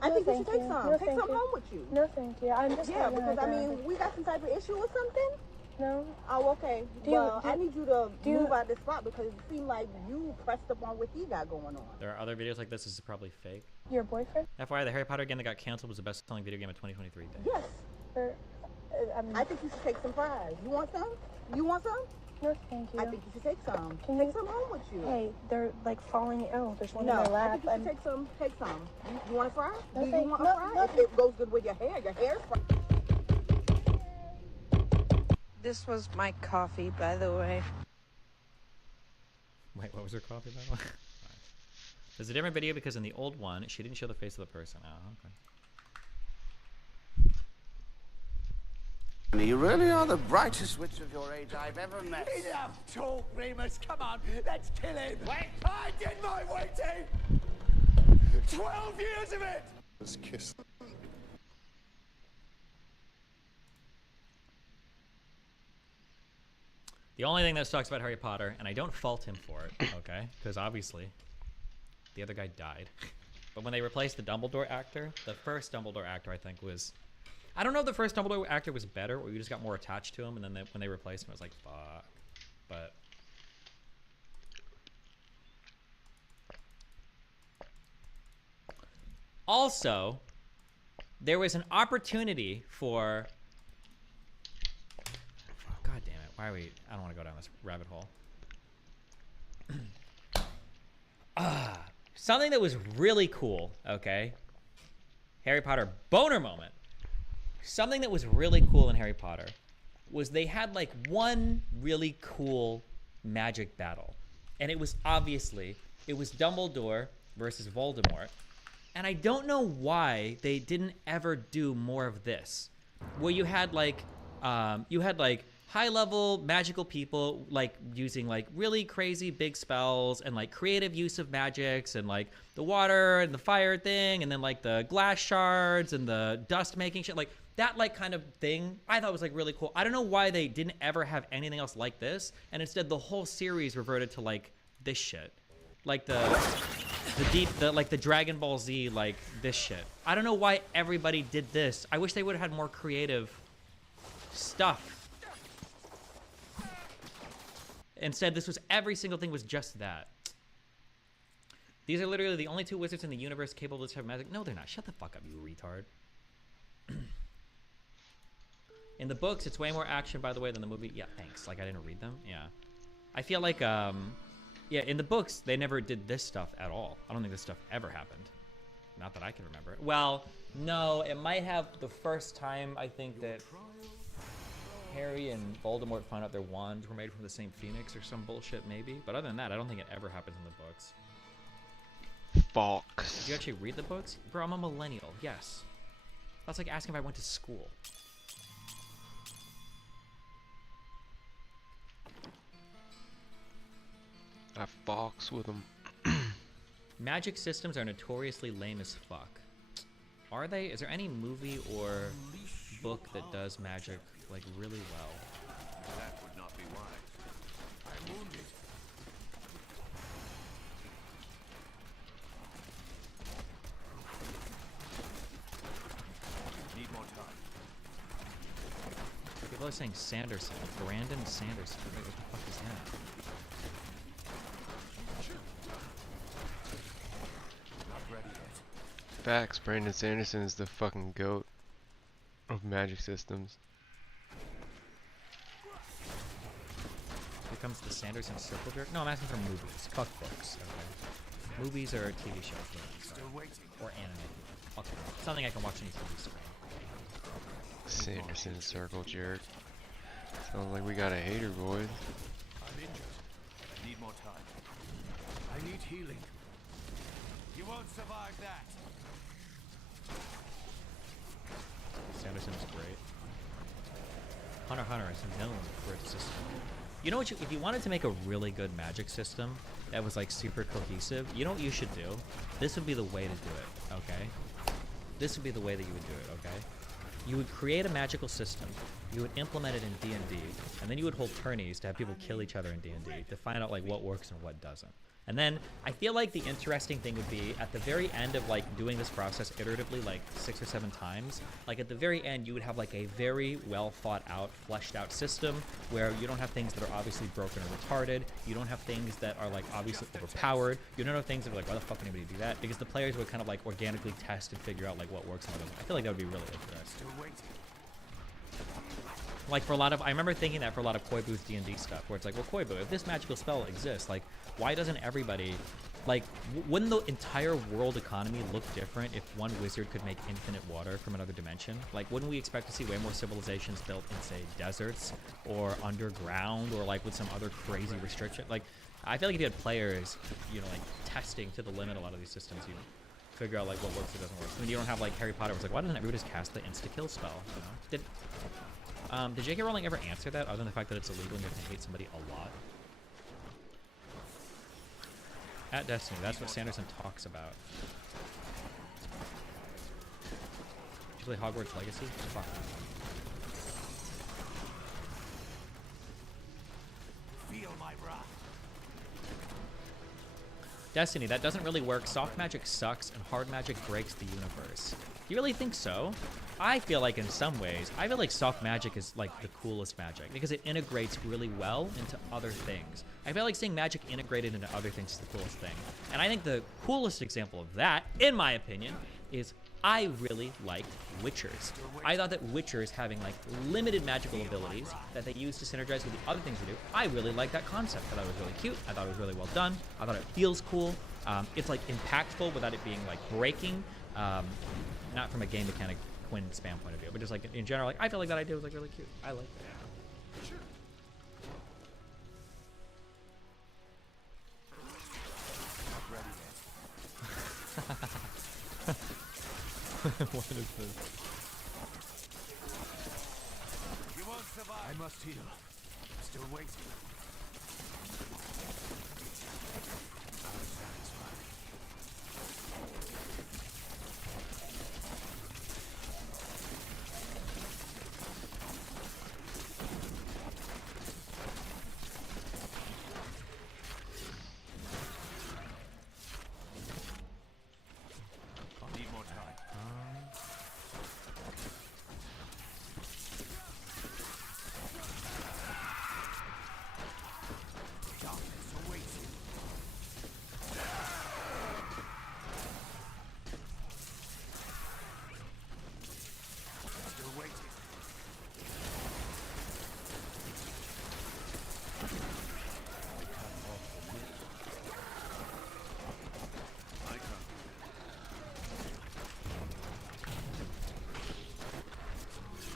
I think you should take some. Take some home with you. No, thank you. I'm just because I mean, we got some type of issue or something. No. Oh, okay. I need you to move out of this spot because it seems like you pressed up on what he got going on. There are other videos like this. This is probably fake. Your boyfriend? FYI, the Harry Potter game that got canceled was the best-selling video game of 2023. Yes. I think you should take some fries. You want some? You want some? No, thank you. I think you should take some. Take some home with you. Hey, they're like falling. Oh, there's one in my lap. I think you should take some. Take some. You want a fry? No, Do you want a fry? no. If it goes good with your hair. Your hair's fried. This was my coffee, by the way. Wait, what was her coffee, by the way? There's a different video because in the old one, she didn't show the face of the person. Oh, okay. You really are the brightest witch of your age I've ever met. Enough talk, Remus. Come on, let's kill him. Wait. I did my waiting. 12 years of it. Let's kiss. The only thing that sucks about Harry Potter, and I don't fault him for it, okay? Because obviously, the other guy died. But when they replaced the Dumbledore actor, the first Dumbledore actor, I think, was... I don't know if the first Dumbledore actor was better, or you just got more attached to him, and then when they replaced him, it was like, fuck. But... Also, there was an opportunity for... Oh, God damn it. Why are we... I don't want to go down this rabbit hole. Something that was really cool, okay? Harry Potter boner moment. Something that was really cool in Harry Potter was they had like one really cool magic battle. And it was Dumbledore versus Voldemort. And I don't know why they didn't ever do more of this, where you had like high-level magical people like using like really crazy big spells and like creative use of magics and like the water and the fire thing and then like the glass shards and the dust making shit, like that like kind of thing. I thought was like really cool. I don't know why they didn't ever have anything else like this, and instead the whole series reverted to like this shit, like the Dragon Ball Z, like this shit. I don't know why everybody did this. I wish they would have had more creative stuff. Instead, every single thing was just that. These are literally the only two wizards in the universe capable of this type of magic. No, they're not. Shut the fuck up, you retard. In the books, it's way more action, by the way, than the movie. Yeah, thanks. Like, I didn't read them. Yeah. I feel like, yeah, in the books, they never did this stuff at all. I don't think this stuff ever happened. Not that I can remember. Well, no, it might have the first time, I think, that Harry and Voldemort found out their wands were made from the same phoenix or some bullshit, maybe. But other than that, I don't think it ever happens in the books. Fox. Did you actually read the books? Bro, I'm a millennial. Yes. That's like asking if I went to school. I fox with them. Magic systems are notoriously lame as fuck. Are they? Is there any movie or book that does magic like really well? That would not be wise. I'm wounded. Need more time. People are saying Sanderson. Brandon Sanderson. Wait, what the fuck is that? Facts, Brandon Sanderson is the fucking goat of magic systems. Here comes the Sanderson circle jerk. No, I'm asking for movies. Fuck books. Okay. Movies or TV shows. Still waiting. Or anime. Fuck it. Something I can watch on TV screen. Sanderson circle jerk. Sounds like we got a hater, boys. I'm injured. Need more time. I need healing. You won't survive that. Sanderson's great. Hunter x Hunter is known for its system. You know what? If you wanted to make a really good magic system that was like super cohesive, you know what you should do? This would be the way to do it. Okay. This would be the way that you would do it. Okay. You would create a magical system. You would implement it in D&D, and then you would hold tourneys to have people kill each other in D&D to find out like what works and what doesn't. And then I feel like the interesting thing would be at the very end of like doing this process iteratively like 6 or 7 times, like at the very end you would have like a very well thought out, fleshed out system where you don't have things that are obviously broken or retarded, you don't have things that are like obviously overpowered, you don't have things that are like, why the fuck would anybody do that? Because the players would kind of like organically test and figure out like what works and what doesn't. I feel like that would be really interesting. Like for a lot of, I remember thinking that for a lot of Koibu's D&D stuff, where it's like, well, Koibu, if this magical spell exists, like, why doesn't everybody, like, wouldn't the entire world economy look different if one wizard could make infinite water from another dimension? Like, wouldn't we expect to see way more civilizations built in, say, deserts or underground or like with some other crazy restriction? Like, I feel like if you had players, you know, like testing to the limit a lot of these systems, you figure out like what works and doesn't work. I mean, you don't have like Harry Potter, where it's like, why doesn't everybody just cast the insta-kill spell? You know? Did J.K. Rowling ever answer that, other than the fact that it's illegal and you have to hate somebody a lot? At Destiny, that's what Sanderson talks about. Did you play Hogwarts Legacy? Fuck. Feel my wrath. Destiny, that doesn't really work. Soft magic sucks and hard magic breaks the universe. You really think so? I feel like in some ways, I feel like soft magic is like the coolest magic because it integrates really well into other things. I feel like seeing magic integrated into other things is the coolest thing. And I think the coolest example of that, in my opinion, is I really liked Witchers. I thought that Witchers having like limited magical abilities that they use to synergize with the other things they do, I really liked that concept. I thought it was really cute. I thought it was really well done. I thought it feels cool. It's like impactful without it being like breaking. Not from a game mechanic Quinn spam point of view, but just like in general, like I feel like that idea was like really cute. I like that. What is this? You won't survive. I must heal. Still waiting. Unsatisfied. I'll need more time. Still waiting. I come.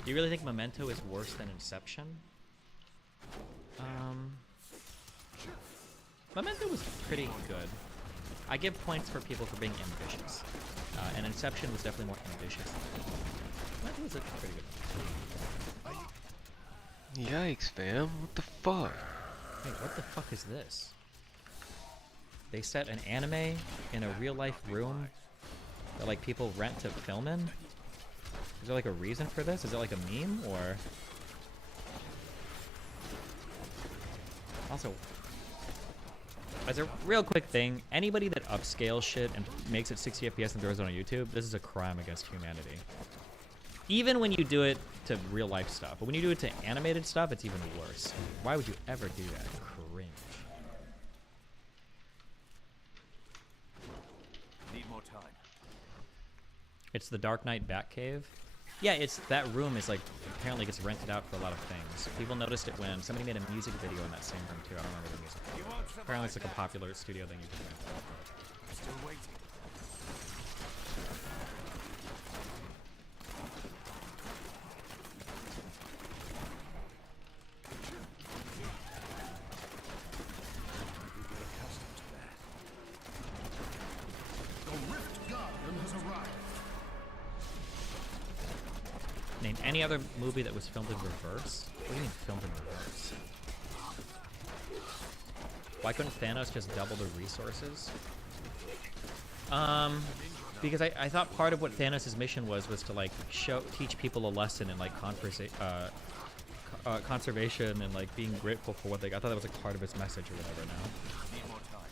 Do you really think Memento is worse than Inception? Memento was pretty good. I give points for people for being ambitious. And Inception was definitely more ambitious. Memento was pretty good. Yikes, fam. What the fuck? Wait, what the fuck is this? They set an anime in a real life room that like people rent to film in? Is there like a reason for this? Is it like a meme or? Also, as a real quick thing, anybody that upscales shit and makes it 60 FPS and throws it on YouTube, this is a crime against humanity. Even when you do it to real life stuff, but when you do it to animated stuff, it's even worse. Why would you ever do that? Cringe. Need more time. It's the Dark Knight Batcave. Yeah, it's that room is like apparently gets rented out for a lot of things. People noticed it when somebody made a music video in that same room too. I don't remember the music. Apparently it's like a popular studio thing you can do. Still waiting. The Rift Guardian has arrived. Name any other movie that was filmed in reverse? What do you mean filmed in reverse? Why couldn't Thanos just double the resources? Because I thought part of what Thanos' mission was to like teach people a lesson in like conservation and like being grateful for what they got. I thought that was like part of his message or whatever now. Need more time.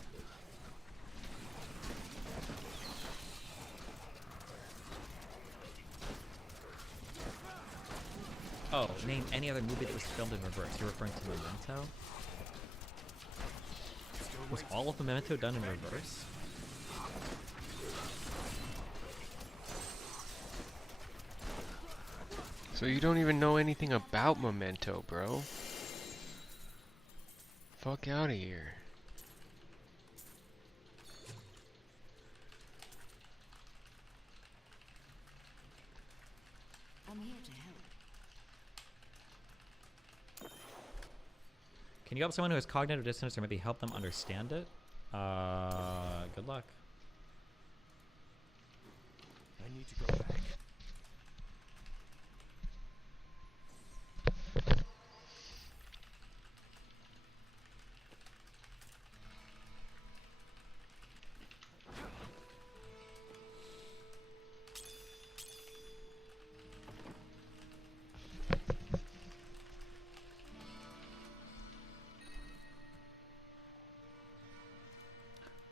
Oh, name any other movie that was filmed in reverse. You're referring to Memento? Was all of Memento done in reverse? So you don't even know anything about Memento, bro. Fuck out of here. I'm here to help. Can you help someone who has cognitive dissonance or maybe help them understand it? Good luck. I need to go back.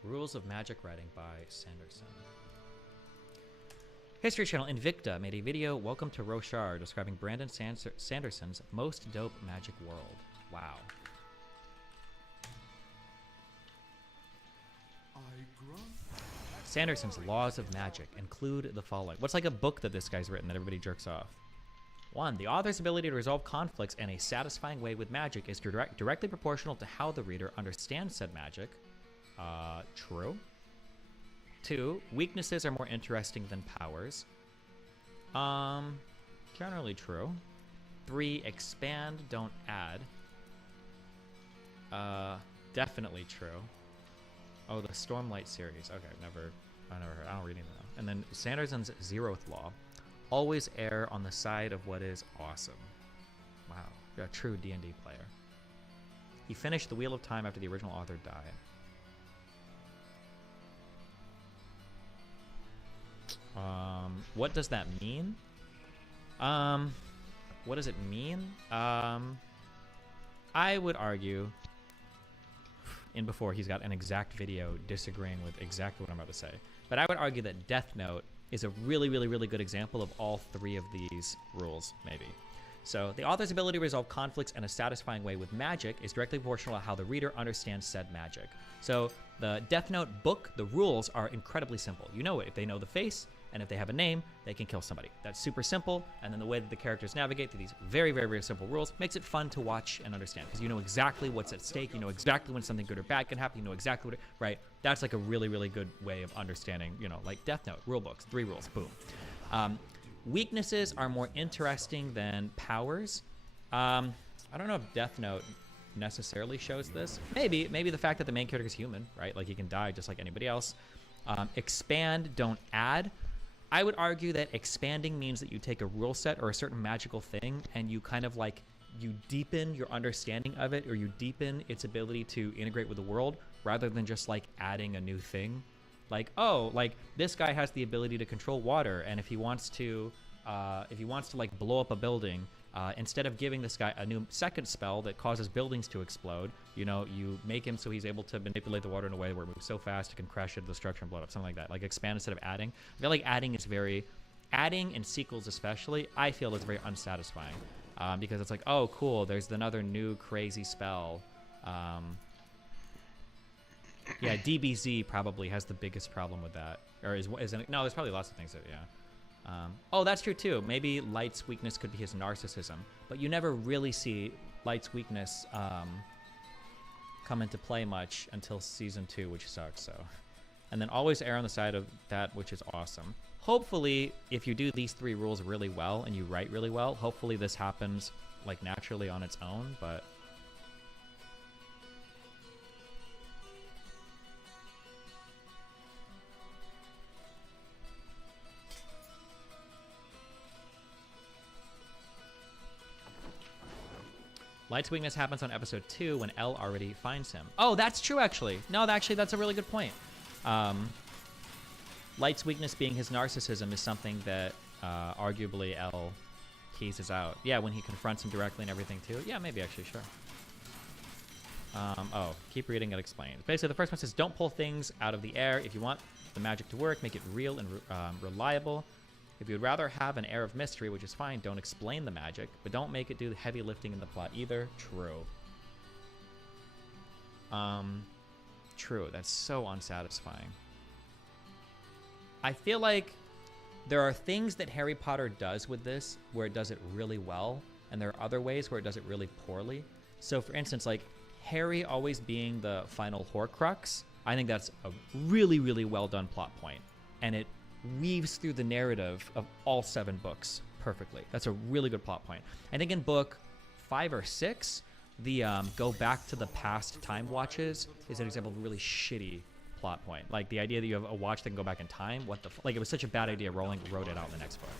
Rules of Magic Writing by Sanderson. History Channel Invicta made a video, Welcome to Roshar, describing Brandon Sanderson's most dope magic world. Wow. Sanderson's laws of magic include the following. What's like a book that this guy's written that everybody jerks off? 1. The author's ability to resolve conflicts in a satisfying way with magic is directly proportional to how the reader understands said magic. True. 2. Weaknesses are more interesting than powers. Generally true. 3. Expand, don't add. Definitely true. Oh, the Stormlight series. Okay, I never heard. I don't read anything though. And then Sanderson's 0th law: always err on the side of what is awesome. Wow, you're a true D&D player. He finished the Wheel of Time after the original author died. What does that mean? What does it mean? I would argue, in before he's got an exact video disagreeing with exactly what I'm about to say, but I would argue that Death Note is a really, really, really good example of all three of these rules, maybe. So the author's ability to resolve conflicts in a satisfying way with magic is directly proportional to how the reader understands said magic. So the Death Note book, the rules are incredibly simple. You know it. If they know the face, and if they have a name, they can kill somebody. That's super simple, and then the way that the characters navigate through these very, very, very simple rules makes it fun to watch and understand, because you know exactly what's at stake, you know exactly when something good or bad can happen, you know exactly what right? That's like a really, really good way of understanding, you know, like Death Note, rule books, 3 rules, boom. Weaknesses are more interesting than powers. I don't know if Death Note necessarily shows this. Maybe the fact that the main character is human, right? Like he can die just like anybody else. Expand, don't add. I would argue that expanding means that you take a rule set or a certain magical thing and you kind of like, you deepen your understanding of it, or you deepen its ability to integrate with the world, rather than just like adding a new thing. Like, oh, like this guy has the ability to control water, and if he wants to like blow up a building, instead of giving this guy a new second spell that causes buildings to explode, you know, you make him so he's able to manipulate the water in a way where it moves so fast it can crash into the structure and blow it up, something like that. Like expand instead of adding. I feel like adding in sequels especially, I feel is very unsatisfying, because it's like, oh, cool, there's another new crazy spell. Yeah, DBZ probably has the biggest problem with that. Or no, there's probably lots of things that, yeah. Oh, that's true too. Maybe Light's weakness could be his narcissism, but you never really see Light's weakness come into play much until season 2, which sucks. So, and then always err on the side of that which is awesome. Hopefully, if you do these 3 rules really well and you write really well, hopefully this happens like naturally on its own. But Light's weakness happens on episode 2 when Elle already finds him. Oh, that's true, actually. No, actually, that's a really good point. Light's weakness being his narcissism is something that arguably Elle teases out. Yeah, when he confronts him directly and everything, too. Yeah, maybe, actually, sure. Oh, keep reading, it explains. Basically, the first one says, don't pull things out of the air. If you want the magic to work, make it real and reliable. If you'd rather have an air of mystery, which is fine, don't explain the magic, but don't make it do the heavy lifting in the plot either. True. True. That's so unsatisfying. I feel like there are things that Harry Potter does with this where it does it really well, and there are other ways where it does it really poorly. So, for instance, like Harry always being the final Horcrux, I think that's a really, really well done plot point, and it weaves through the narrative of all 7 books perfectly. That's a really good plot point. I think in book 5 or 6, the go back to the past time watches is an example of a really shitty plot point. Like the idea that you have a watch that can go back in time, what the like, it was such a bad idea. Rowling wrote it out in the next book.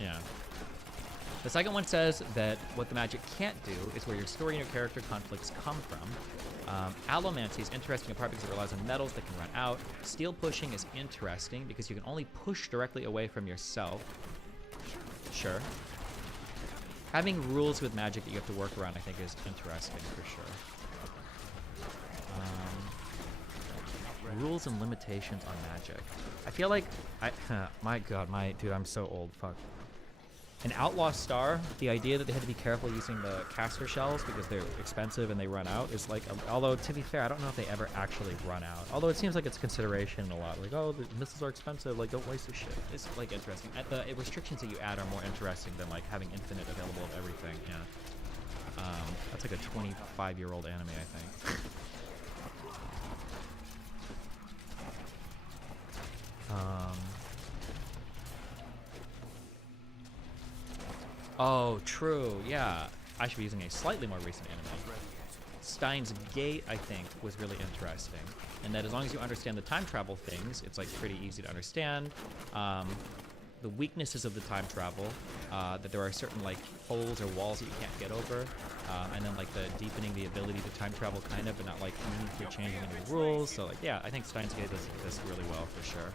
Yeah. The second one says that what the magic can't do is where your story and your character conflicts come from. Allomancy is interesting in part because it relies on metals that can run out. Steel pushing is interesting because you can only push directly away from yourself. Sure. Having rules with magic that you have to work around, I think, is interesting for sure. Rules and limitations on magic. I feel like my god, dude, I'm so old. Fuck. An Outlaw Star, the idea that they had to be careful using the caster shells because they're expensive and they run out is like, although to be fair, I don't know if they ever actually run out. Although it seems like it's a consideration a lot. Like, oh, the missiles are expensive, like don't waste this shit. It's like interesting. The restrictions that you add are more interesting than like having infinite available of everything, yeah. That's like a 25-year-old anime, I think. Oh, true. Yeah, I should be using a slightly more recent anime. Steins Gate, I think, was really interesting. And that as long as you understand the time travel things, it's like pretty easy to understand. The weaknesses of the time travel, that there are certain like holes or walls that you can't get over, and then like the deepening the ability to time travel kind of, but not like meaningfully changing any rules. So like, yeah, I think Steins Gate does this really well for sure.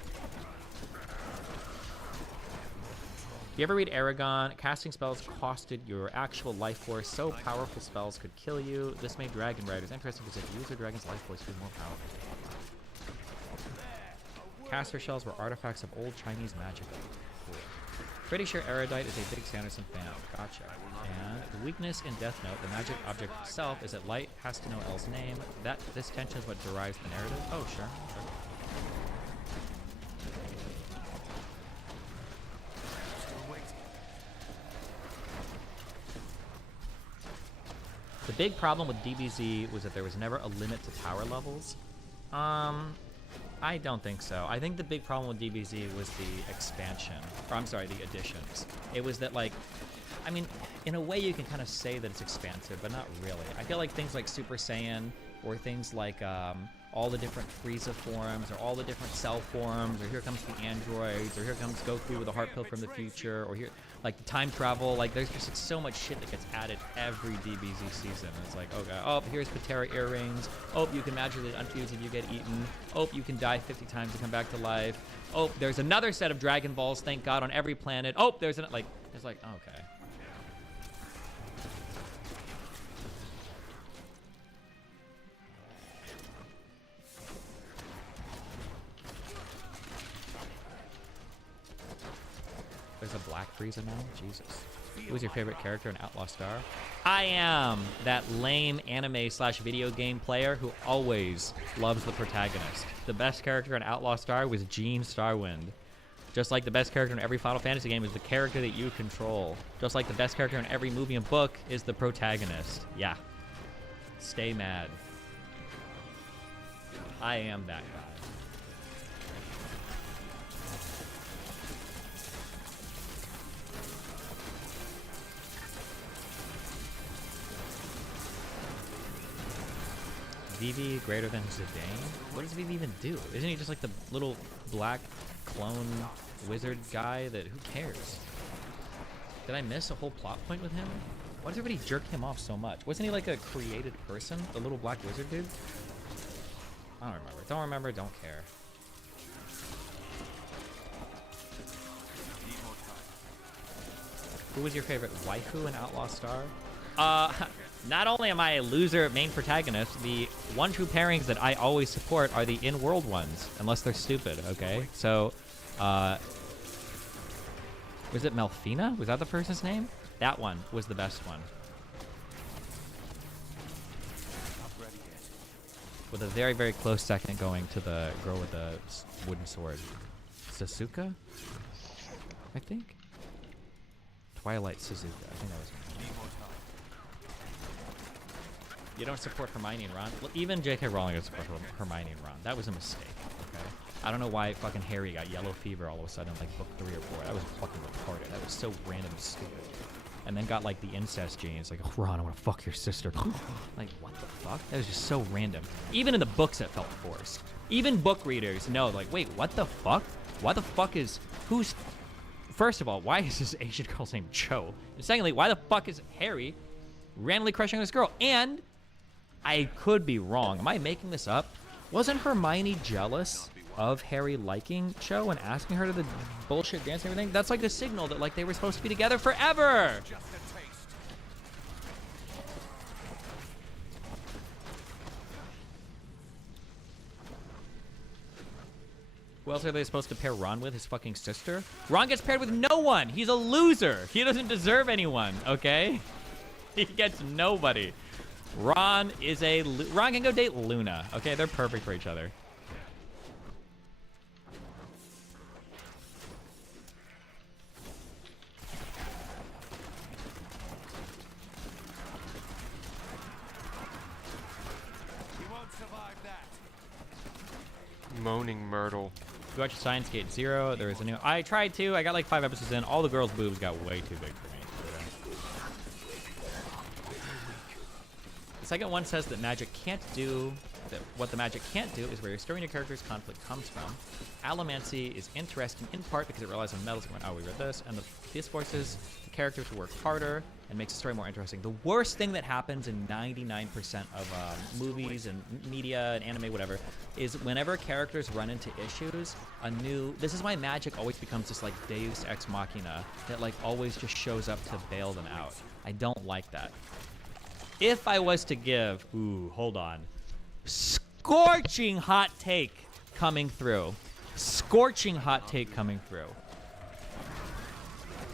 You ever read Aragon? Casting spells costed your actual life force, so powerful spells could kill you. This made Dragon Riders interesting because it used their dragon's life force to be more powerful. Caster shells were artifacts of old Chinese magic. Cool. Pretty sure Erudite is a Felix Sanderson fan. Gotcha. And the weakness in Death Note, the magic object itself, is that Light has to know L's name. This tension is what derives the narrative. Oh, sure. The big problem with DBZ was that there was never a limit to power levels. I don't think so. I think the big problem with DBZ was the expansion, or I'm sorry, the additions. It was that, like, I mean, in a way you can kind of say that it's expansive, but not really. I feel like things like Super Saiyan, or things like all the different Frieza forms, or all the different Cell forms, or here comes the androids, or here comes Goku with a heart pill from the future, or here, like the time travel, like there's just so much shit that gets added every DBZ season. It's like, okay, oh, here's Patera earrings. Oh, you can magically unfuse if you get eaten. Oh, you can die 50 times to come back to life. Oh, there's another set of Dragon Balls, thank God, on every planet. Oh, there's an, like, it's like, okay. There's a Black Frieza now? Jesus. Who's your favorite character in Outlaw Star? I am that lame anime/video game player who always loves the protagonist. The best character in Outlaw Star was Jean Starwind. Just like the best character in every Final Fantasy game is the character that you control. Just like the best character in every movie and book is the protagonist. Yeah. Stay mad. I am that guy. VV greater than Zidane? What does VV even do? Isn't he just like the little black clone wizard guy that, who cares? Did I miss a whole plot point with him? Why does everybody jerk him off so much? Wasn't he like a created person? The little black wizard dude? I don't remember. Don't remember, don't care. Who was your favorite waifu in Outlaw Star? Not only am I a loser main protagonist, the one true pairings that I always support are the in-world ones, unless they're stupid, okay? So, was it Melfina? Was that the person's name? That one was the best one. With a very, very close second going to the girl with the wooden sword. Sasuka? I think? Twilight Suzuka. I think that was her. You don't support Hermione and Ron? Well, even J.K. Rowling doesn't support Hermione and Ron. That was a mistake, okay? I don't know why fucking Harry got yellow fever all of a sudden in, like, book 3 or 4. That was fucking retarded. That was so random and stupid. And then got, like, the incest genes. Like, oh, Ron, I want to fuck your sister. Like, what the fuck? That was just so random. Even in the books, it felt forced. Even book readers know, like, wait, what the fuck? Why the fuck is... Who's... First of all, why is this Asian girl's name Cho? And secondly, why the fuck is Harry randomly crushing on this girl? And... I could be wrong. Am I making this up? Wasn't Hermione jealous of Harry liking Cho and asking her to the bullshit dance and everything? That's like a signal that, like, they were supposed to be together forever. Who else are they supposed to pair Ron with? His fucking sister? Ron gets paired with no one. He's a loser. He doesn't deserve anyone, okay? He gets nobody. Ron can go date Luna. Okay, they're perfect for each other. You won't survive that. Moaning Myrtle. You watched Science Gate 0. There was a new... I tried to. I got like 5 episodes in. All the girls' boobs got way too big for me. The second one says that magic can't do that. What the magic can't do is where your story and your character's conflict comes from. Allomancy is interesting in part because it relies on metals. Oh, we read this, and this forces the character to work harder and makes the story more interesting. The worst thing that happens in 99% of movies and media and anime, whatever, is whenever characters run into issues, this is why magic always becomes this like Deus Ex Machina that like always just shows up to bail them out. I don't like that. If I was to give, hold on, scorching hot take coming through. Scorching hot take coming through.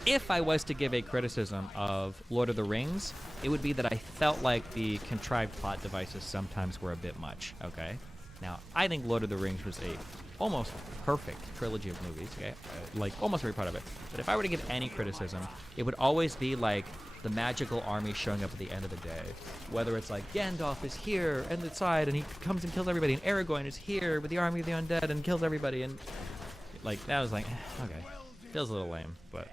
If I was to give a criticism of Lord of the Rings, it would be that I felt like the contrived plot devices sometimes were a bit much, okay? Now, I think Lord of the Rings was a almost perfect trilogy of movies, okay? Like, almost very proud of it. But if I were to give any criticism, it would always be like the magical army showing up at the end of the day. Whether it's like Gandalf is here and the side and he comes and kills everybody, and Aragorn is here with the army of the undead and kills everybody, and like, that was like, okay. Feels a little lame, but...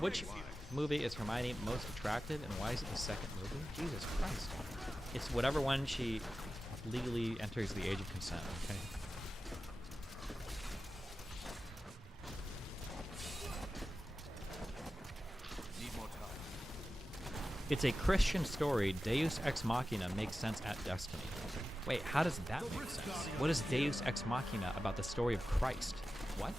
Which movie is Hermione most attractive, and why is it the second movie? Jesus Christ. It's whatever one she legally enters the age of consent, okay? Need more time. It's a Christian story. Deus Ex Machina makes sense at Destiny. Wait, how does that make sense? What is Deus Ex Machina about the story of Christ? What?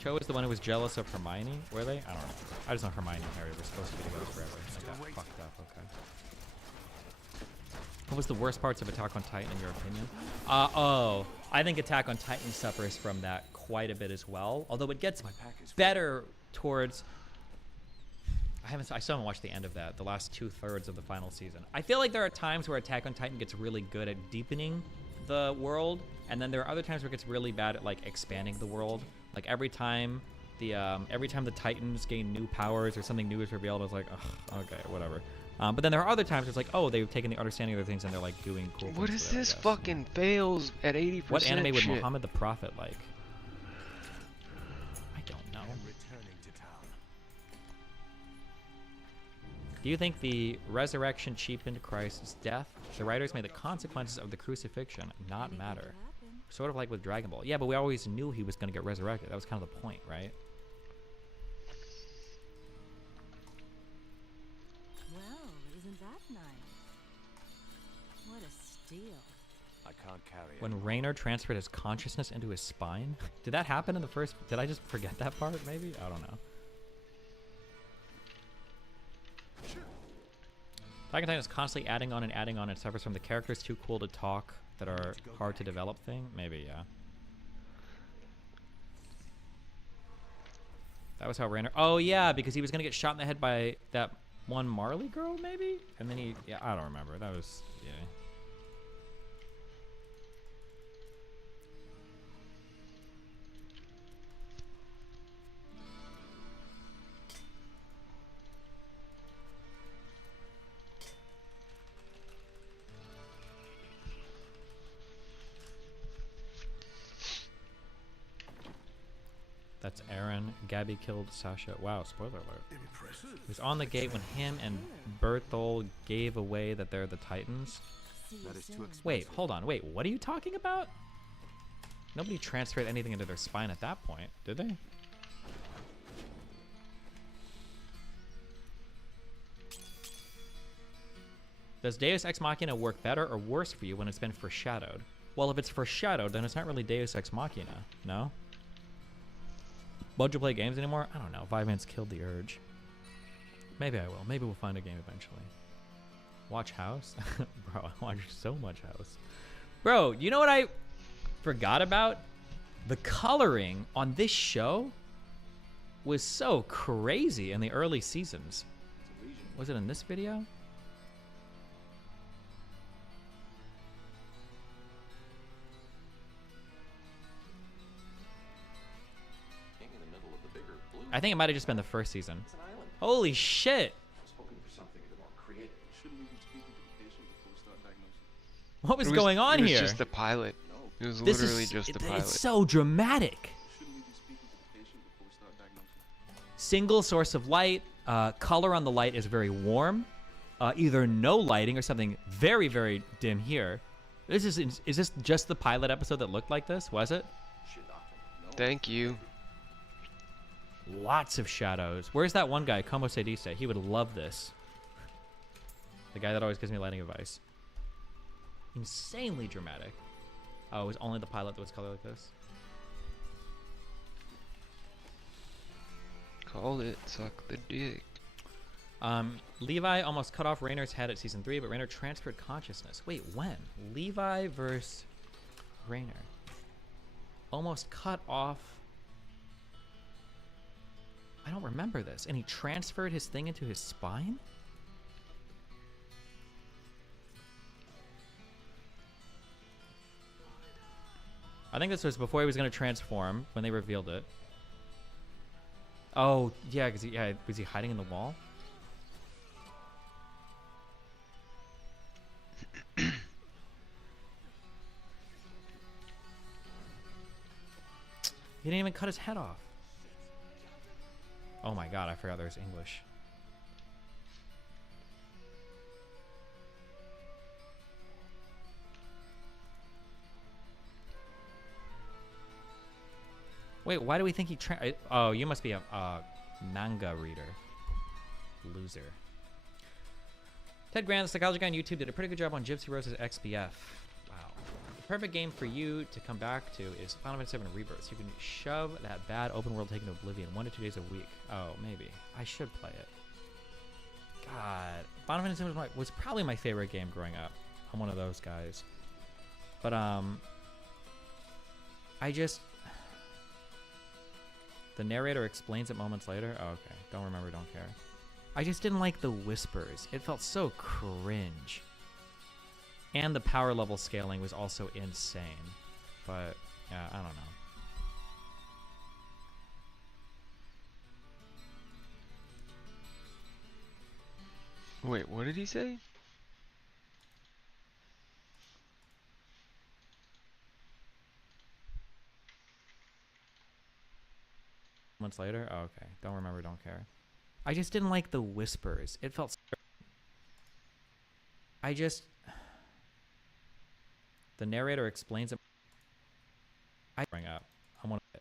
Cho is the one who was jealous of Hermione, were they? I don't know. I just know Hermione and Harry were supposed to be together forever. I got fucked up, okay. What was the worst parts of Attack on Titan in your opinion? I think Attack on Titan suffers from that quite a bit as well. Although it gets better towards... I still haven't watched the end of that, the last 2/3 of the final season. I feel like there are times where Attack on Titan gets really good at deepening the world, and then there are other times where it gets really bad at like expanding the world. Like every time the Titans gain new powers or something new is revealed, I was like, ugh, okay, whatever. But then there are other times where it's like, oh, they've taken the understanding of the things and they're like doing cool things. What is this fucking fails at 80%? What anime would shit? Muhammad the Prophet like? I don't know. Do you think the resurrection cheapened Christ's death? The writers made the consequences of the crucifixion not matter. Sort of like with Dragon Ball. Yeah, but we always knew he was going to get resurrected. That was kind of the point, right? Well, isn't that nice? What a steal. I can't carry it. When Raynor transferred his consciousness into his spine? Did that happen in the first... Did I just forget that part, maybe? I don't know. Attack on Titan is constantly adding on and suffers from the characters too cool to talk that are hard to develop thing? Maybe, yeah. That was how Raynor... Oh, yeah, because he was going to get shot in the head by that one Marley girl, maybe? And then he... Yeah, I don't remember. That was... Yeah. That's Aaron. Gabby killed Sasha. Wow, spoiler alert. Impressive. He was on the gate when him and Berthol gave away that they're the Titans. That is too expensive. Wait, hold on. Wait, what are you talking about? Nobody transferred anything into their spine at that point, did they? Does Deus Ex Machina work better or worse for you when it's been foreshadowed? Well, if it's foreshadowed, then it's not really Deus Ex Machina, no? Bunch of play games anymore? I don't know. Vivance killed the urge. Maybe I will. Maybe we'll find a game eventually. Watch House? Bro, I watch so much House. Bro, you know what I forgot about? The coloring on this show was so crazy in the early seasons. Was it in this video? I think it might have just been the first season. Holy shit! What was going on here? It was just the pilot. It was literally just the pilot. It's so dramatic. Single source of light. Color on the light is very warm. Either no lighting or something very, very dim here. Is this just the pilot episode that looked like this? Was it? Thank you. Lots of shadows. Where's that one guy, Como Se Dice? He would love this. The guy that always gives me lighting advice. Insanely dramatic. Oh, it was only the pilot that was colored like this? Call it suck the dick. Levi almost cut off Raynor's head at season 3, but Raynor transferred consciousness. Wait, when? Levi versus Raynor. Almost cut off. I don't remember this. And he transferred his thing into his spine? I think this was before he was going to transform, when they revealed it. Oh, yeah, because was he hiding in the wall? He didn't even cut his head off. Oh my god, I forgot there's English. Wait, why do we think he oh, you must be a manga reader. Loser. Ted Grant, the psychology guy on YouTube, did a pretty good job on Gypsy Rose's XBF. Wow. The perfect game for you to come back to is Final Fantasy VII Rebirth. You can shove that bad open world taken to oblivion 1 to 2 days a week. Oh, maybe. I should play it. God. Final Fantasy VII was probably my favorite game growing up. I'm one of those guys. But, I just... The narrator explains it moments later. Oh, okay. Don't remember, don't care. I just didn't like the whispers. It felt so cringe. And the power level scaling was also insane. But, yeah, I don't know. Wait, what did he say? Months later? Oh, okay. Don't remember, don't care. I just didn't like the whispers. It felt... I just... The narrator explains it... I bring up. I want to...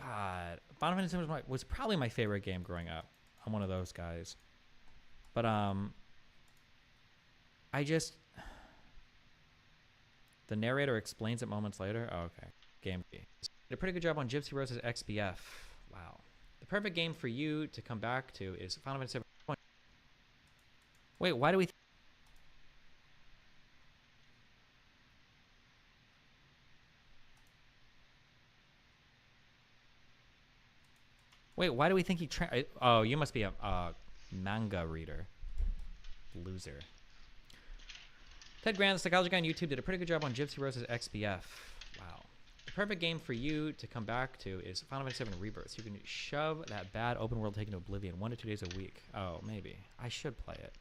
God. Final Fantasy was probably my favorite game growing up. I'm one of those guys. But, I just... The narrator explains it moments later. Oh, okay. Game did a pretty good job on Gypsy Rose's XBF. Wow. The perfect game for you to come back to is Final Fantasy VII. Wait, why do we... Wait, why do we think he... Oh, you must be a manga reader. Loser. Ted Grant, the psychology guy on YouTube, did a pretty good job on Gypsy Rose's XBF. Wow. The perfect game for you to come back to is Final Fantasy VII Rebirth. You can shove that bad open world taken to oblivion 1 to 2 days a week. Oh, maybe. I should play it.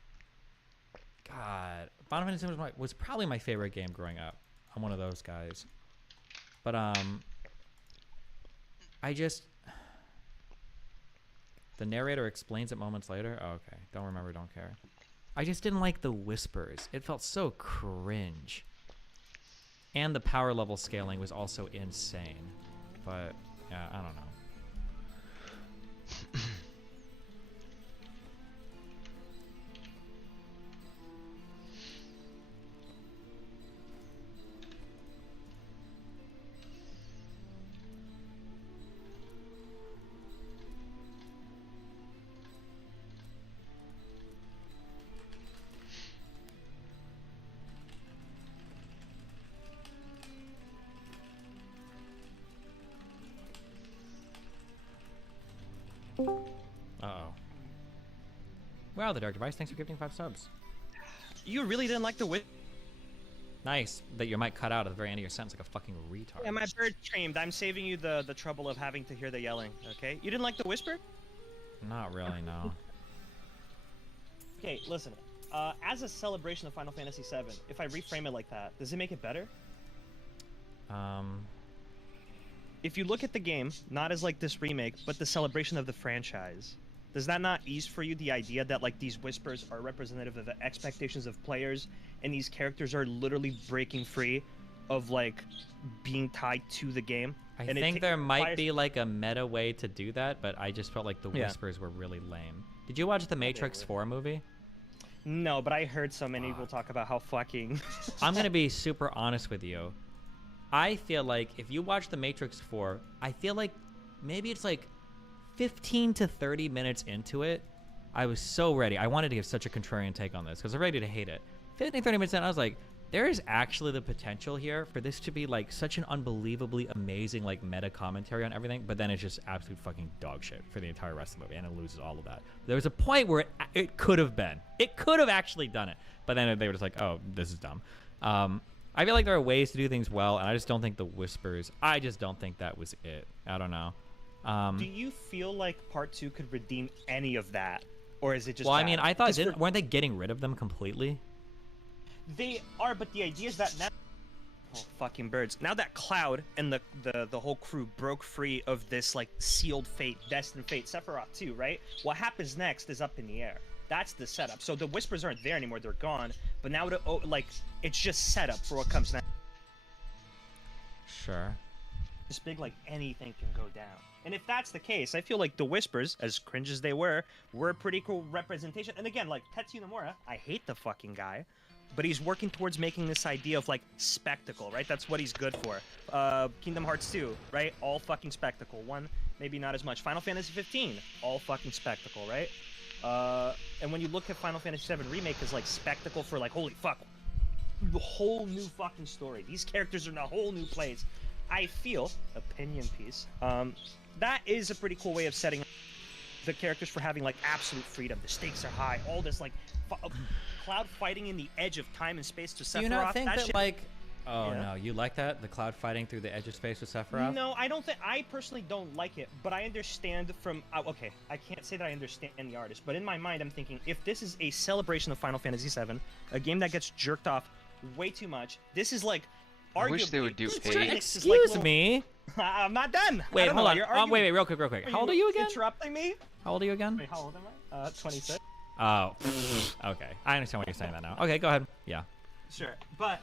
God. Final Fantasy VII was probably my favorite game growing up. I'm one of those guys. But, I just... The narrator explains it moments later. Oh, okay. Don't remember, don't care. I just didn't like the whispers. It felt so cringe. And the power level scaling was also insane. But, yeah, I don't know. Uh-oh. Wow, the Dark Device, thanks for gifting 5 subs. You really didn't like the whip? Nice that your mic cut out at the very end of your sentence like a fucking retard. Yeah, my bird streamed. I'm saving you the trouble of having to hear the yelling, okay? You didn't like the whisper? Not really, no. Okay, listen. As a celebration of Final Fantasy VII, if I reframe it like that, does it make it better? If you look at the game, not as like this remake, but the celebration of the franchise, does that not ease for you the idea that like these whispers are representative of the expectations of players, and these characters are literally breaking free of like being tied to the game? I think there might be like a meta way to do that, but I just felt like the whispers were really lame. Did you watch the Matrix 4 movie? No, but I heard so many people talk about how fucking... I'm going to be super honest with you. I feel like if you watch The Matrix 4, I feel like maybe it's like 15 to 30 minutes into it, I was so ready. I wanted to give such a contrarian take on this because I'm ready to hate it. 15, 30 minutes in, I was like, there is actually the potential here for this to be like such an unbelievably amazing like meta commentary on everything, but then it's just absolute fucking dog shit for the entire rest of the movie, and it loses all of that. There was a point where it could have been. It could have actually done it, but then they were just like, oh, this is dumb. I feel like there are ways to do things well, and I just don't think the whispers, I just don't think that was it. I don't know. Do you feel like Part 2 could redeem any of that? Or is it just Well, bad? I mean, I thought, weren't they getting rid of them completely? They are, but the idea is that now... Oh, fucking birds. Now that Cloud and the whole crew broke free of this, like, sealed fate, destined fate, Sephiroth too, right? What happens next is up in the air. That's the setup. So the whispers aren't there anymore, they're gone. But now, like, it's just set up for what comes next. Sure. This big, like, anything can go down. And if that's the case, I feel like the whispers, as cringe as they were a pretty cool representation. And again, like, Tetsuya Nomura, I hate the fucking guy, but he's working towards making this idea of, like, spectacle, right? That's what he's good for. Kingdom Hearts 2, right? All fucking spectacle. 1, maybe not as much. Final Fantasy 15, all fucking spectacle, right? And when you look at Final Fantasy 7 Remake as, like, spectacle for, like, holy fuck, the whole new fucking story. These characters are in a whole new place. I feel, opinion piece, that is a pretty cool way of setting the characters for having, like, absolute freedom. The stakes are high. All this, like, Cloud fighting in the edge of time and space to Sephiroth. Do you not think that shit... like... Oh, yeah. No. You like that? The Cloud fighting through the edge of space with Sephiroth? No, I don't think... I personally don't like it, but I understand from... okay, I can't say that I understand the artist, but in my mind, I'm thinking, if this is a celebration of Final Fantasy VII, a game that gets jerked off way too much, this is, like... I wish they would do paid. Excuse me? I'm not done. Wait, hold on. Wait, real quick. How old are you again? Interrupting me? How old are you again? Wait, how old am I? 26. Oh, okay. I understand why you're saying that now. Okay, go ahead. Yeah. Sure, but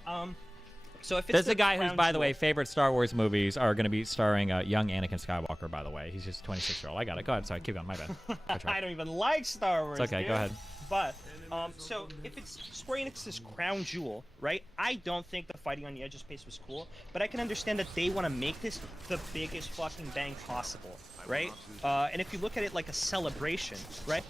so if it's there's a guy whose, by the way, favorite Star Wars movies are going to be starring young Anakin Skywalker. By the way, he's just 26-year-old. I got it. Go ahead. Sorry, keep going. My bad. I don't even like Star Wars. It's okay. Dude. Go ahead. But so if it's Square Enix's crown jewel, right? I don't think the fighting on the edge of space was cool, but I can understand that they want to make this the biggest fucking bang possible, right? And if you look at it like a celebration, right?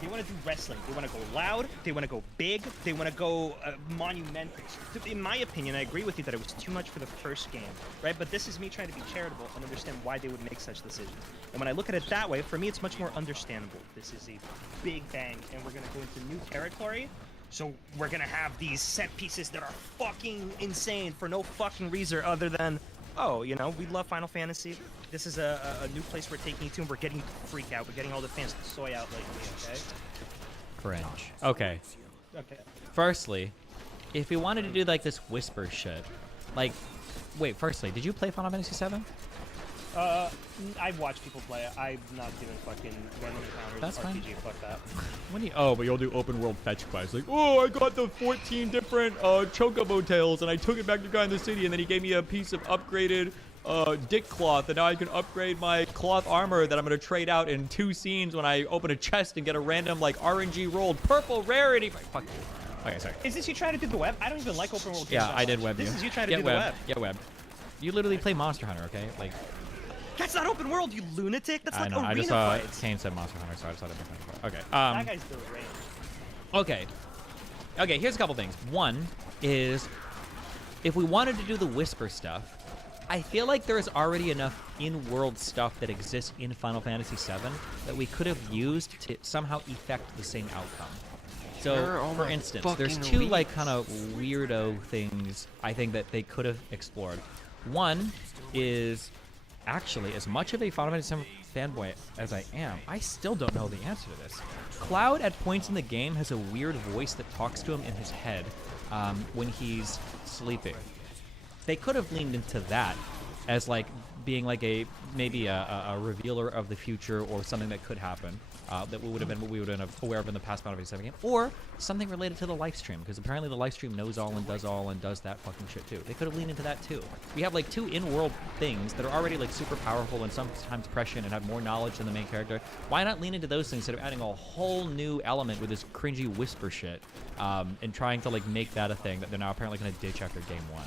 They want to do wrestling. They want to go loud. They want to go big. They want to go monumental. In my opinion, I agree with you that it was too much for the first game, right? But this is me trying to be charitable and understand why they would make such decisions. And when I look at it that way, for me, it's much more understandable. This is a big bang, and we're going to go into new territory. So we're going to have these set pieces that are fucking insane for no fucking reason other than, oh, you know, we love Final Fantasy. This is a new place we're taking you to, and we're getting you to freak out. We're getting all the fans to soy out lately, okay? Cringe. Okay. Okay. Firstly, if we wanted to do, like, this whisper shit, like, wait, firstly, did you play Final Fantasy 7? I've watched people play it. I'm not doing fucking That's RPG. fine. Fuck that. When you, oh, but you'll do open world fetch quests. Like, oh, I got the 14 different chocobo tails, and I took it back to the guy in the city, and then he gave me a piece of upgraded dick cloth, and now I can upgrade my cloth armor that I'm going to trade out in 2 scenes when I open a chest and get a random, like, RNG rolled purple rarity. Fuck you. Okay, sorry. Is this you trying to do the web? I don't even like open world games. Yeah, I did web you. This is you trying to do the web. Get web. You literally play Monster Hunter, okay? Like... That's not open world, you lunatic. That's like arena I just fights. Kane said Monster Hunter, so I just thought it was okay. That guy's the range. Okay. Okay, here's a couple things. One is, if we wanted to do the whisper stuff, I feel like there's already enough in-world stuff that exists in Final Fantasy VII that we could have used to somehow effect the same outcome. So, for instance, there's two like kind of weirdo things I think that they could have explored. One is actually, as much of a Final Fantasy VII fanboy as I am, I still don't know the answer to this. Cloud at points in the game has a weird voice that talks to him in his head when he's sleeping. They could have leaned into that as like being like maybe a revealer of the future or something that could happen that would have been what we would have been aware of in the past Final Fantasy VII game, or something related to the live stream, because apparently the live stream knows all and does that fucking shit too. They could have leaned into that too. We have like two in-world things that are already like super powerful and sometimes prescient and have more knowledge than the main character. Why not lean into those things instead of adding a whole new element with this cringy whisper shit and trying to like make that a thing that they're now apparently going to ditch after game 1?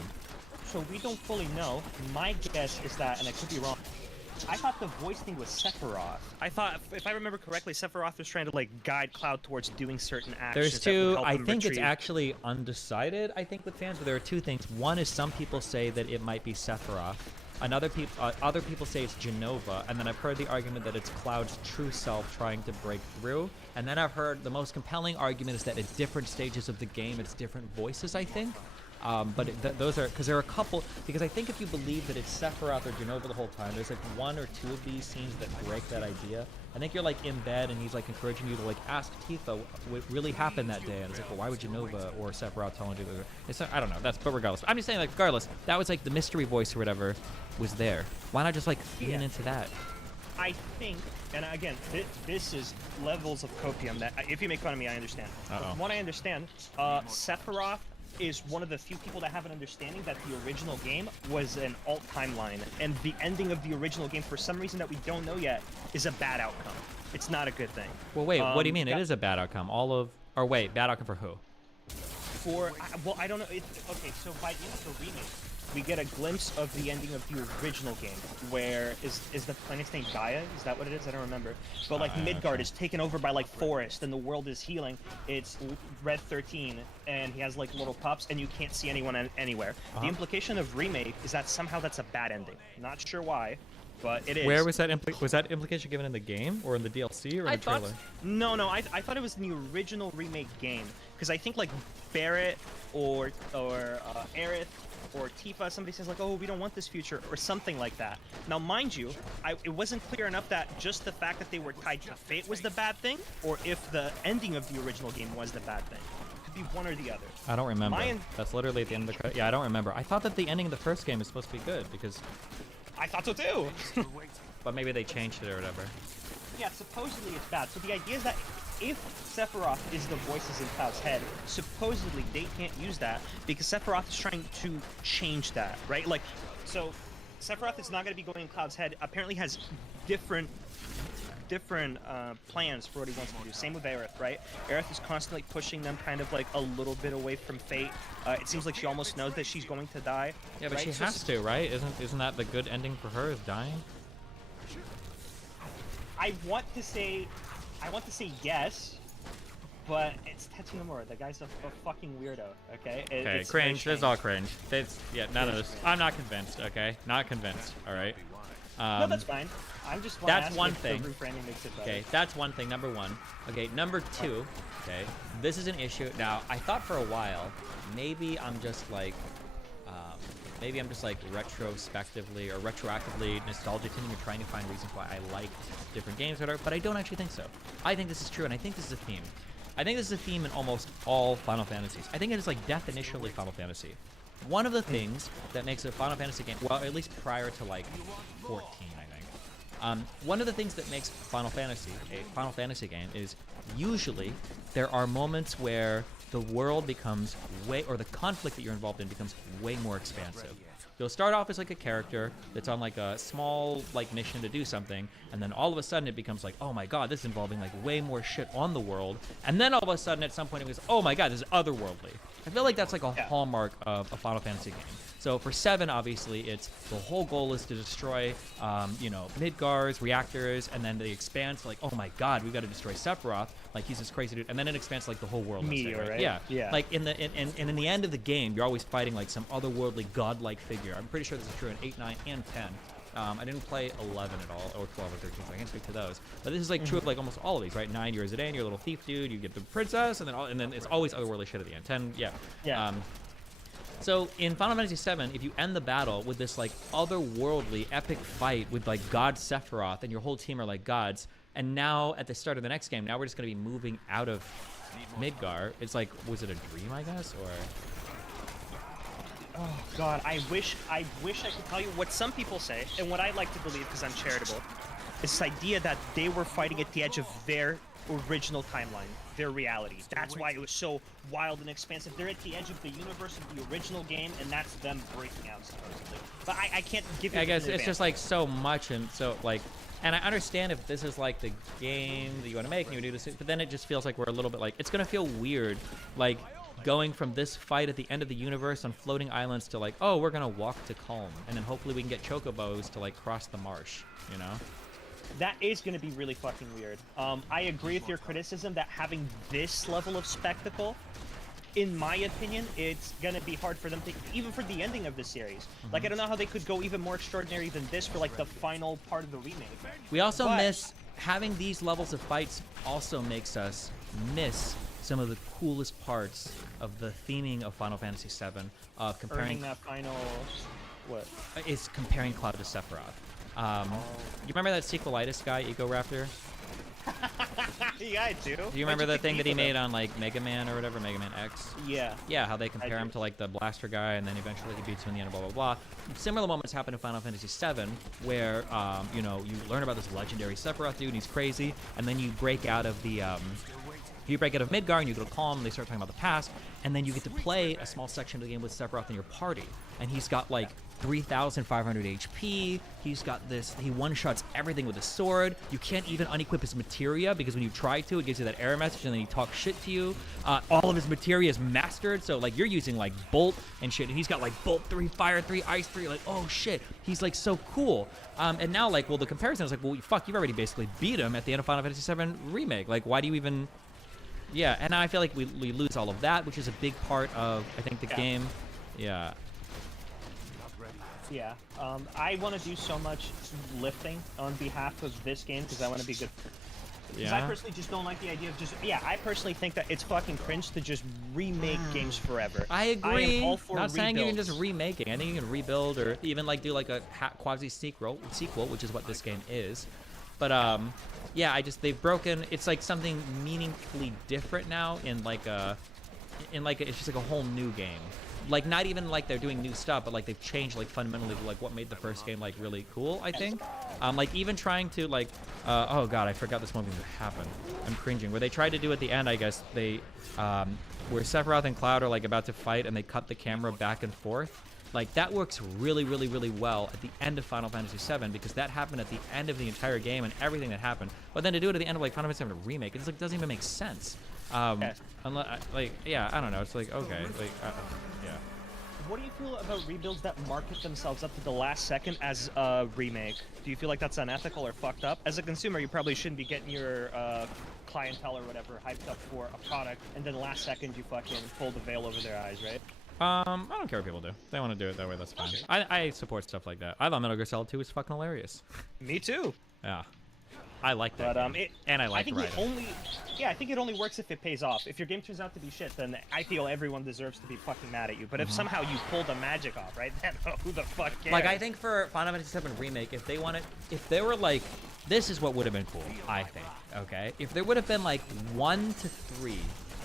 So we don't fully know. My guess is that, and I could be wrong, I thought the voice thing was Sephiroth. I thought, if I remember correctly, Sephiroth was trying to like guide Cloud towards doing certain actions. There's two. I think it's actually undecided. I think with fans, but there are two things. One is some people say that it might be Sephiroth. Other people say it's Genova, and then I've heard the argument that it's Cloud's true self trying to break through. And then I've heard the most compelling argument is that at different stages of the game, it's different voices. I think. But those are, because there are a couple, because I think if you believe that it's Sephiroth or Genova the whole time, there's like one or two of these scenes that break that idea. I think you're like in bed and he's like encouraging you to like ask Tifa what really happened that day. And it's like, well, why would Genova or Sephiroth telling you that? It's not, I don't know, but regardless. I'm just saying, like, regardless, that was like the mystery voice or whatever was there. Why not just like lean into that? I think, and again, this is levels of copium that, if you make fun of me, I understand. From what I understand, Sephiroth is one of the few people that have an understanding that the original game was an alt timeline, and the ending of the original game, for some reason that we don't know yet, is a bad outcome. It's not a good thing. Well, wait, what do you mean? It is a bad outcome. Wait, bad outcome for who? Well, I don't know. Okay, so by the end of the remake, we get a glimpse of the ending of the original game, where is the planet's name Gaia? Is that what it is? I don't remember. But like Midgard is taken over by like forest, and the world is healing. It's Red 13, and he has like little pups, and you can't see anyone anywhere. The implication of remake is that somehow that's a bad ending. Not sure why, but it is. Where was that implication given in the game, or in the DLC, or in the trailer? No, I thought it was in the original remake game, because I think like Barrett or Aerith or Tifa, somebody says like, oh, we don't want this future, or something like that. Now, mind you, it wasn't clear enough that just the fact that they were tied to fate was the bad thing, or if the ending of the original game was the bad thing. It could be one or the other. I don't remember. That's literally at the end of the credit. Yeah, I don't remember. I thought that the ending of the first game is supposed to be good, because... I thought so too! But maybe they changed it or whatever. Yeah, supposedly it's bad. So the idea is that if Sephiroth is the voices in Cloud's head, supposedly they can't use that because Sephiroth is trying to change that, right? Like, so Sephiroth is not going to be going in Cloud's head. Apparently has different plans for what he wants to do. Same with Aerith, right? Aerith is constantly pushing them kind of like a little bit away from fate. It seems like she almost knows that she's going to die. Yeah, but right? she has to, right? Isn't that the good ending for her, is dying? I want to say yes, but it's Tetsunomura. The guy's a fucking weirdo, okay? Okay, cringe. This is all cringe. None of this. I'm not convinced, okay? Not convinced, all right? No, that's fine. I'm just that's one thing. Reframing makes it better. Okay, that's one thing, number one. Okay, number two, okay, this is an issue. Now, I thought for a while, maybe I'm just like retrospectively or retroactively nostalgic and trying to find reasons why I like different games, or whatever, but I don't actually think so. I think this is true, and I think this is a theme. I think this is a theme in almost all Final Fantasies. I think it is like definitionally Final Fantasy. One of the things that makes a Final Fantasy game, well, at least prior to like 14, I think, one of the things that makes Final Fantasy a Final Fantasy game is usually there are moments where the world becomes or the conflict that you're involved in becomes way more expansive. You'll start off as like a character that's on like a small like mission to do something, and then all of a sudden it becomes like, oh my god, this is involving like way more shit on the world, and then all of a sudden at some point it goes, oh my god, this is otherworldly. I feel like that's like a hallmark of a Final Fantasy game. So for 7, obviously, it's the whole goal is to destroy, you know, Midgar's reactors, and then the expanse, like, oh my god, we've got to destroy Sephiroth, like he's this crazy dude, and then it expands like the whole world. Meteor, right? Yeah. Yeah. Like in the in the end of the game, you're always fighting like some otherworldly godlike figure. I'm pretty sure this is true in 8, 9, and 10. I didn't play 11 at all, or 12 or 13, so I can't speak to those. But this is like true of like almost all of these, right? 9, you're a Zidane, you're a little thief dude, you get the princess, and then it's always otherworldly shit at the end. 10, yeah. Yeah. So in Final Fantasy VII, if you end the battle with this like otherworldly epic fight with like God Sephiroth and your whole team are like gods, and now at the start of the next game, now we're just gonna be moving out of Midgar. It's like, was it a dream, I guess, or? Oh God, I wish I could tell you what some people say, and what I like to believe because I'm charitable, is this idea that they were fighting at the edge of their original timeline, their reality. That's why it was so wild and expansive. They're at the edge of the universe of the original game, and that's them breaking out supposedly. But I can't give you. I guess it's just like so much, and so like, and I understand if this is like the game that you want to make and you do this, but then it just feels like we're a little bit like, it's gonna feel weird, like going from this fight at the end of the universe on floating islands to like, oh, we're gonna walk to Calm, and then hopefully we can get chocobos to like cross the marsh, you know? That is going to be really fucking weird. I agree with your criticism that having this level of spectacle, in my opinion, it's going to be hard for them to, even for the ending of the series. Like, I don't know how they could go even more extraordinary than this for like the final part of the remake. We also miss, having these levels of fights also makes us miss some of the coolest parts of the theming of Final Fantasy VII, of comparing... Earning that final... what? Is comparing Cloud to Sephiroth. You remember that sequelitis guy, Ego Raptor? Yeah, I do. Do you remember the thing that he made on like Mega Man or whatever, Mega Man X? Yeah. Yeah, how they compare him to like the blaster guy, and then eventually he beats him in the end, blah blah blah. Similar moments happen in Final Fantasy VII, where you know, you learn about this legendary Sephiroth dude, and he's crazy, and then you break out of the Midgar and you go to Calm, and they start talking about the past, and then you get to play a small section of the game with Sephiroth in your party, and he's got like 3,500 HP. He's got this, he one-shots everything with a sword. You can't even unequip his materia, because when you try to, it gives you that error message, and then he talks shit to you. All of his materia is mastered, so like you're using like Bolt and shit, and he's got like Bolt 3, Fire 3, Ice 3, like, oh shit, he's like so cool. And now like, well, the comparison is like, well, fuck, you've already basically beat him at the end of Final Fantasy VII Remake. Like, why do you even... Yeah, and I feel like we lose all of that, which is a big part of, I think, the game. Yeah. Yeah. I want to do so much lifting on behalf of this game because I want to be good. Because I personally just don't like the idea of just... Yeah, I personally think that it's fucking cringe to just remake games forever. I agree. I am all for Not saying you can rebuilds. just remake it. I think you can rebuild or even like do like a quasi-sequel, which is what this game is. But yeah, they've broken. It's like something meaningfully different now in like it's just like a whole new game. Like not even like they're doing new stuff, but like they've changed like fundamentally to like what made the first game like really cool, I think. Like even trying to like, oh god, I forgot this moment happened. I'm cringing. Where they tried to do at the end, I guess they, where Sephiroth and Cloud are like about to fight and they cut the camera back and forth. Like, that works really, really, really well at the end of Final Fantasy VII, because that happened at the end of the entire game and everything that happened. But then to do it at the end of, like, Final Fantasy VII Remake, it's like, doesn't even make sense. Unless, like, yeah, I don't know. It's like, okay, like, yeah. What do you feel about rebuilds that market themselves up to the last second as a remake? Do you feel like that's unethical or fucked up? As a consumer, you probably shouldn't be getting your clientele or whatever hyped up for a product, and then last second you fucking pull the veil over their eyes, right? I don't care what people do. If they want to do it that way, that's fine. Okay. I support stuff like that. I thought Metal Gear Solid 2 was fucking hilarious. Me too. Yeah. I like that. But, and I like writing. I think it only works if it pays off. If your game turns out to be shit, then I feel everyone deserves to be fucking mad at you. But if somehow you pull the magic off, right, then who the fuck cares? Like, I think for Final Fantasy VII Remake, if they were like, this is what would have been cool, I think, okay? If there would have been like 1 to 3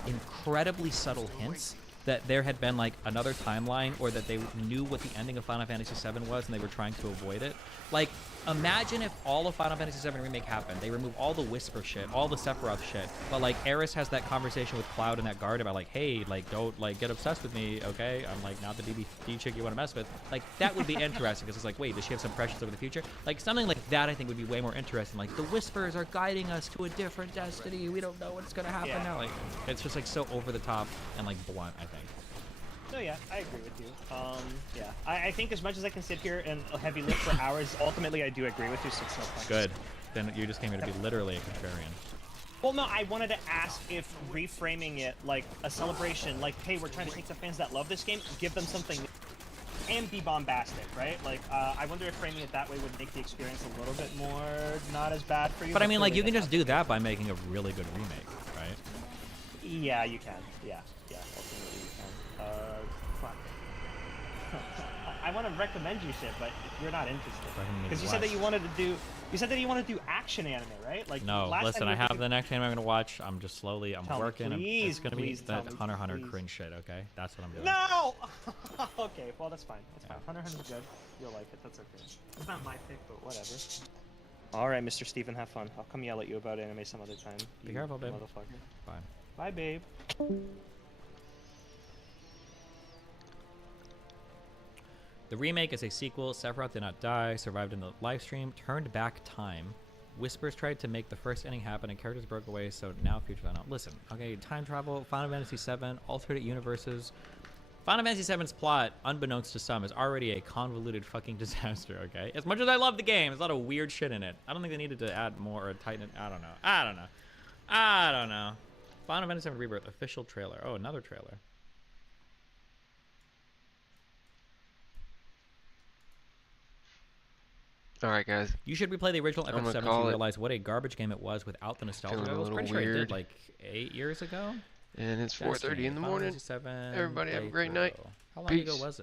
incredibly subtle hints that there had been like another timeline, or that they knew what the ending of Final Fantasy VII was and they were trying to avoid it. Like, imagine if all of Final Fantasy VII Remake happened. They remove all the Whisper shit, all the Sephiroth shit, but like Aeris has that conversation with Cloud and that guard about like, hey, like don't like get obsessed with me, okay? I'm like not the DBD chick you want to mess with. Like, that would be interesting, because it's like, wait, does she have some pressures over the future? Like something like that I think would be way more interesting. Like, the Whispers are guiding us to a different destiny. We don't know what's gonna happen now. Like, it's just like so over the top and like blunt, I think. No, yeah, I agree with you. Yeah, I think as much as I can sit here and heavy lift for hours, ultimately I do agree with you. So it's no point. Good. Then you just came here to be literally a contrarian. Well, no, I wanted to ask if reframing it like a celebration, like, hey, we're trying to take the fans that love this game, give them something, and be bombastic, right? Like, I wonder if framing it that way would make the experience a little bit more not as bad for you. But I mean, like, you can just do that by making a really good remake, right? Yeah, you can. Yeah, ultimately you can. Fuck. I want to recommend you shit, but you're not interested. Because you said that you wanted to do. You said that you want to do action anime, right? Like no, last listen, time I have the next anime I'm gonna watch. I'm just slowly, I'm Tell me, working. please, it's gonna be please that tell me, Hunter x Hunter please. cringe shit. Okay, that's what I'm doing. No. Okay, well that's fine. That's fine. Hunter x Hunter's good. You'll like it. That's okay. It's not my pick, but whatever. All right, Mr. Steven, have fun. I'll come yell at you about anime some other time. Be careful, babe. Motherfucker. Bye. Bye, babe. The remake is a sequel. Sephiroth did not die, survived in the live stream, turned back time. Whispers tried to make the first ending happen and characters broke away, so now future found out. Listen, okay, time travel, Final Fantasy VII, alternate universes. Final Fantasy VII's plot, unbeknownst to some, is already a convoluted fucking disaster, okay? As much as I love the game, there's a lot of weird shit in it. I don't think they needed to add more or tighten it. I don't know. Final Fantasy VII Rebirth, official trailer. Oh, another trailer. Alright, guys. You should replay the original I'm gonna FF7 call to it. realize what a garbage game it was without the nostalgia. Feeling a I was little pretty sure it did weird. like 8 years ago. And it's Destiny, 4:30 in the Final morning. Fantasy VII Everybody have a great night. playthrough. How long Peace. ago was it?